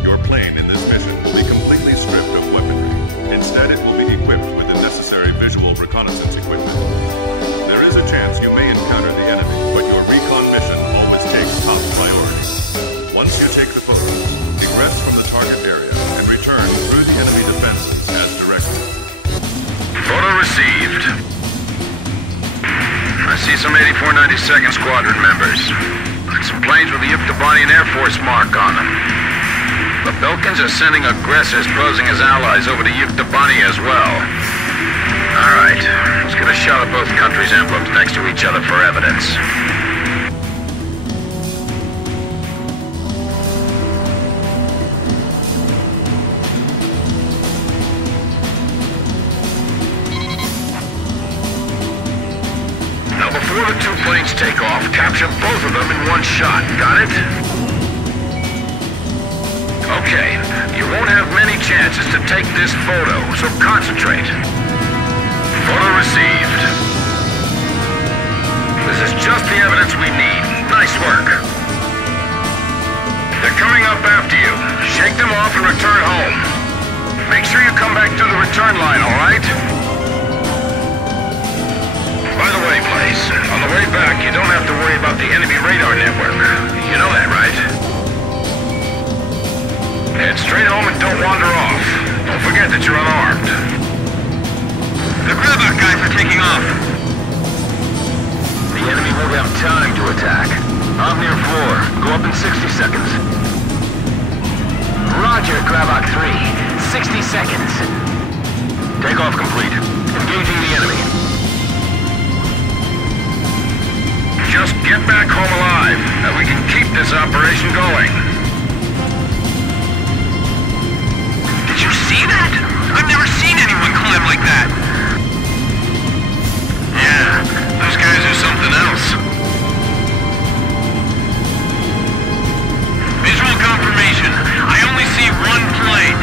Your plane in this mission will be completely stripped of weaponry. Instead, it will be equipped with the necessary visual reconnaissance equipment. There is a chance you may encounter the enemy, but your recon mission always takes top priority. Once you take the photos, egress from the target area and return through the enemy defenses as directed. Photo received. I see some 8492nd Squadron members. Some planes with the Yuktobanian Air Force mark on them. The Belkans are sending aggressors posing as allies over to Yuktobania as well. Alright, let's get a shot of both countries' emblems next to each other for evidence. Now before the two planes take off, capture both of them in one shot, got it? Okay, you won't have many chances to take this photo, so concentrate. Photo received. This is just the evidence we need. Nice work. They're coming up after you. Shake them off and return home. Make sure you come back through the return line, all right? By the way, Blaze, on the way back, you don't have to worry about the enemy radar network. You know that, right? Head straight home and don't wander off. Don't forget that you're unarmed. The grab-out guys are taking off. The enemy won't have time to attack. I'm near floor. Go up in 60 seconds. Roger, Grabak 3. 60 seconds. Takeoff complete. Engaging the enemy. Just get back home alive, and we can keep this operation going. Did you see that? I've never seen anyone climb like that. Yeah, those guys are something else. Visual confirmation. I only see one plane.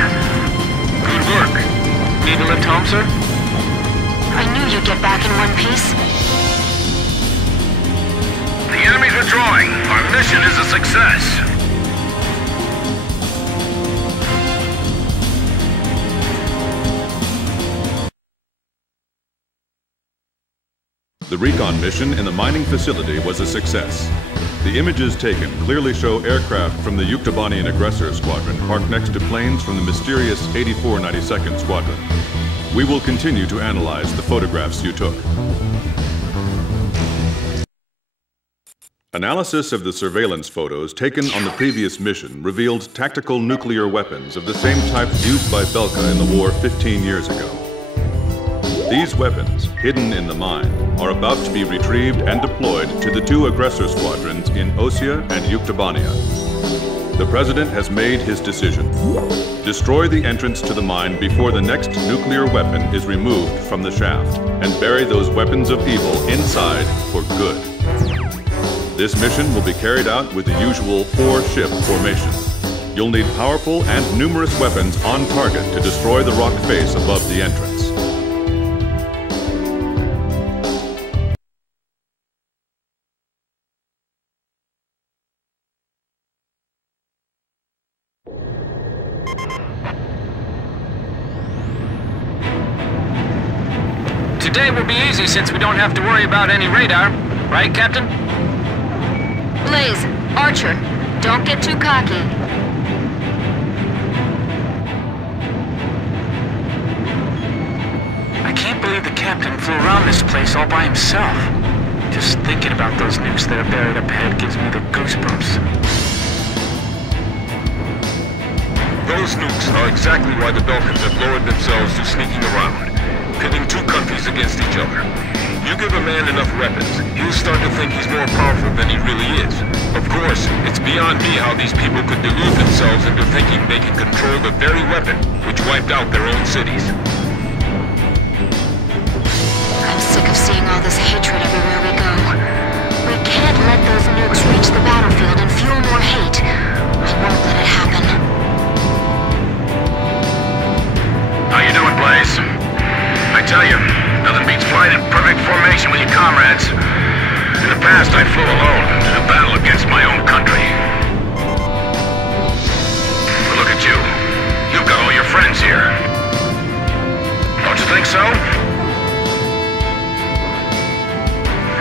Good work. Need to lift home, sir? I knew you'd get back in one piece. The enemy's withdrawing. Our mission is a success. The recon mission in the mining facility was a success. The images taken clearly show aircraft from the Yuktobanian Aggressor Squadron parked next to planes from the mysterious 8492nd Squadron. We will continue to analyze the photographs you took. Analysis of the surveillance photos taken on the previous mission revealed tactical nuclear weapons of the same type used by Belka in the war 15 years ago. These weapons, hidden in the mine, are about to be retrieved and deployed to the two aggressor squadrons in Osia and Yuktobania. The President has made his decision. Destroy the entrance to the mine before the next nuclear weapon is removed from the shaft, and bury those weapons of evil inside for good. This mission will be carried out with the usual 4-ship formation. You'll need powerful and numerous weapons on target to destroy the rock face above the entrance. Today will be easy since we don't have to worry about any radar. Right, Captain? Blaze, Archer, don't get too cocky. I can't believe the captain flew around this place all by himself. Just thinking about those nukes that are buried up ahead gives me the goosebumps. Those nukes are exactly why the Belkans have lowered themselves to sneaking around, pitting two countries against each other. You give a man enough weapons, he'll start to think he's more powerful than he really is. Of course, it's beyond me how these people could delude themselves into thinking they can control the very weapon which wiped out their own cities. I'm sick of seeing all this hatred everywhere we go. We can't let those nukes reach the battlefield and fuel more hate. I won't let it happen. How you doing, Blaze? I tell you, nothing beats flying in perfect formation with your comrades. In the past, I flew alone to do battle against my own country. But look at you. You've got all your friends here. Don't you think so?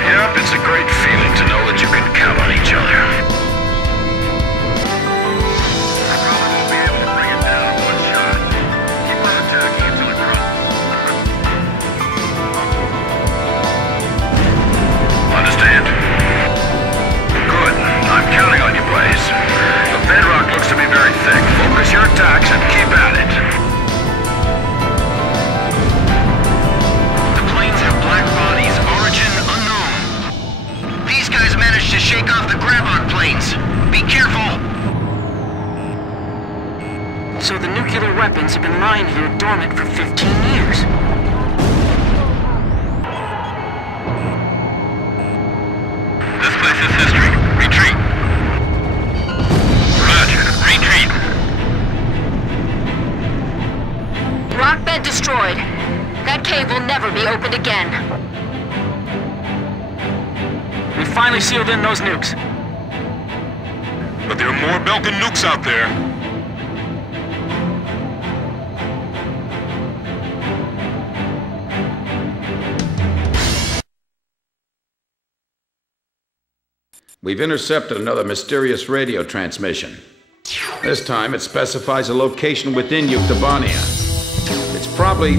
Yep, it's a great feeling to know that you can count on each other. I probably won't be able to bring it down in one shot. Keep on attacking until it crumbles. Understand? Good. I'm counting on you, Blaze. The bedrock looks to be very thick. Focus your attacks and keep at it. The planes have black bodies, origin unknown. These guys managed to shake off the Grabon planes. Be careful! So the nuclear weapons have been lying here dormant for 15 years. This place is history. Retreat. Roger. Retreat. Rock bed destroyed. That cave will never be opened again. We finally sealed in those nukes. But there are more Belkan nukes out there. We've intercepted another mysterious radio transmission. This time it specifies a location within Yuktobania. It's probably...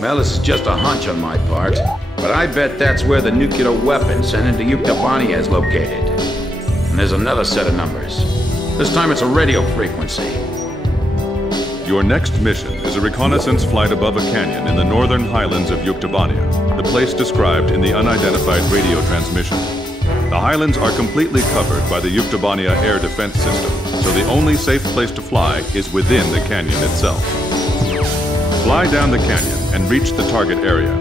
well, this is just a hunch on my part, but I bet that's where the nuclear weapon sent into Yuktobania is located. And there's another set of numbers. This time it's a radio frequency. Your next mission is a reconnaissance flight above a canyon in the northern highlands of Yuktobania, the place described in the unidentified radio transmission. The highlands are completely covered by the Yuktobania air defense system, so the only safe place to fly is within the canyon itself. Fly down the canyon and reach the target area.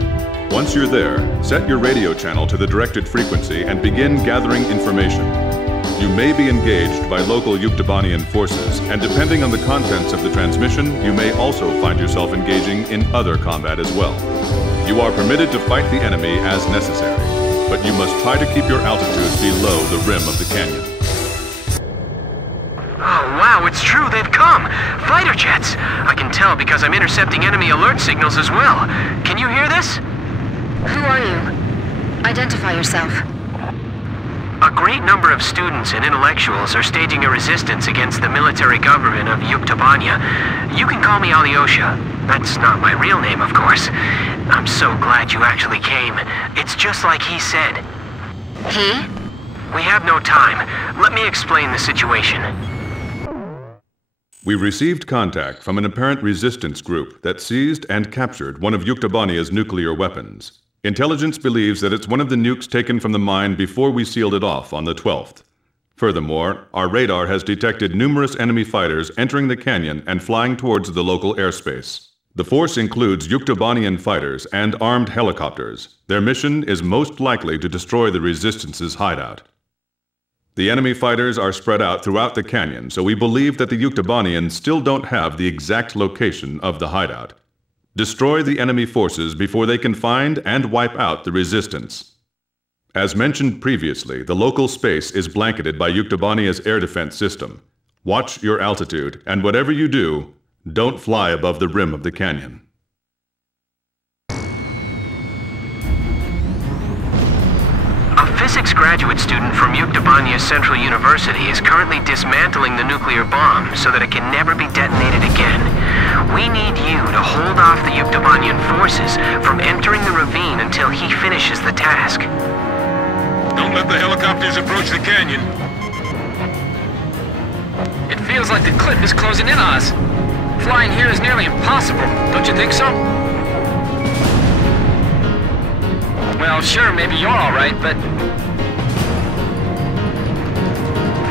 Once you're there, set your radio channel to the directed frequency and begin gathering information. You may be engaged by local Yuktobanian forces, and depending on the contents of the transmission, you may also find yourself engaging in other combat as well. You are permitted to fight the enemy as necessary, but you must try to keep your altitude below the rim of the canyon. Oh, wow, it's true, they've come! Fighter jets! I can tell because I'm intercepting enemy alert signals as well. Can you hear this? Who are you? Identify yourself. A great number of students and intellectuals are staging a resistance against the military government of Yuktobania. You can call me Alyosha. That's not my real name, of course. I'm so glad you actually came. It's just like he said. He? We have no time. Let me explain the situation. We received contact from an apparent resistance group that seized and captured one of Yuktobania's nuclear weapons. Intelligence believes that it's one of the nukes taken from the mine before we sealed it off on the 12th. Furthermore, our radar has detected numerous enemy fighters entering the canyon and flying towards the local airspace. The force includes Yuktobanian fighters and armed helicopters. Their mission is most likely to destroy the Resistance's hideout. The enemy fighters are spread out throughout the canyon, so we believe that the Yuktobanians still don't have the exact location of the hideout. Destroy the enemy forces before they can find and wipe out the Resistance. As mentioned previously, the local space is blanketed by Yuktobania's air defense system. Watch your altitude, and whatever you do, don't fly above the rim of the canyon. A physics graduate student from Yuktobania Central University is currently dismantling the nuclear bomb so that it can never be detonated again. We need you to hold off the Yuktobanian forces from entering the ravine until he finishes the task. Don't let the helicopters approach the canyon. It feels like the cliff is closing in on us. Flying here is nearly impossible, don't you think so? Well, sure, maybe you're alright, but...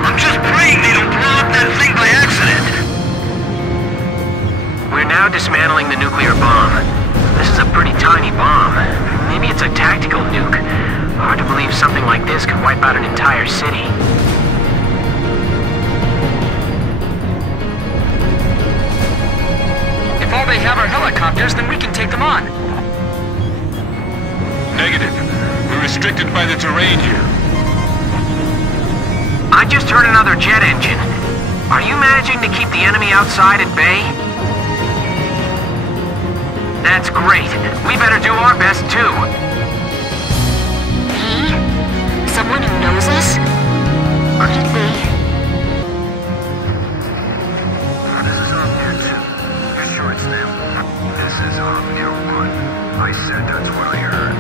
I'm just praying they don't blow up that thing by accident. We're now dismantling the nuclear bomb. This is a pretty tiny bomb. Maybe it's a tactical nuke. Hard to believe something like this could wipe out an entire city. If all they have are helicopters, then we can take them on. Negative. We're restricted by the terrain here. I just heard another jet engine. Are you managing to keep the enemy outside at bay? That's great. We better do our best, too. He? Someone who knows us? Could it be? This is Omnia 2. You're sure it's them? This is Omnia 1. I said that's what I heard.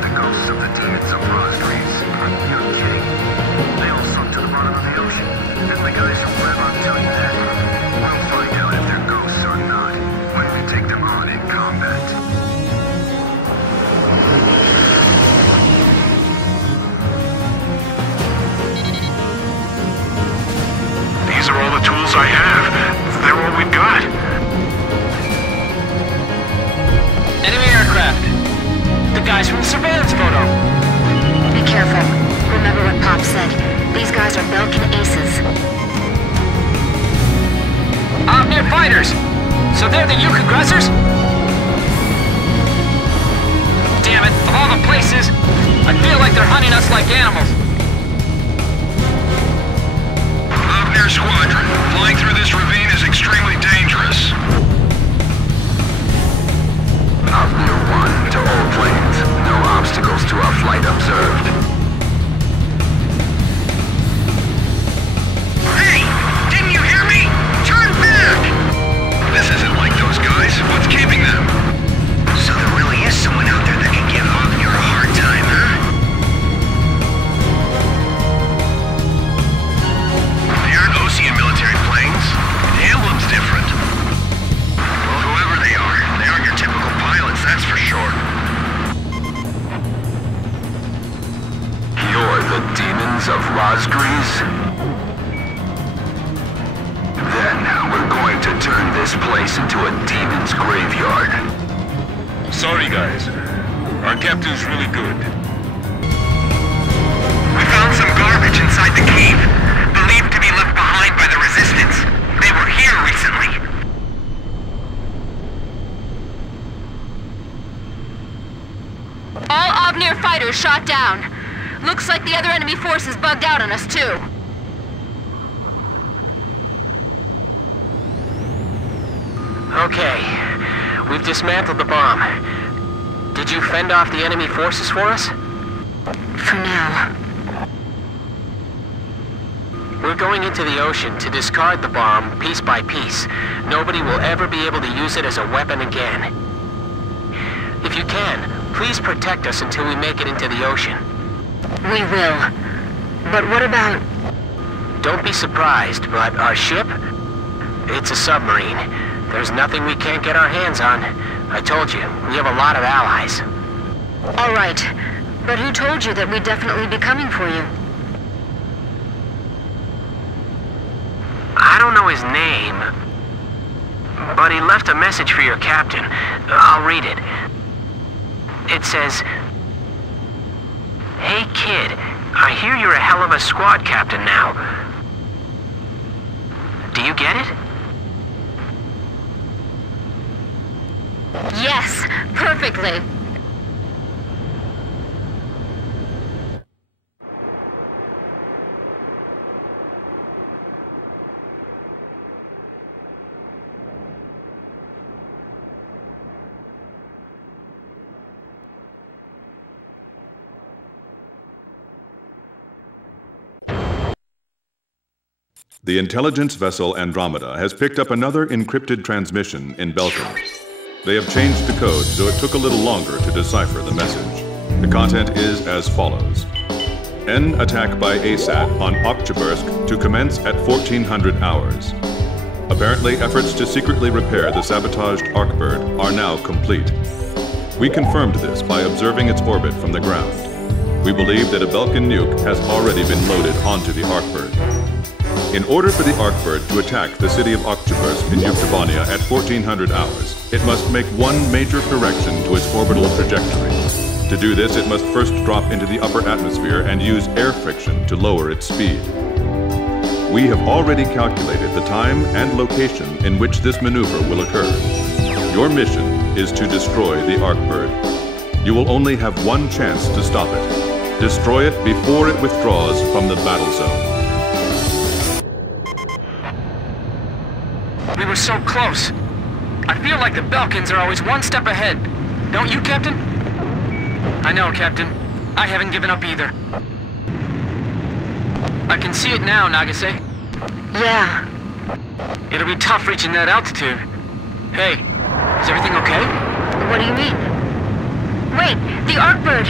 The ghosts of the demons of Rosgreaves. You're kidding. They all sunk to the bottom of the ocean. Didn't the guys from Redrock tell you that? We'll find out if they're ghosts or not when we take them on in combat. These are all the tools I have. They're all we've got. Enemy aircraft. The guys from the surveillance photo. Be careful. Remember what Pop said. These guys are Belkin aces. Omnia fighters! So they're the Uke aggressors? Damn it, of all the places, I feel like they're hunting us like animals. Omnia Squadron, flying through this ravine is extremely dangerous. Omnia 1 to all planes. No obstacles to our flight observed. Hey! Didn't you hear me? Turn back! This isn't like those guys. What's keeping them? So there really is someone out there that can give Omnia a hard time, huh? They aren't Ocean military planes. The emblem's different. Well, whoever they aren't your typical pilots, that's for sure. You're the demons of Rosgreaves? Then we're going to turn this place into a demon's graveyard. Sorry, guys. Our captain's really good. We found some garbage inside the cave, believed to be left behind by the Resistance. They were here recently. All Omnia fighters shot down. Looks like the other enemy forces bugged out on us, too. Okay, we've dismantled the bomb. Did you fend off the enemy forces for us? For now. We're going into the ocean to discard the bomb piece by piece. Nobody will ever be able to use it as a weapon again. If you can, please protect us until we make it into the ocean. We will. But what about... Don't be surprised, but our ship? It's a submarine. There's nothing we can't get our hands on. I told you, we have a lot of allies. All right. But who told you that we'd definitely be coming for you? I don't know his name, but he left a message for your captain. I'll read it. It says, "Hey kid, I hear you're a hell of a squad captain now. Do you get it?" Yes, perfectly. The intelligence vessel Andromeda has picked up another encrypted transmission in Belkin. They have changed the code, so it took a little longer to decipher the message. The content is as follows. N attack by ASAT on Oktyabrsк to commence at 1400 hours. Apparently, efforts to secretly repair the sabotaged Arkbird are now complete. We confirmed this by observing its orbit from the ground. We believe that a Belkin nuke has already been loaded onto the Arkbird. In order for the Arkbird to attack the city of Oktyabrsk in Yuktobania at 1400 hours, it must make one major correction to its orbital trajectory. To do this, it must first drop into the upper atmosphere and use air friction to lower its speed. We have already calculated the time and location in which this maneuver will occur. Your mission is to destroy the Arkbird. You will only have one chance to stop it. Destroy it before it withdraws from the battle zone. We were so close. I feel like the Belkins are always one step ahead. Don't you, Captain? I know, Captain. I haven't given up either. I can see it now, Nagase. Yeah. It'll be tough reaching that altitude. Hey, is everything okay? What do you mean? Wait, the Arkbird!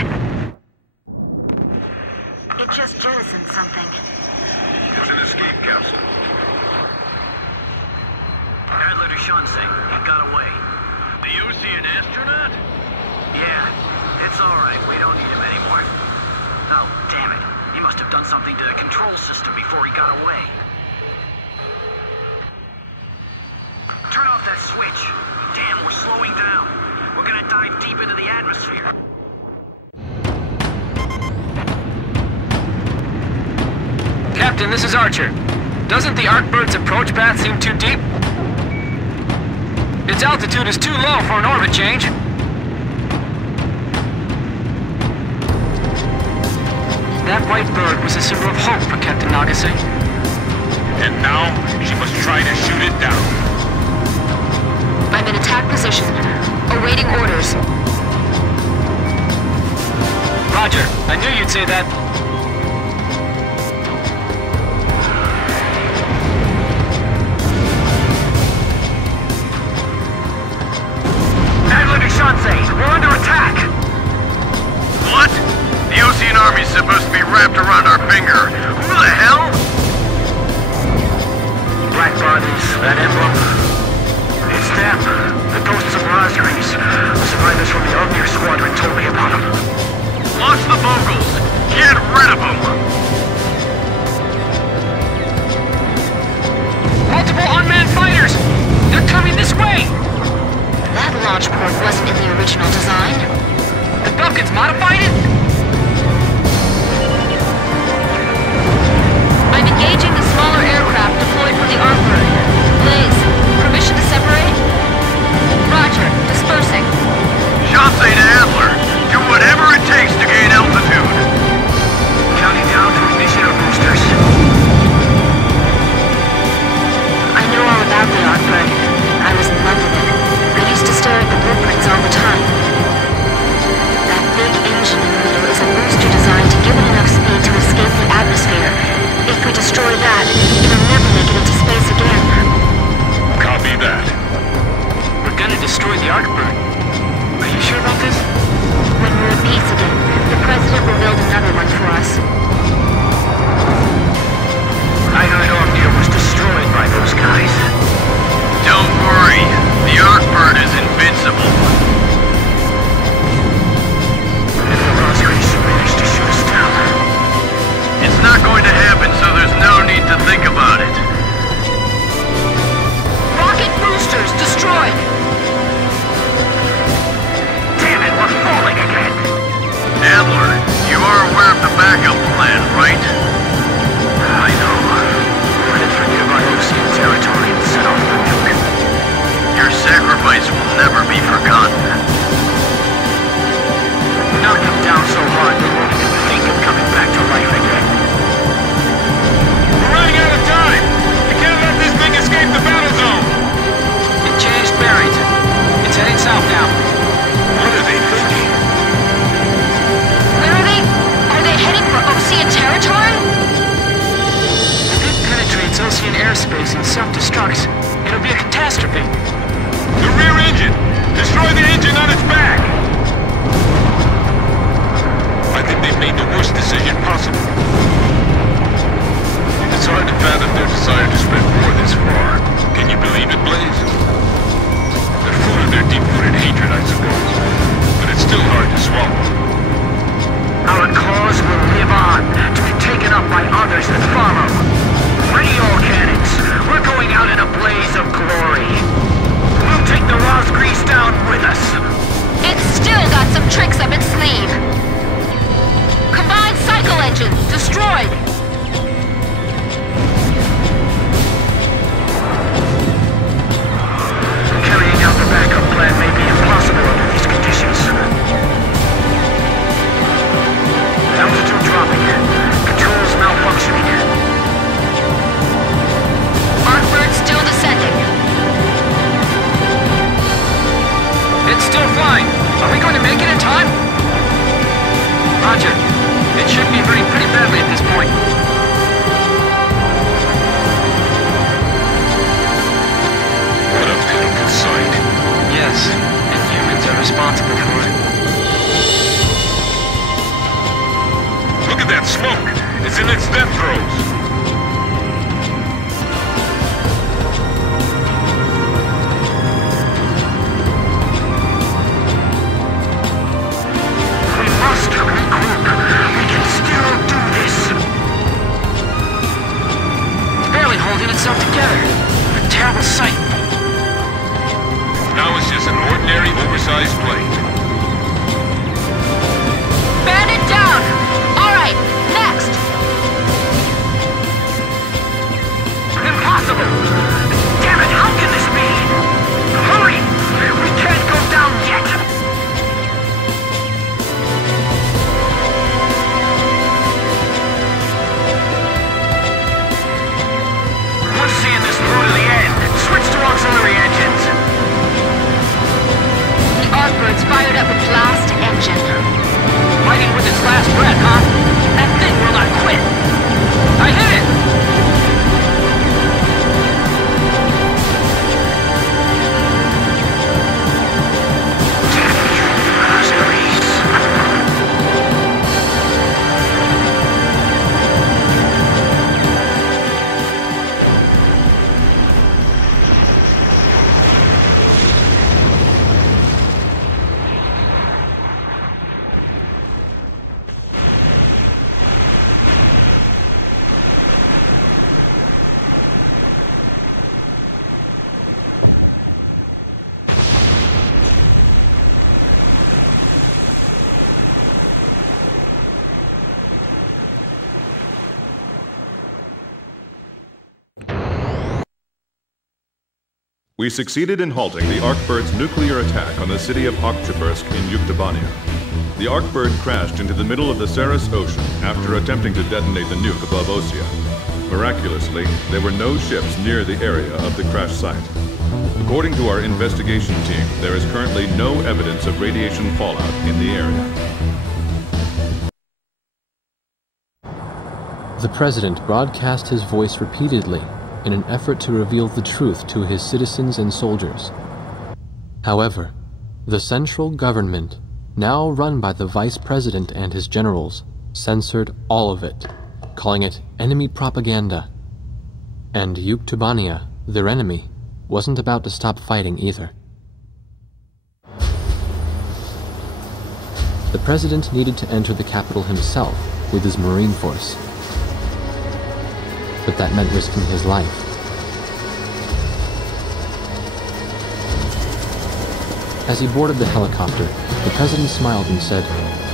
It just jettisoned something. It was an escape capsule. Adler to Shansei. It got away. The Ocean astronaut? Yeah, it's alright. We don't need him anymore. Oh, damn it. He must have done something to the control system before he got away. Turn off that switch. Damn, we're slowing down. We're gonna dive deep into the atmosphere. Captain, this is Archer. Doesn't the Arkbird's approach path seem too deep? Its altitude is too low for an orbit change. That white bird was a symbol of hope for Captain Nagase. And now, she must try to shoot it down. I'm in attack position, awaiting orders. Roger, I knew you'd say that. Adler to Shansei, we're under attack! What? The Ocean Army's supposed to be wrapped around our finger. Who the hell? Black bodies, that emblem. It's them, the ghosts of Lazaris. The survivors from the Ognier Squadron told me about them. Launch the Vogels! Get rid of them! Multiple unmanned fighters! They're coming this way! That launch port wasn't in the original design. The Belkins modified it? I'm engaging the smaller aircraft deployed from the Arkbird. Blaze, permission to separate? Roger, dispersing. Shansei to Adler! Do whatever it takes to gain altitude! Counting down to ignition of boosters. I know all about the Arkbird. I was in love with it. I used to stare at the blueprints all the time. That big engine in the middle is a booster designed to give it enough speed to escape the atmosphere. If we destroy that, it'll never make it into space again. Copy that. We're gonna destroy the Arkbird. Are you sure about this? When we're at peace again, the President will build another one for us. I heard Ognier was destroyed by those guys. Don't worry. The Arkbird is invincible. If the Lazaris manage to shoot us down... It's not going to happen, so there's no need to think about it. Rocket boosters destroyed! Damn it, we're falling again! Adler, you are aware of the backup plan, right? I know. We'll head for nearby Ocean territory and set off the nuke. Your sacrifice will never I suppose. But it's still hard to swallow. Our cause will live on, to be taken up by others that follow. Ready all cannons. We're going out in a blaze of glory. We'll take the Ross Grease down with us. It's still got some tricks up its sleeve. Combined cycle engine destroyed. Carrying out the backup plan may be impossible under these conditions. Altitude dropping. Controls malfunctioning. Artbird still descending. It's still flying. Are we going to make it in time? Roger. It should be hurting pretty badly at this point. What a pitiful sight. Yes, and humans are responsible for it. Look at that smoke! It's in its death throes! We must regroup. We can still do this. It's barely holding itself together. A terrible sight. Now it's just an ordinary, oversized plane. Man it down! Alright, next! Impossible! Damn it, how can this be? Hurry! We can't go down yet! We're seeing this through to the end. Switch to auxiliary engines. The Artbird's fired up its last engine. Fighting with its last breath, huh? That thing will not quit. I hit it! We succeeded in halting the Arkbird's nuclear attack on the city of Oktyabrsk in Yuktobania. The Arkbird crashed into the middle of the Saras Ocean after attempting to detonate the nuke above Osea. Miraculously, there were no ships near the area of the crash site. According to our investigation team, there is currently no evidence of radiation fallout in the area. The President broadcast his voice repeatedly in an effort to reveal the truth to his citizens and soldiers. However, the central government, now run by the Vice President and his generals, censored all of it, calling it enemy propaganda. And Yuktobania, their enemy, wasn't about to stop fighting either. The President needed to enter the capital himself with his Marine force. But that meant risking his life. As he boarded the helicopter, the President smiled and said,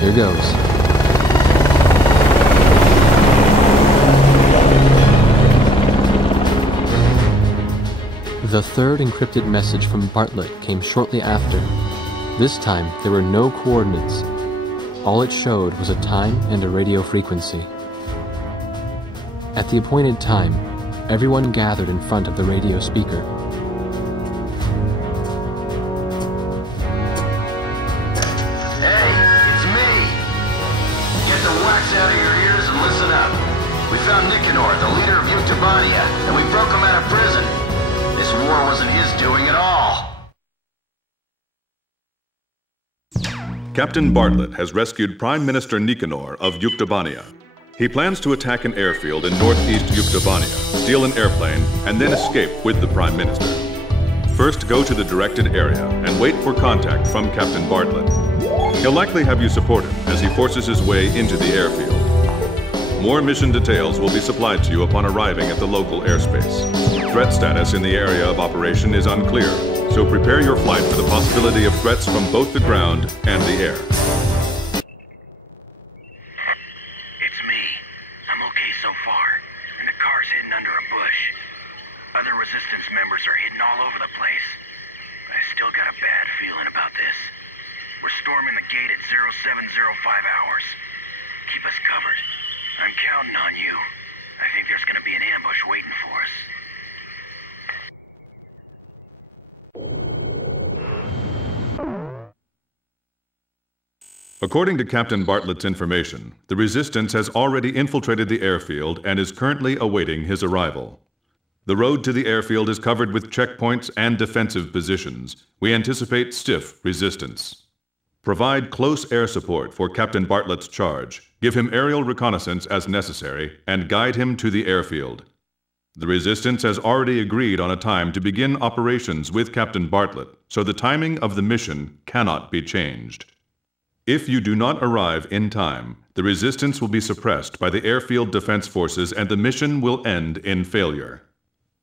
"Here goes." The third encrypted message from Bartlett came shortly after. This time, there were no coordinates. All it showed was a time and a radio frequency. At the appointed time, everyone gathered in front of the radio speaker. Hey, it's me! Get the wax out of your ears and listen up. We found Nicanor, the leader of Yuktobania, and we broke him out of prison. This war wasn't his doing at all. Captain Bartlett has rescued Prime Minister Nicanor of Yuktobania. He plans to attack an airfield in northeast Yuktobania, steal an airplane, and then escape with the Prime Minister. First, go to the directed area and wait for contact from Captain Bartlett. He'll likely have you support him as he forces his way into the airfield. More mission details will be supplied to you upon arriving at the local airspace. Threat status in the area of operation is unclear, so prepare your flight for the possibility of threats from both the ground and the air. It's me. I'm okay so far, and the car's hidden under a bush. Other Resistance members are hidden all over the place. I still got a bad feeling about this. We're storming the gate at 0705 hours. Keep us covered. I'm counting on you. I think there's gonna be an ambush waiting for us. According to Captain Bartlett's information, the Resistance has already infiltrated the airfield and is currently awaiting his arrival. The road to the airfield is covered with checkpoints and defensive positions. We anticipate stiff resistance. Provide close air support for Captain Bartlett's charge, give him aerial reconnaissance as necessary, and guide him to the airfield. The Resistance has already agreed on a time to begin operations with Captain Bartlett, so the timing of the mission cannot be changed. If you do not arrive in time, the Resistance will be suppressed by the airfield defense forces and the mission will end in failure.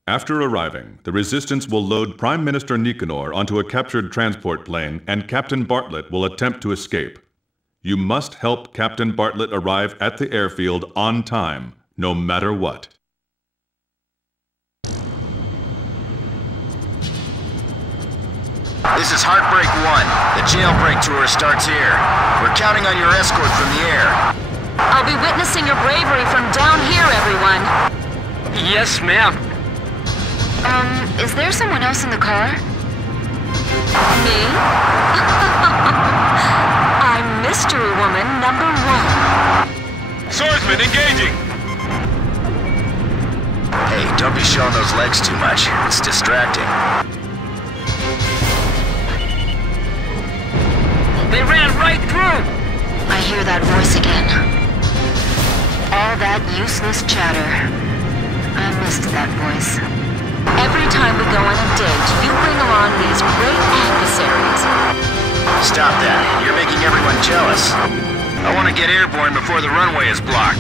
After arriving, the Resistance will load Prime Minister Nicanor onto a captured transport plane and Captain Bartlett will attempt to escape. You must help Captain Bartlett arrive at the airfield on time, no matter what. This is Heartbreak 1. The jailbreak tour starts here. We're counting on your escort from the air. I'll be witnessing your bravery from down here, everyone. Yes, ma'am. Is there someone else in the car? Me? I'm Mystery Woman number 1. Swordsman engaging! Hey, don't be showing those legs too much. It's distracting. They ran right through! I hear that voice again. All that useless chatter. I missed that voice. Every time we go on a date, you bring along these great adversaries. Stop that. You're making everyone jealous. I want to get airborne before the runway is blocked.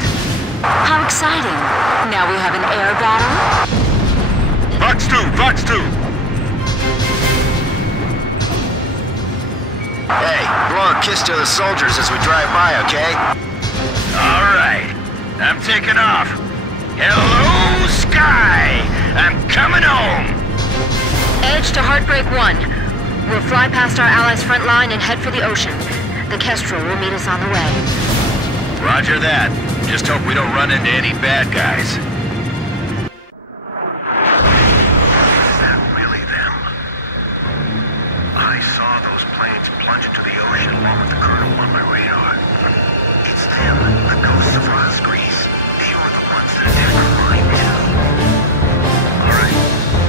How exciting. Now we have an air battle? Fox 2! Fox 2! Hey, blow a kiss to the soldiers as we drive by, okay? All right. I'm taking off. Hello, Sky! I'm coming home! Edge to Heartbreak 1. We'll fly past our allies' front line and head for the ocean. The Kestrel will meet us on the way. Roger that. Just hope we don't run into any bad guys. Is that really them? I saw those planes plunge into the ocean along with the colonel on my radar. It's them, the ghosts of Rosgrease. They were the ones that attacked mine too. All right,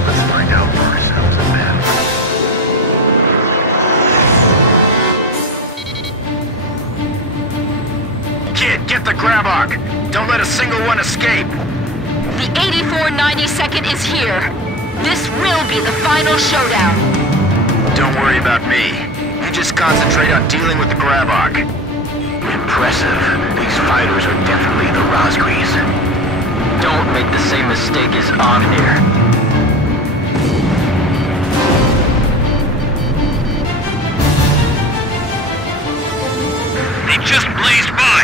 let's find out for ourselves in battle. Kid, get the Grabok! Don't let a single one escape! The 8492nd is here. This will be the final showdown. Don't worry about me. You just concentrate on dealing with the Grabok. Impressive. These fighters are definitely the Rosgrease. Don't make the same mistake as Omnir. They just blazed by!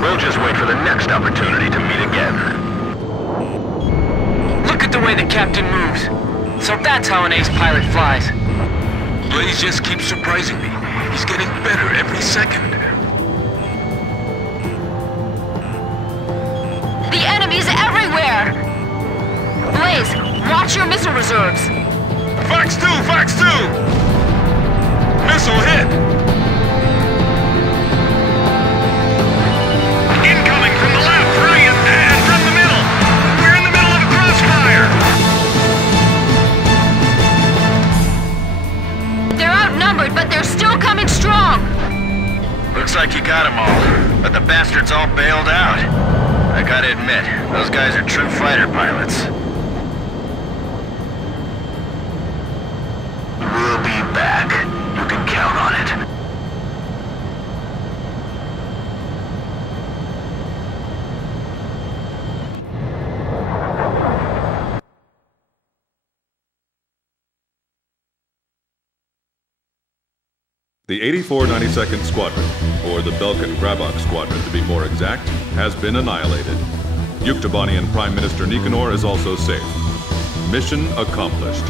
We'll just wait for the next opportunity to meet again. Look at the way the captain moves. So that's how an ace pilot flies. Blaze just keeps surprising me. He's getting better every second. The enemy's everywhere! Blaze, watch your missile reserves. Fox 2! Fox 2! Missile hit! Incoming from the left, right, and from the middle! We're in the middle of a crossfire! They're outnumbered, but they're still coming strong! Looks like you got them all, but the bastards all bailed out. I gotta admit, those guys are true fighter pilots. The 84 92nd Squadron, or the Belkan Grabok Squadron to be more exact, has been annihilated. Yuktobanian Prime Minister Nicanor is also safe. Mission accomplished.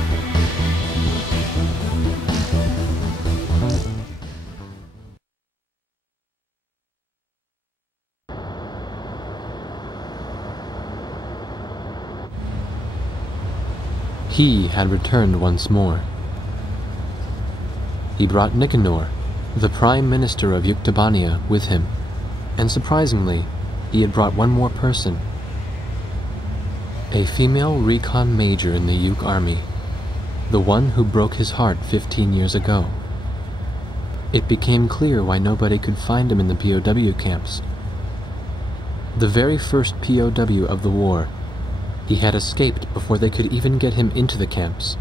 He had returned once more. He brought Nicanor, the Prime Minister of Yuktobania, with him, and surprisingly, he had brought one more person. A female recon major in the Yuk army, the one who broke his heart 15 years ago. It became clear why nobody could find him in the POW camps. The very first POW of the war, he had escaped before they could even get him into the camps.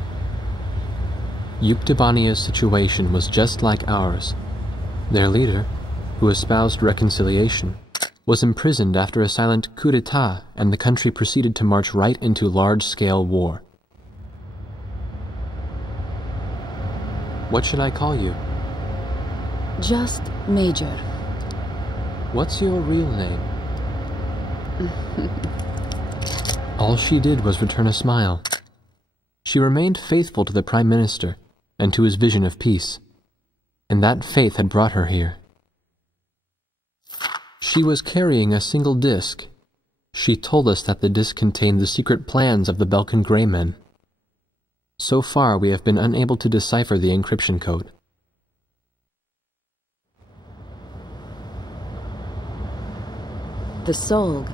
Yuktobania's situation was just like ours. Their leader, who espoused reconciliation, was imprisoned after a silent coup d'etat, and the country proceeded to march right into large-scale war. What should I call you? Just Major. What's your real name? All she did was return a smile. She remained faithful to the Prime Minister and to his vision of peace, and that faith had brought her here. She was carrying a single disc. She told us that the disc contained the secret plans of the Belkan Grey Men. So far, we have been unable to decipher the encryption code. The Solg,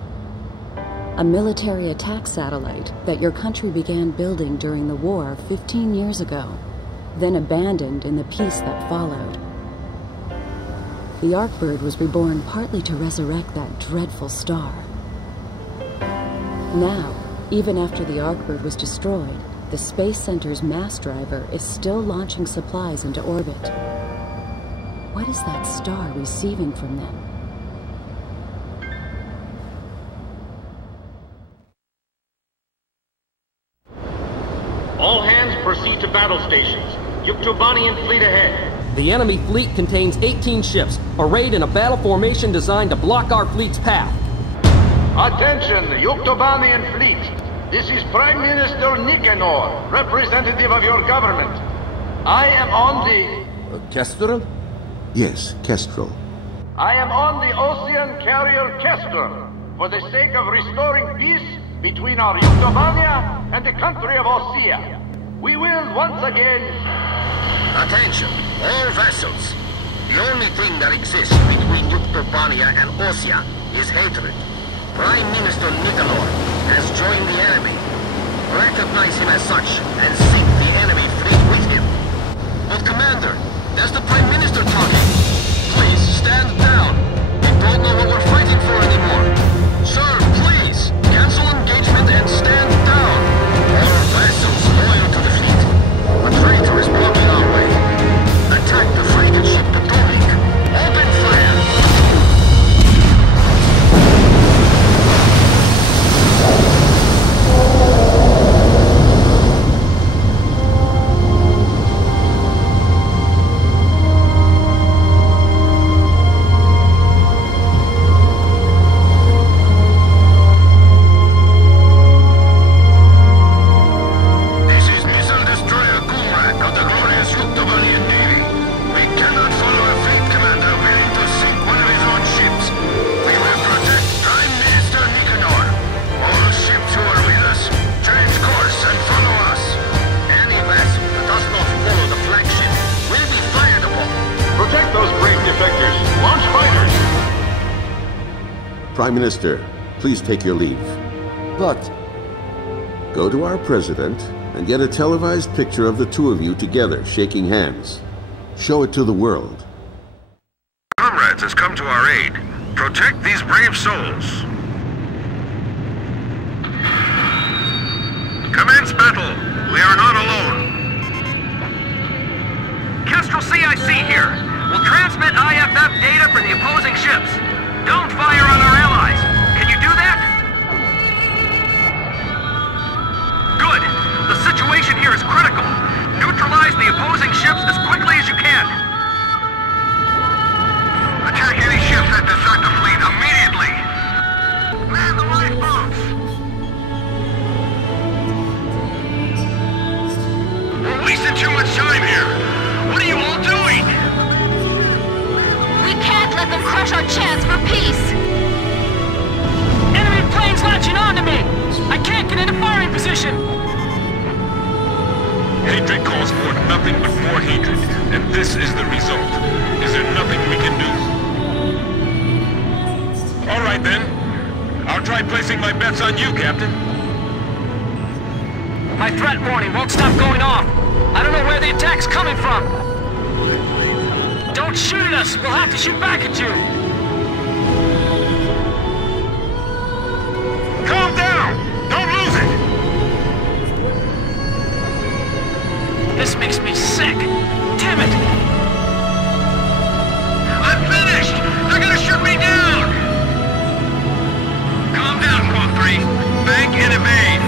a military attack satellite that your country began building during the war 15 years ago, then abandoned in the peace that followed. The Arkbird was reborn partly to resurrect that dreadful star. Now, even after the Arkbird was destroyed, the Space Center's mass driver is still launching supplies into orbit. What is that star receiving from them? All hands proceed to battle stations. Yuktobanian fleet ahead. The enemy fleet contains 18 ships, arrayed in a battle formation designed to block our fleet's path. Attention, Yuktobanian fleet. This is Prime Minister Nicanor, representative of your government. I am on the... Kestrel? Yes, Kestrel. I am on the ocean carrier Kestrel, for the sake of restoring peace between our Yuktobania and the country of Osea. We will once again... Attention, all vessels. The only thing that exists between Yuktobania and Osea is hatred. Prime Minister Nicanor has joined the enemy. Recognize him as such and sink the enemy fleet with him. But Commander, that's the Prime Minister talking. Please, stand down. We don't know what we're fighting for anymore. Sir, please, cancel engagement and stand down. All vessels loyal to the fleet. A traitor is blocking our way. Attack the frigate ship Potomac. Open fire. Prime Minister, please take your leave. But... Go to our president and get a televised picture of the two of you together, shaking hands. Show it to the world. Comrades has come to our aid. Protect these brave souls. Commence battle. We are not alone. Kestrel CIC here. We'll transmit IFF data for the opposing ships. Don't fire on our allies. Can you do that? Good. The situation here is critical. Neutralize the opposing ships as quickly as you can. and this is the result. Is there nothing we can do? All right, then. I'll try placing my bets on you, Captain. My threat warning won't stop going off. I don't know where the attack's coming from. Don't shoot at us. We'll have to shoot back at you. Calm down! Don't lose it! This makes me sick. Damn it! I'm finished! They're gonna shoot me down! Calm down, Quad 3. Bank and evade.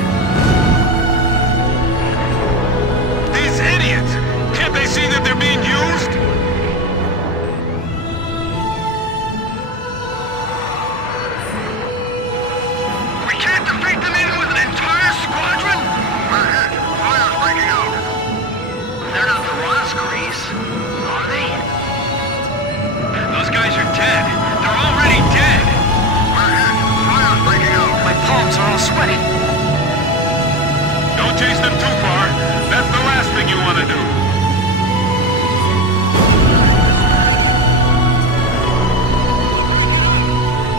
These idiots! Can't they see that they're being used? We can't defeat them even with an entire squadron? We're hit. Fire's breaking out. They're not the Roscaries, are they? Those guys are dead. They're already dead. We're hit. Fire's breaking out. My palms are all sweaty. Don't chase them too far. That's the last thing you want to do.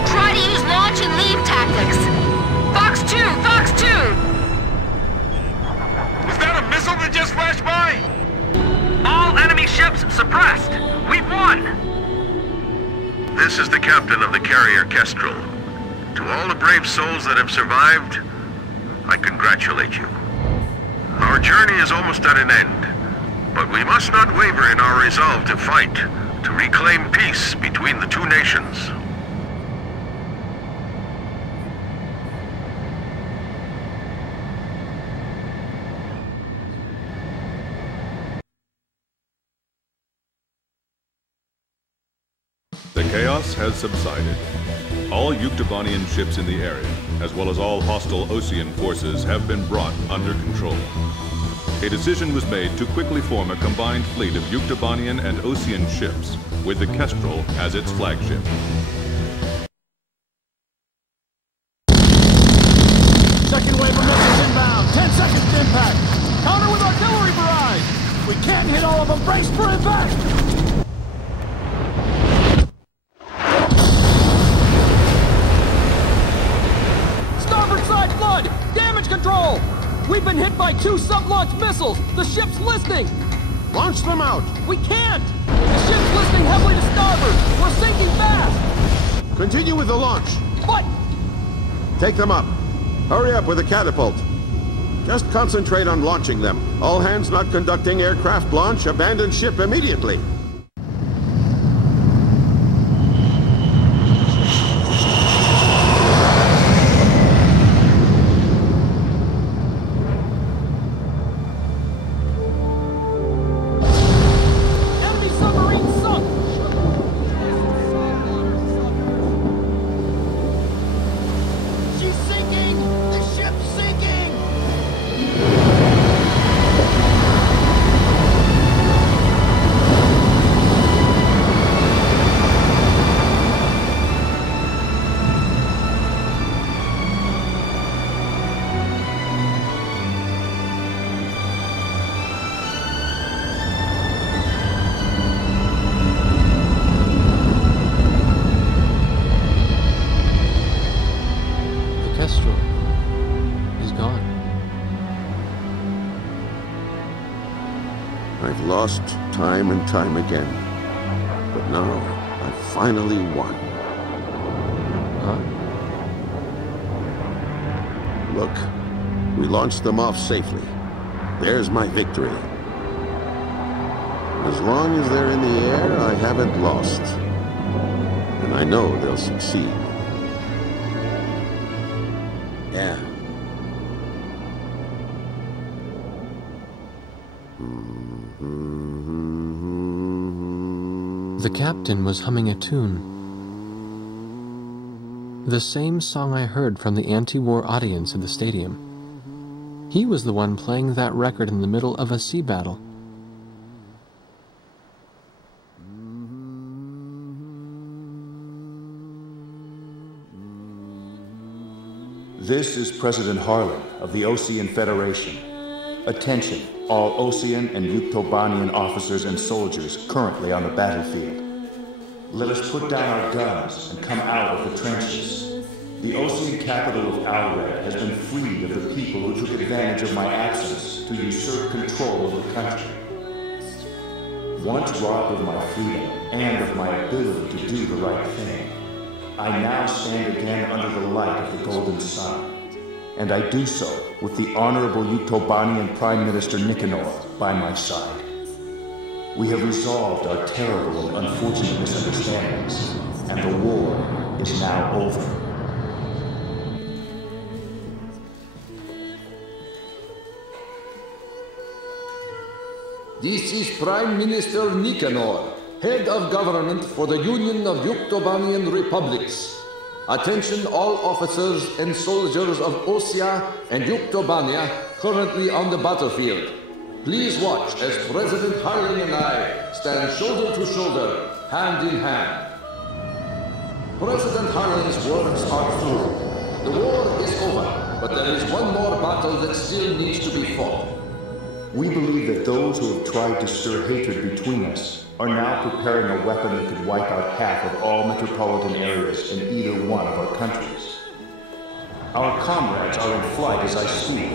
Try to use launch and leave tactics. Fox 2! Fox 2! Was that a missile that just flashed by? All enemy ships suppressed. We've won. This is the captain of the carrier Kestrel. To all the brave souls that have survived, I congratulate you. Our journey is almost at an end, but we must not waver in our resolve to fight, to reclaim peace between the two nations. The chaos has subsided. All Yuktobanian ships in the area, as well as all hostile Osean forces, have been brought under control. A decision was made to quickly form a combined fleet of Yuktobanian and Osean ships, with the Kestrel as its flagship. Second wave of missiles inbound. 10 seconds to impact. Counter with artillery barrage. We can't hit all of them. Brace for impact. Starboard side flood. Damage control. We've been hit by 2 sub-launch missiles. The ship's listing. Launch them out. We can't. The ship's listing heavily to starboard. We're sinking fast. Continue with the launch. What? Take them up. Hurry up with the catapult. Just concentrate on launching them. All hands not conducting aircraft launch, abandon ship immediately. Enemy submarine sunk. She's sinking. The ship's sinking. The Kestrel is gone. I've lost time and time again. But now, I finally won. Huh? Look, we launched them off safely. There's my victory. As long as they're in the air, I haven't lost. And I know they'll succeed. Yeah. The captain was humming a tune. The same song I heard from the anti-war audience at the stadium. He was the one playing that record in the middle of a sea battle. This is President Harlan of the Osean Federation. Attention, all Osean and Yuktobanian officers and soldiers currently on the battlefield. Let us put down our guns and come out of the trenches. The Osean capital of Alred has been freed of the people who took advantage of my absence to usurp control of the country. Once robbed of my freedom and of my ability to do the right thing, I now stand again under the light of the golden sun. And I do so with the Honorable Yuktobanian Prime Minister Nicanor by my side. We have resolved our terrible and unfortunate misunderstandings, and the war is now over. This is Prime Minister Nicanor, head of government for the Union of Yuktobanian Republics. Attention all officers and soldiers of Osea and Yuktobania currently on the battlefield. Please watch as President Harling and I stand shoulder to shoulder, hand in hand. President Harling's words are true. The war is over, but there is one more battle that still needs to be fought. We believe that those who have tried to stir hatred between us are now preparing a weapon that could wipe out half of all metropolitan areas in either one of our countries. Our comrades are in flight as I speak,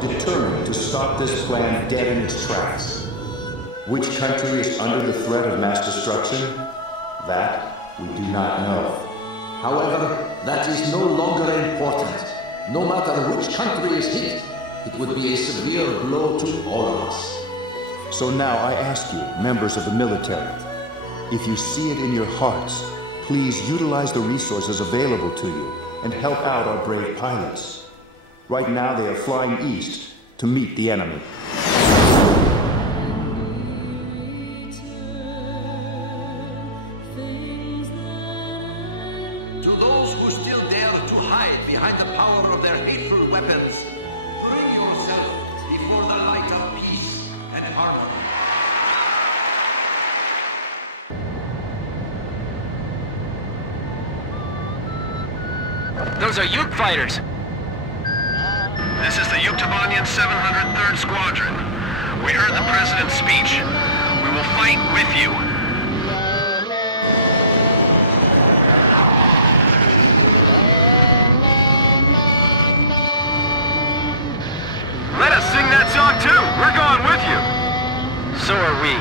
determined to stop this plan dead in its tracks. Which country is under the threat of mass destruction? That we do not know. However, that is no longer important. No matter which country is hit, it would be a severe blow to all of us. So now I ask you, members of the military, if you see it in your hearts, please utilize the resources available to you and help out our brave pilots. Right now they are flying east to meet the enemy. To those who still dare to hide behind the power of their hateful weapons, bring yourself before the light of peace and harmony. Those are Yuk fighters. This is the Yuktobanian 703rd Squadron. We heard the President's speech. We will fight with you. Let us sing that song too. We're going with you. So are we.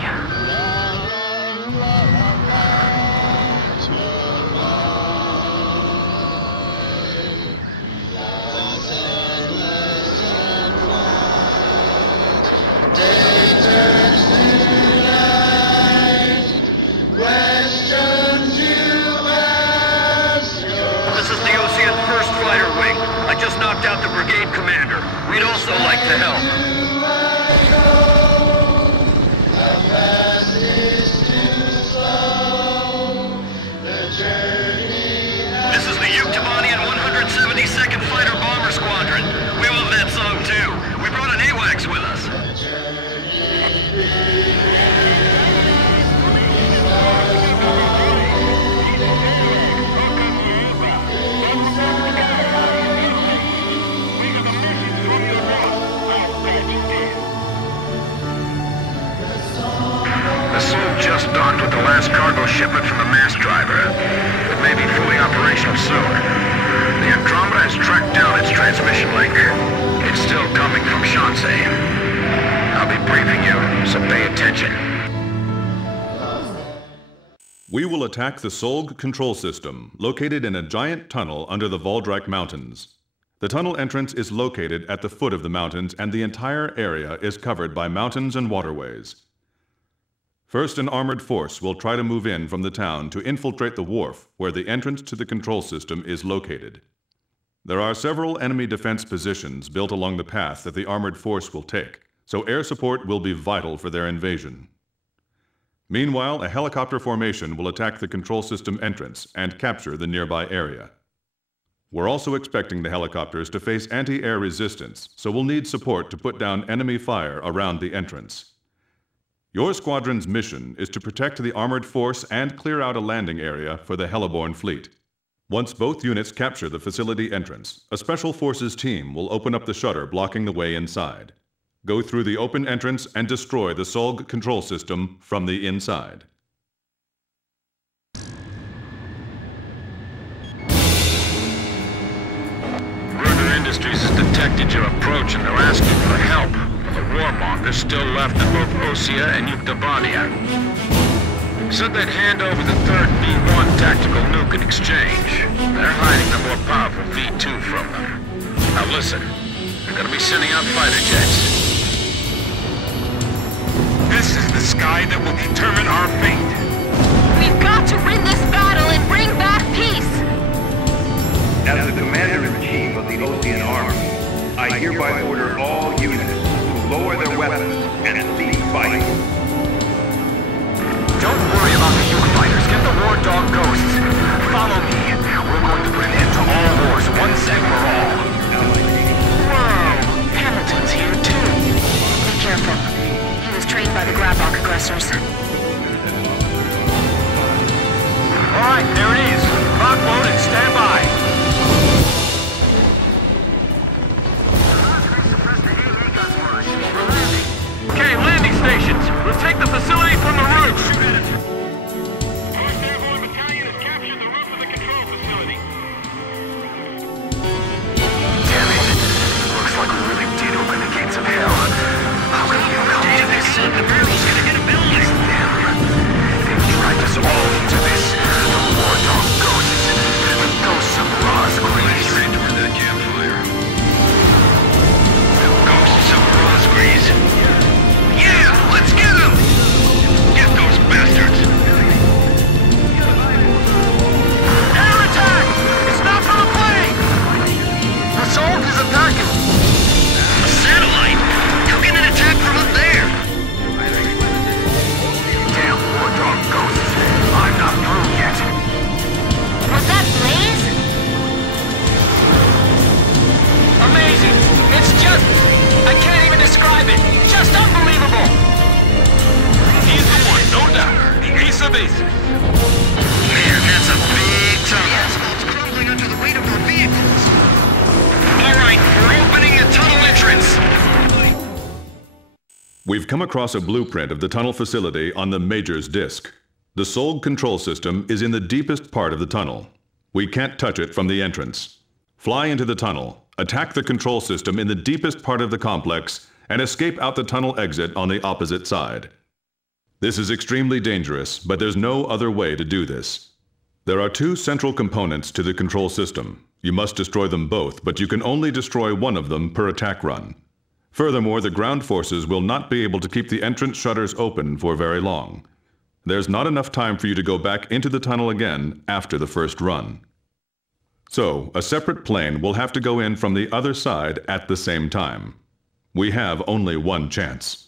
I just knocked out the brigade commander. We'd also like to help. This is the Yuktobanian 172nd Fighter Bomber Squadron. We love that song too. We brought an AWACS with us. Just docked with the last cargo shipment from the mass driver. It may be fully operational soon. The Andromeda has tracked down its transmission link. It's still coming from Shansei. I'll be briefing you, so pay attention. We will attack the Solg control system, located in a giant tunnel under the Valdrak Mountains. The tunnel entrance is located at the foot of the mountains, and the entire area is covered by mountains and waterways. First, an armored force will try to move in from the town to infiltrate the wharf where the entrance to the control system is located. There are several enemy defense positions built along the path that the armored force will take, so air support will be vital for their invasion. Meanwhile, a helicopter formation will attack the control system entrance and capture the nearby area. We're also expecting the helicopters to face anti-air resistance, so we'll need support to put down enemy fire around the entrance. Your squadron's mission is to protect the armored force and clear out a landing area for the Heliborn fleet. Once both units capture the facility entrance, a special forces team will open up the shutter blocking the way inside. Go through the open entrance and destroy the Solg control system from the inside. Ruger Industries has detected your approach and they're asking for help. The warmongers still left in both Osea and Yuktobania. Said they'd hand over the third V1 tactical nuke in exchange. They're hiding the more powerful V2 from them. Now listen, they're gonna be sending out fighter jets. This is the sky that will determine our fate. We've got to win this battle and bring back peace! As the Commander-in-Chief of the Osean Army, I hereby order all units to lower their weapons and cease fighting. Don't worry about the Yuke fighters. Get the war dog ghosts. Follow me. We're going to put an end to all wars once and for all. Whoa! Hamilton's here too. Be careful. He was trained by the Grabok aggressors. Alright, there it is. Lock, load, and stand by. Okay, landing stations. We'll take the facility from the roof. Damn it. Looks like we really did open the gates of hell. How can you come to this? The barrel's gonna hit a building. It's them. They've dragged us all into this. The war dog ghosts. The ghosts of Ra's Grease. Straight toward that campfire. The ghosts of Ra's Grease. Yeah! Let's get them! Get those bastards! Air attack! It's not from a plane! The Solg is attacking! A satellite? How can it attack from up there? Damn war dog ghosts! I'm not through yet! Was that Blaze? Amazing! It's just... I can't even describe it! Just unbelievable! He's the one, no doubt. The ace of aces. Man, that's a big tunnel. It's crumbling under the weight of our vehicles. All right, we're opening the tunnel entrance. We've come across a blueprint of the tunnel facility on the Major's disk. The Solg control system is in the deepest part of the tunnel. We can't touch it from the entrance. Fly into the tunnel, attack the control system in the deepest part of the complex, and escape out the tunnel exit on the opposite side. This is extremely dangerous, but there's no other way to do this. There are two central components to the control system. You must destroy them both, but you can only destroy one of them per attack run. Furthermore, the ground forces will not be able to keep the entrance shutters open for very long. There's not enough time for you to go back into the tunnel again after the first run. So, a separate plane will have to go in from the other side at the same time. We have only one chance.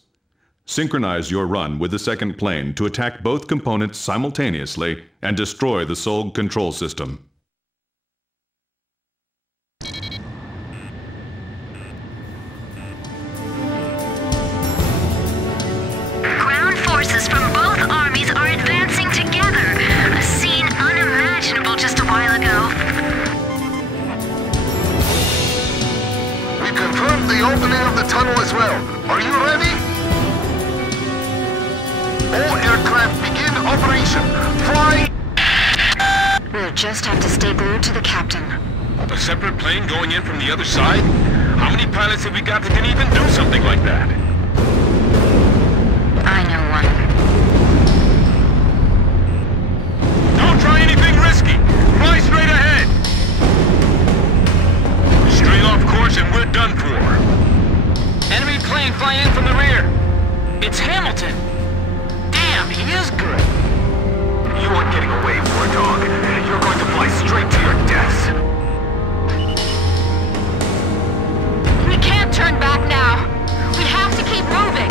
Synchronize your run with the second plane to attack both components simultaneously and destroy the Solg control system. Ground forces from both armies are advancing together. A scene unimaginable just a while ago. We confirmed the opening of the tunnel as well. Are you ready? All aircraft begin operation. Fly! We'll just have to stay glued to the captain. A separate plane going in from the other side? How many pilots have we got that can even do something like that? I know one. Don't try anything risky. Fly straight ahead. Straight off course and we're done for. Enemy plane flying in from the rear. It's Hamilton. Damn, he is good. You aren't getting away, war dog. You're going to fly straight to your deaths. We can't turn back now. We have to keep moving.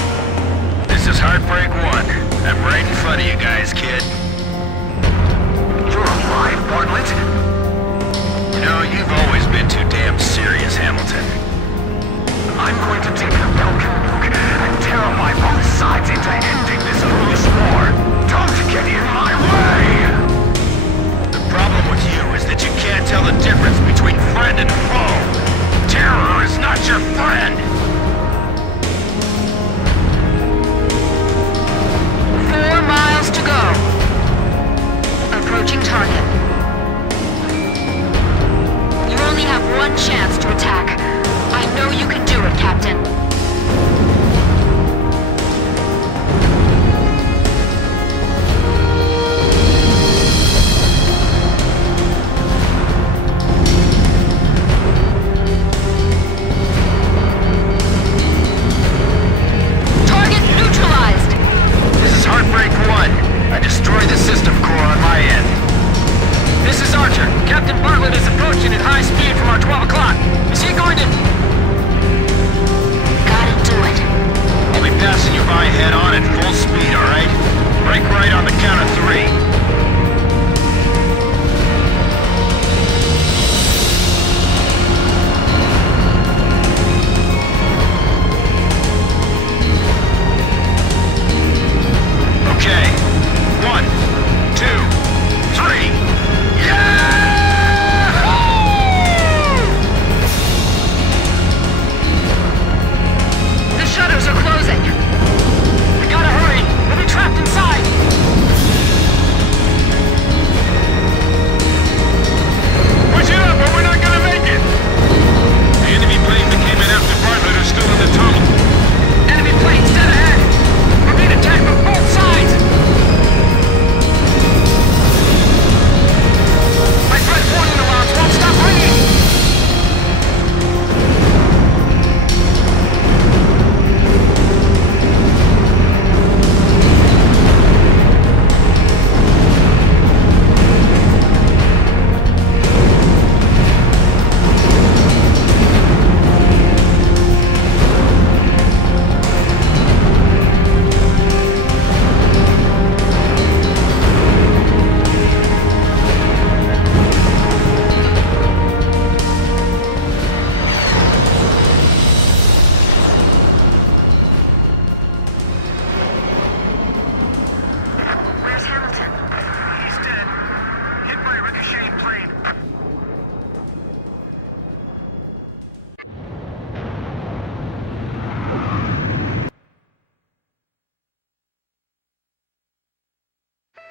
This is Heartbreak 1. I'm right in front of you guys, kid. You're alive, Bartlett? You know, you've always been too damn serious, Hamilton. I'm going to take the Belkin nuke and terrify both sides into ending this foolish war. Don't get in my way! The problem with you is that you can't tell the difference between friend and foe. Terror is not your friend!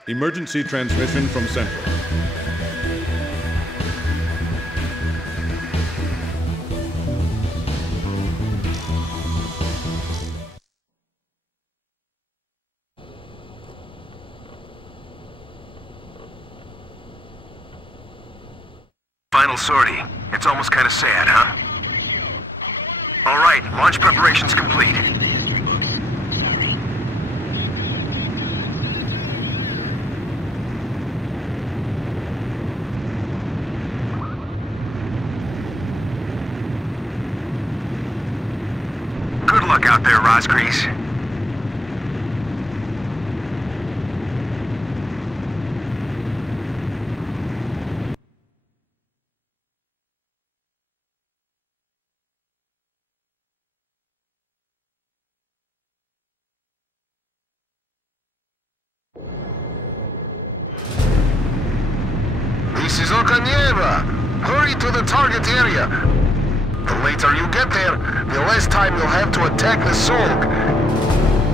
Emergency transmission from Central. Final sortie. It's almost kind of sad, huh? All right, launch preparations complete. Good luck out there, Rosgrease. This is Okanieva. Hurry to the target area. The later you get there, the less time you'll have to attack the Solg.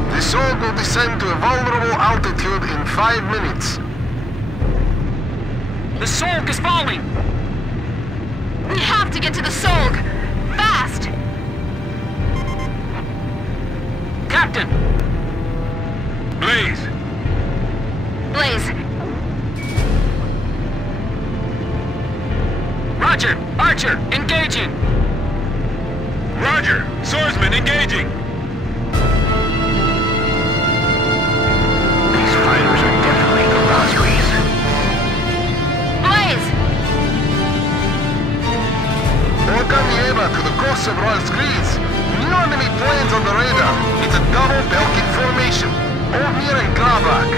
The Solg will descend to a vulnerable altitude in 5 minutes. The Solg is falling! We have to get to the Solg! Fast! Captain! Blaze! Blaze! Roger! Archer, engaging! Roger! Swordsman engaging! These fighters are definitely the Rosgrease. Blaze! Okanieva to the coast of Rosgrease. New enemy planes on the radar. It's a double Belkin formation. Ovnir and Gravak.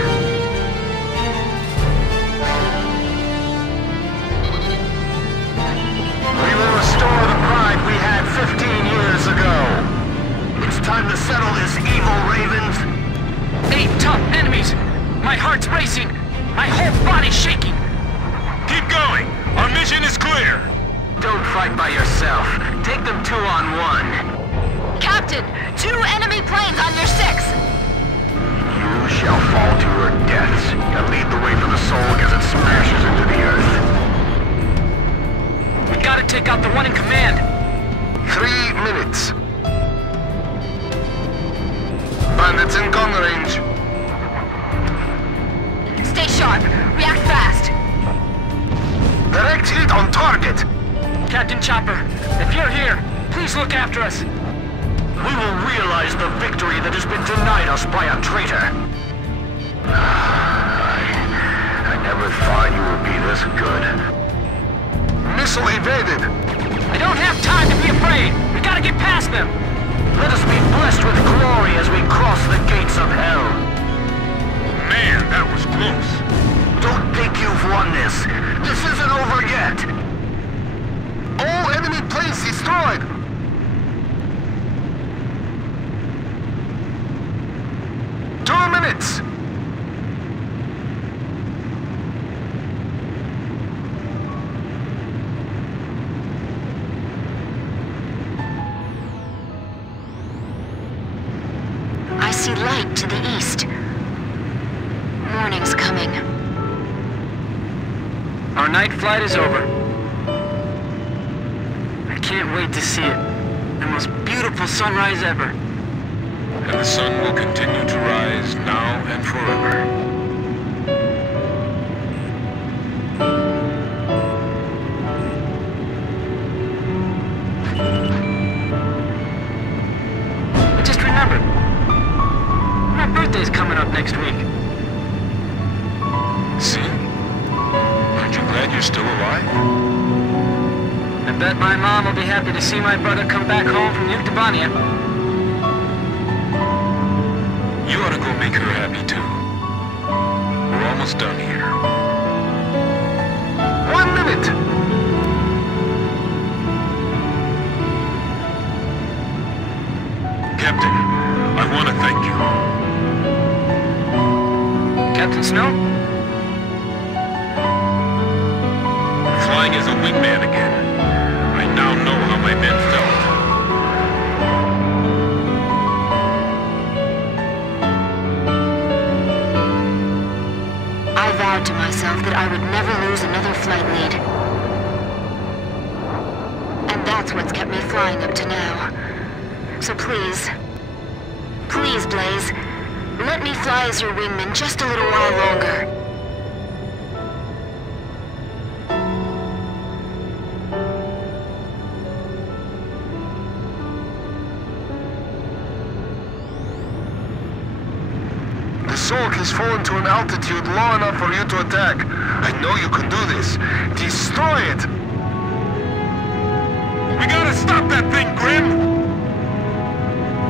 We will restore the pride we had 15 years ago. It's time to settle this evil, Ravens. 8 tough enemies! My heart's racing! My whole body's shaking! Keep going! Our mission is clear! Don't fight by yourself. Take them 2 on 1. Captain! 2 enemy planes on your 6! You shall fall to your deaths and lead the way for the Solg as it smashes into the earth. We gotta take out the one in command. 3 minutes. Bandits in gun range. Stay sharp. React fast. Direct hit on target. Captain Chopper, if you're here, please look after us. We will realize the victory that has been denied us by a traitor. I never thought you would be this good. Missile evaded. I don't have time to be afraid. We gotta get past them. Let us be blessed with glory as we cross the gates of hell. Man, that was close. Don't think you've won this. This isn't over yet. All enemy planes destroyed. Two minutes. I see light to the east. Morning's coming. Our night flight is over. I can't wait to see it. The most beautiful sunrise ever. And the sun will continue to rise now and forever. But just remember, my birthday's coming up next week. See? Aren't you glad you're still alive? I bet my mom will be happy to see my brother come back home from Yuktobania. You ought to go make her happy too. We're almost done here. 1 minute. Captain, I want to thank you. Captain Snow? Flying as a wingman again. I now know how my men felt. vowed to myself that I would never lose another flight lead. And that's what's kept me flying up to now. So please, please, Blaze, let me fly as your wingman just a little while longer. The Sulk has fallen to an altitude low enough for you to attack. I know you can do this. Destroy it! We gotta stop that thing, Grim!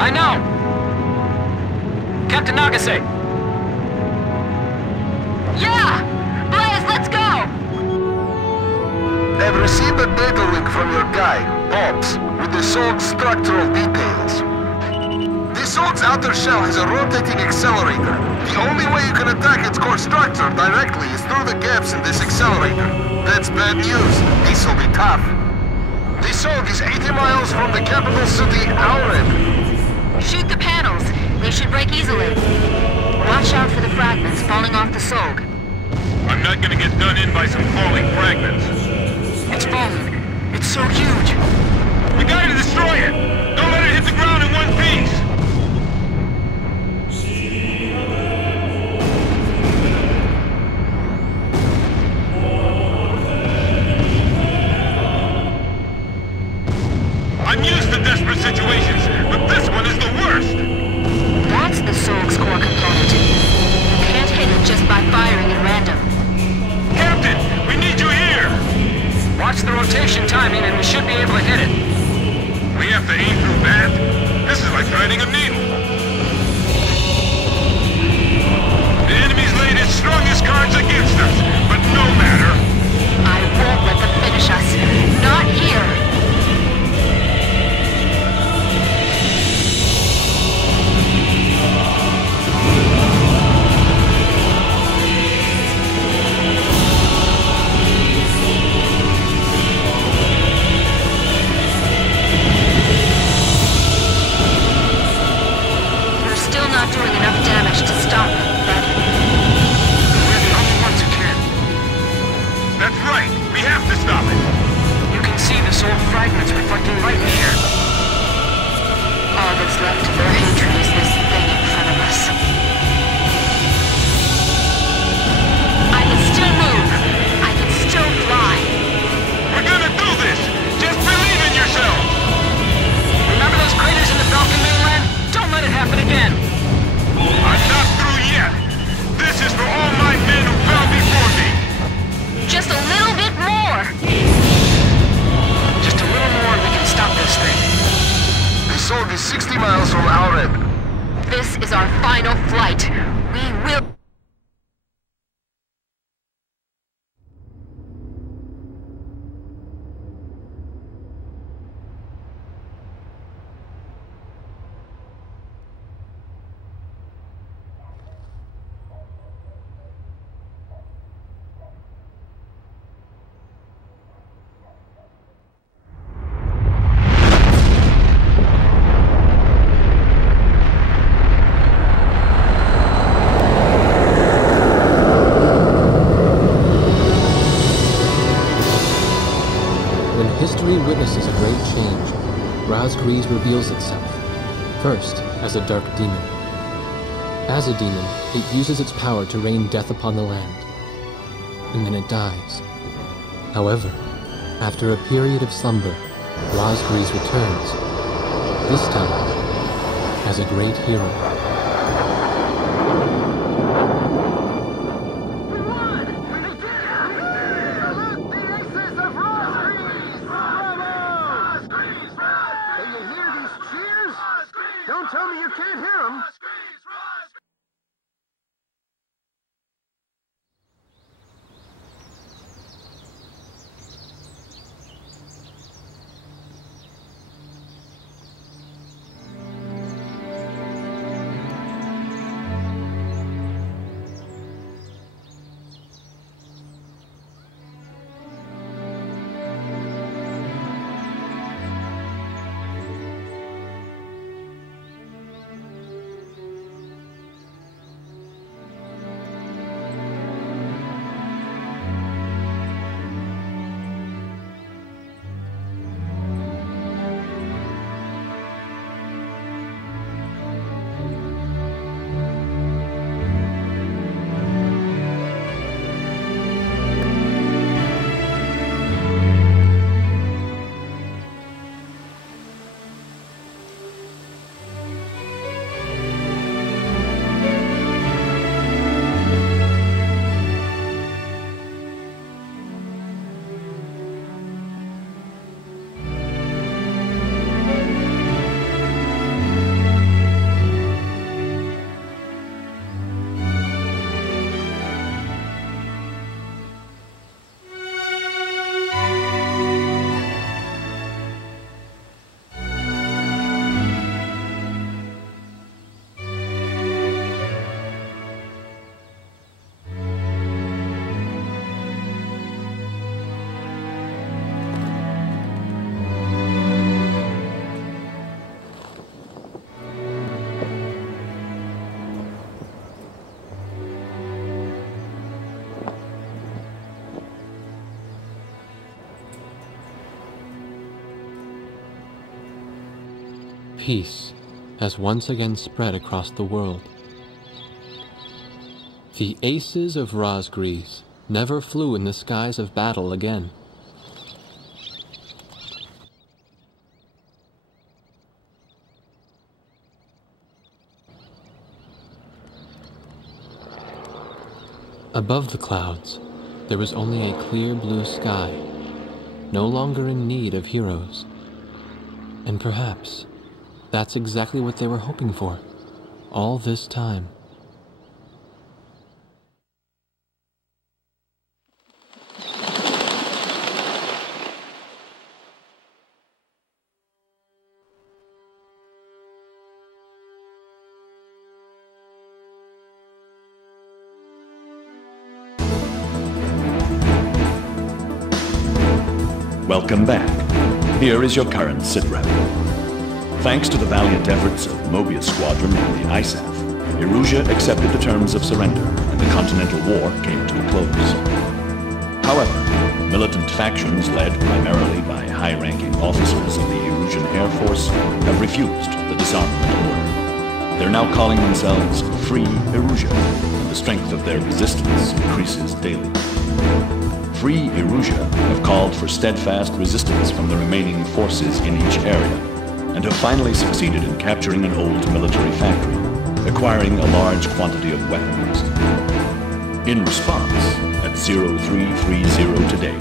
I know! Captain Nagase! Yeah! Blaze, let's go! I've received a data link from your guy, Pops, with the Sulk's structural details. The Sulk's outer shell has a rotating accelerator. The only way you can attack its core structure directly is through the gaps in this accelerator. That's bad news. This'll be tough. The Sulk is 80 miles from the capital city, Aured. Shoot the panels. They should break easily. Watch out for the fragments falling off the Sulk. I'm not gonna get done in by some falling fragments. It's falling. It's so huge. We gotta destroy it! Don't let it hit the ground in one piece! I'm used to desperate situations, but this one is the worst! That's the Sulk's core component. You can't hit it just by firing at random. Captain, we need you here! Watch the rotation timing and we should be able to hit it. We have to aim through that? This is like threading a needle. The enemy's laid his strongest cards against us, but no matter. I won't let them finish us. Not here. Not doing enough damage to stop it, but we're the only ones who can. That's right. We have to stop it. You can see the Sulk fragments reflecting light in the air. All that's left of their hatred is this thing in front of us. I can still move. I can still fly. We're gonna do this. Just believe in yourself. Remember those craters in the Falcon mainland? Don't let it happen again. I'm not through yet! This is for all my men who fell before me! Just a little bit more! Just a little more and we can stop this thing. The Sulk is 60 miles from Aured. This is our final flight. We will... History witnesses a great change. Razgriz reveals itself, first as a dark demon. As a demon, it uses its power to rain death upon the land, and then it dies. However, after a period of slumber, Razgriz returns, this time as a great hero. Don't tell me you can't hear them! Peace has once again spread across the world. The aces of Rosgrees never flew in the skies of battle again. Above the clouds, there was only a clear blue sky, no longer in need of heroes. And perhaps that's exactly what they were hoping for, all this time. Welcome back. Here is your current sitrep. Thanks to the valiant efforts of Mobius Squadron and the ISAF, Erusia accepted the terms of surrender and the Continental War came to a close. However, militant factions led primarily by high-ranking officers of the Erusian Air Force have refused the disarmament order. They're now calling themselves Free Erusia, and the strength of their resistance increases daily. Free Erusia have called for steadfast resistance from the remaining forces in each area, and have finally succeeded in capturing an old military factory, acquiring a large quantity of weapons. In response, at 0330 today,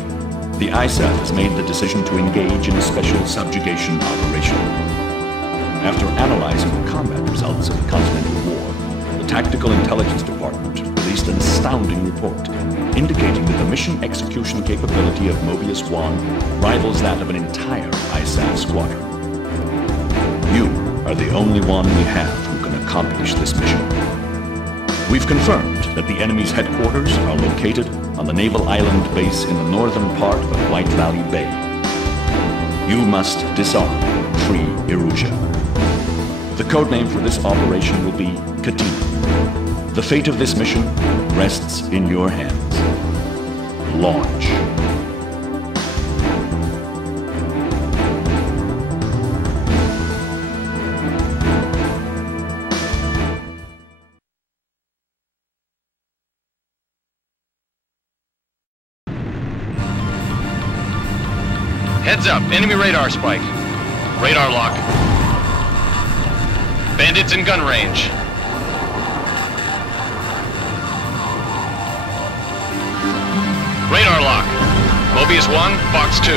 the ISAF has made the decision to engage in a special subjugation operation. After analyzing the combat results of the Continental War, the Tactical Intelligence Department released an astounding report indicating that the mission execution capability of Mobius 1 rivals that of an entire ISAF squadron. You are the only one we have who can accomplish this mission. We've confirmed that the enemy's headquarters are located on the naval island base in the northern part of White Valley Bay. You must disarm Free Erusia. The codename for this operation will be Katina. The fate of this mission rests in your hands. Launch. Heads up, enemy radar spike. Radar lock. Bandits in gun range. Radar lock. Mobius 1, Fox 2.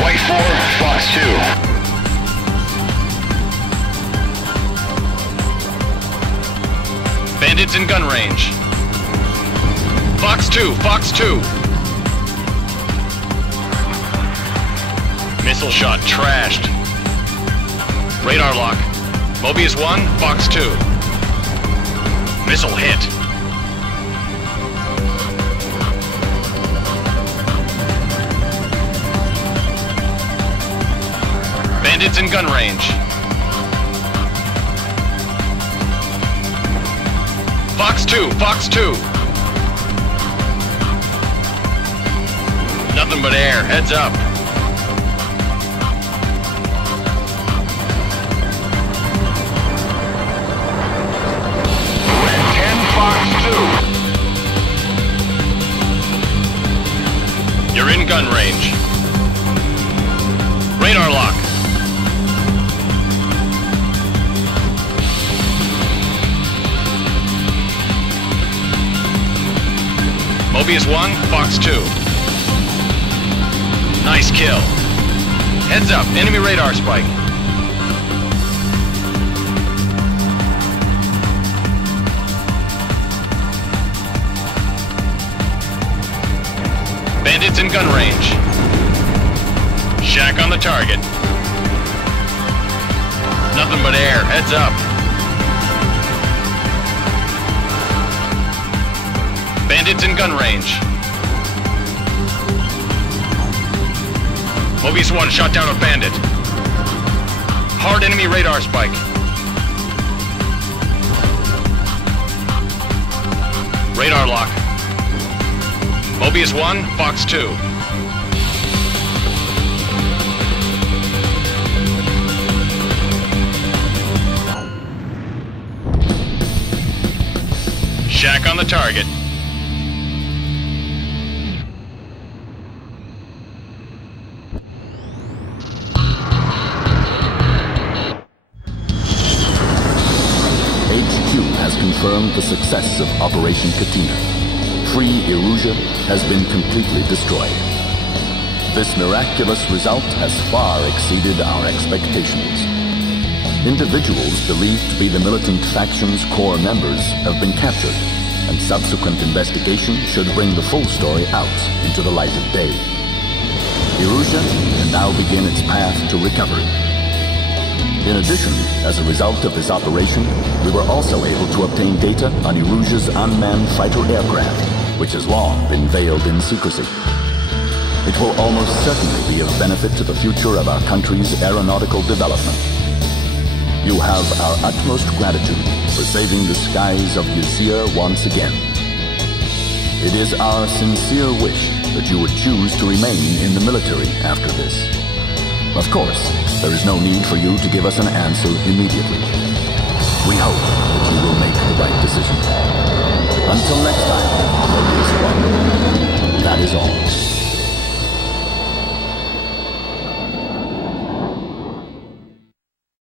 White 4, Fox 2. Bandits in gun range. Fox 2, Fox 2. Missile shot trashed. Radar lock. Mobius 1, Fox 2. Missile hit. Bandits in gun range. Fox 2, Fox 2. Nothing but air, heads up. You're in gun range. Radar lock. Mobius 1, Fox 2. Nice kill. Heads up, enemy radar spike. Bandits in gun range. Shack on the target. Nothing but air, heads up. Bandits in gun range. Mobius 1 shot down a bandit. Hard enemy radar spike. Radar lock. Mobius 1, Fox 2. Shack on the target. HQ has confirmed the success of Operation Katina. Free Erusia has been completely destroyed. This miraculous result has far exceeded our expectations. Individuals believed to be the militant faction's core members have been captured, and subsequent investigation should bring the full story out into the light of day. Erusia can now begin its path to recovery. In addition, as a result of this operation, we were also able to obtain data on Erusia's unmanned fighter aircraft, which has long been veiled in secrecy. It will almost certainly be of benefit to the future of our country's aeronautical development. You have our utmost gratitude for saving the skies of Yuzia once again. It is our sincere wish that you would choose to remain in the military after this. Of course, there is no need for you to give us an answer immediately. We hope that you will make the right decision. Until next time, Mobius Squadron.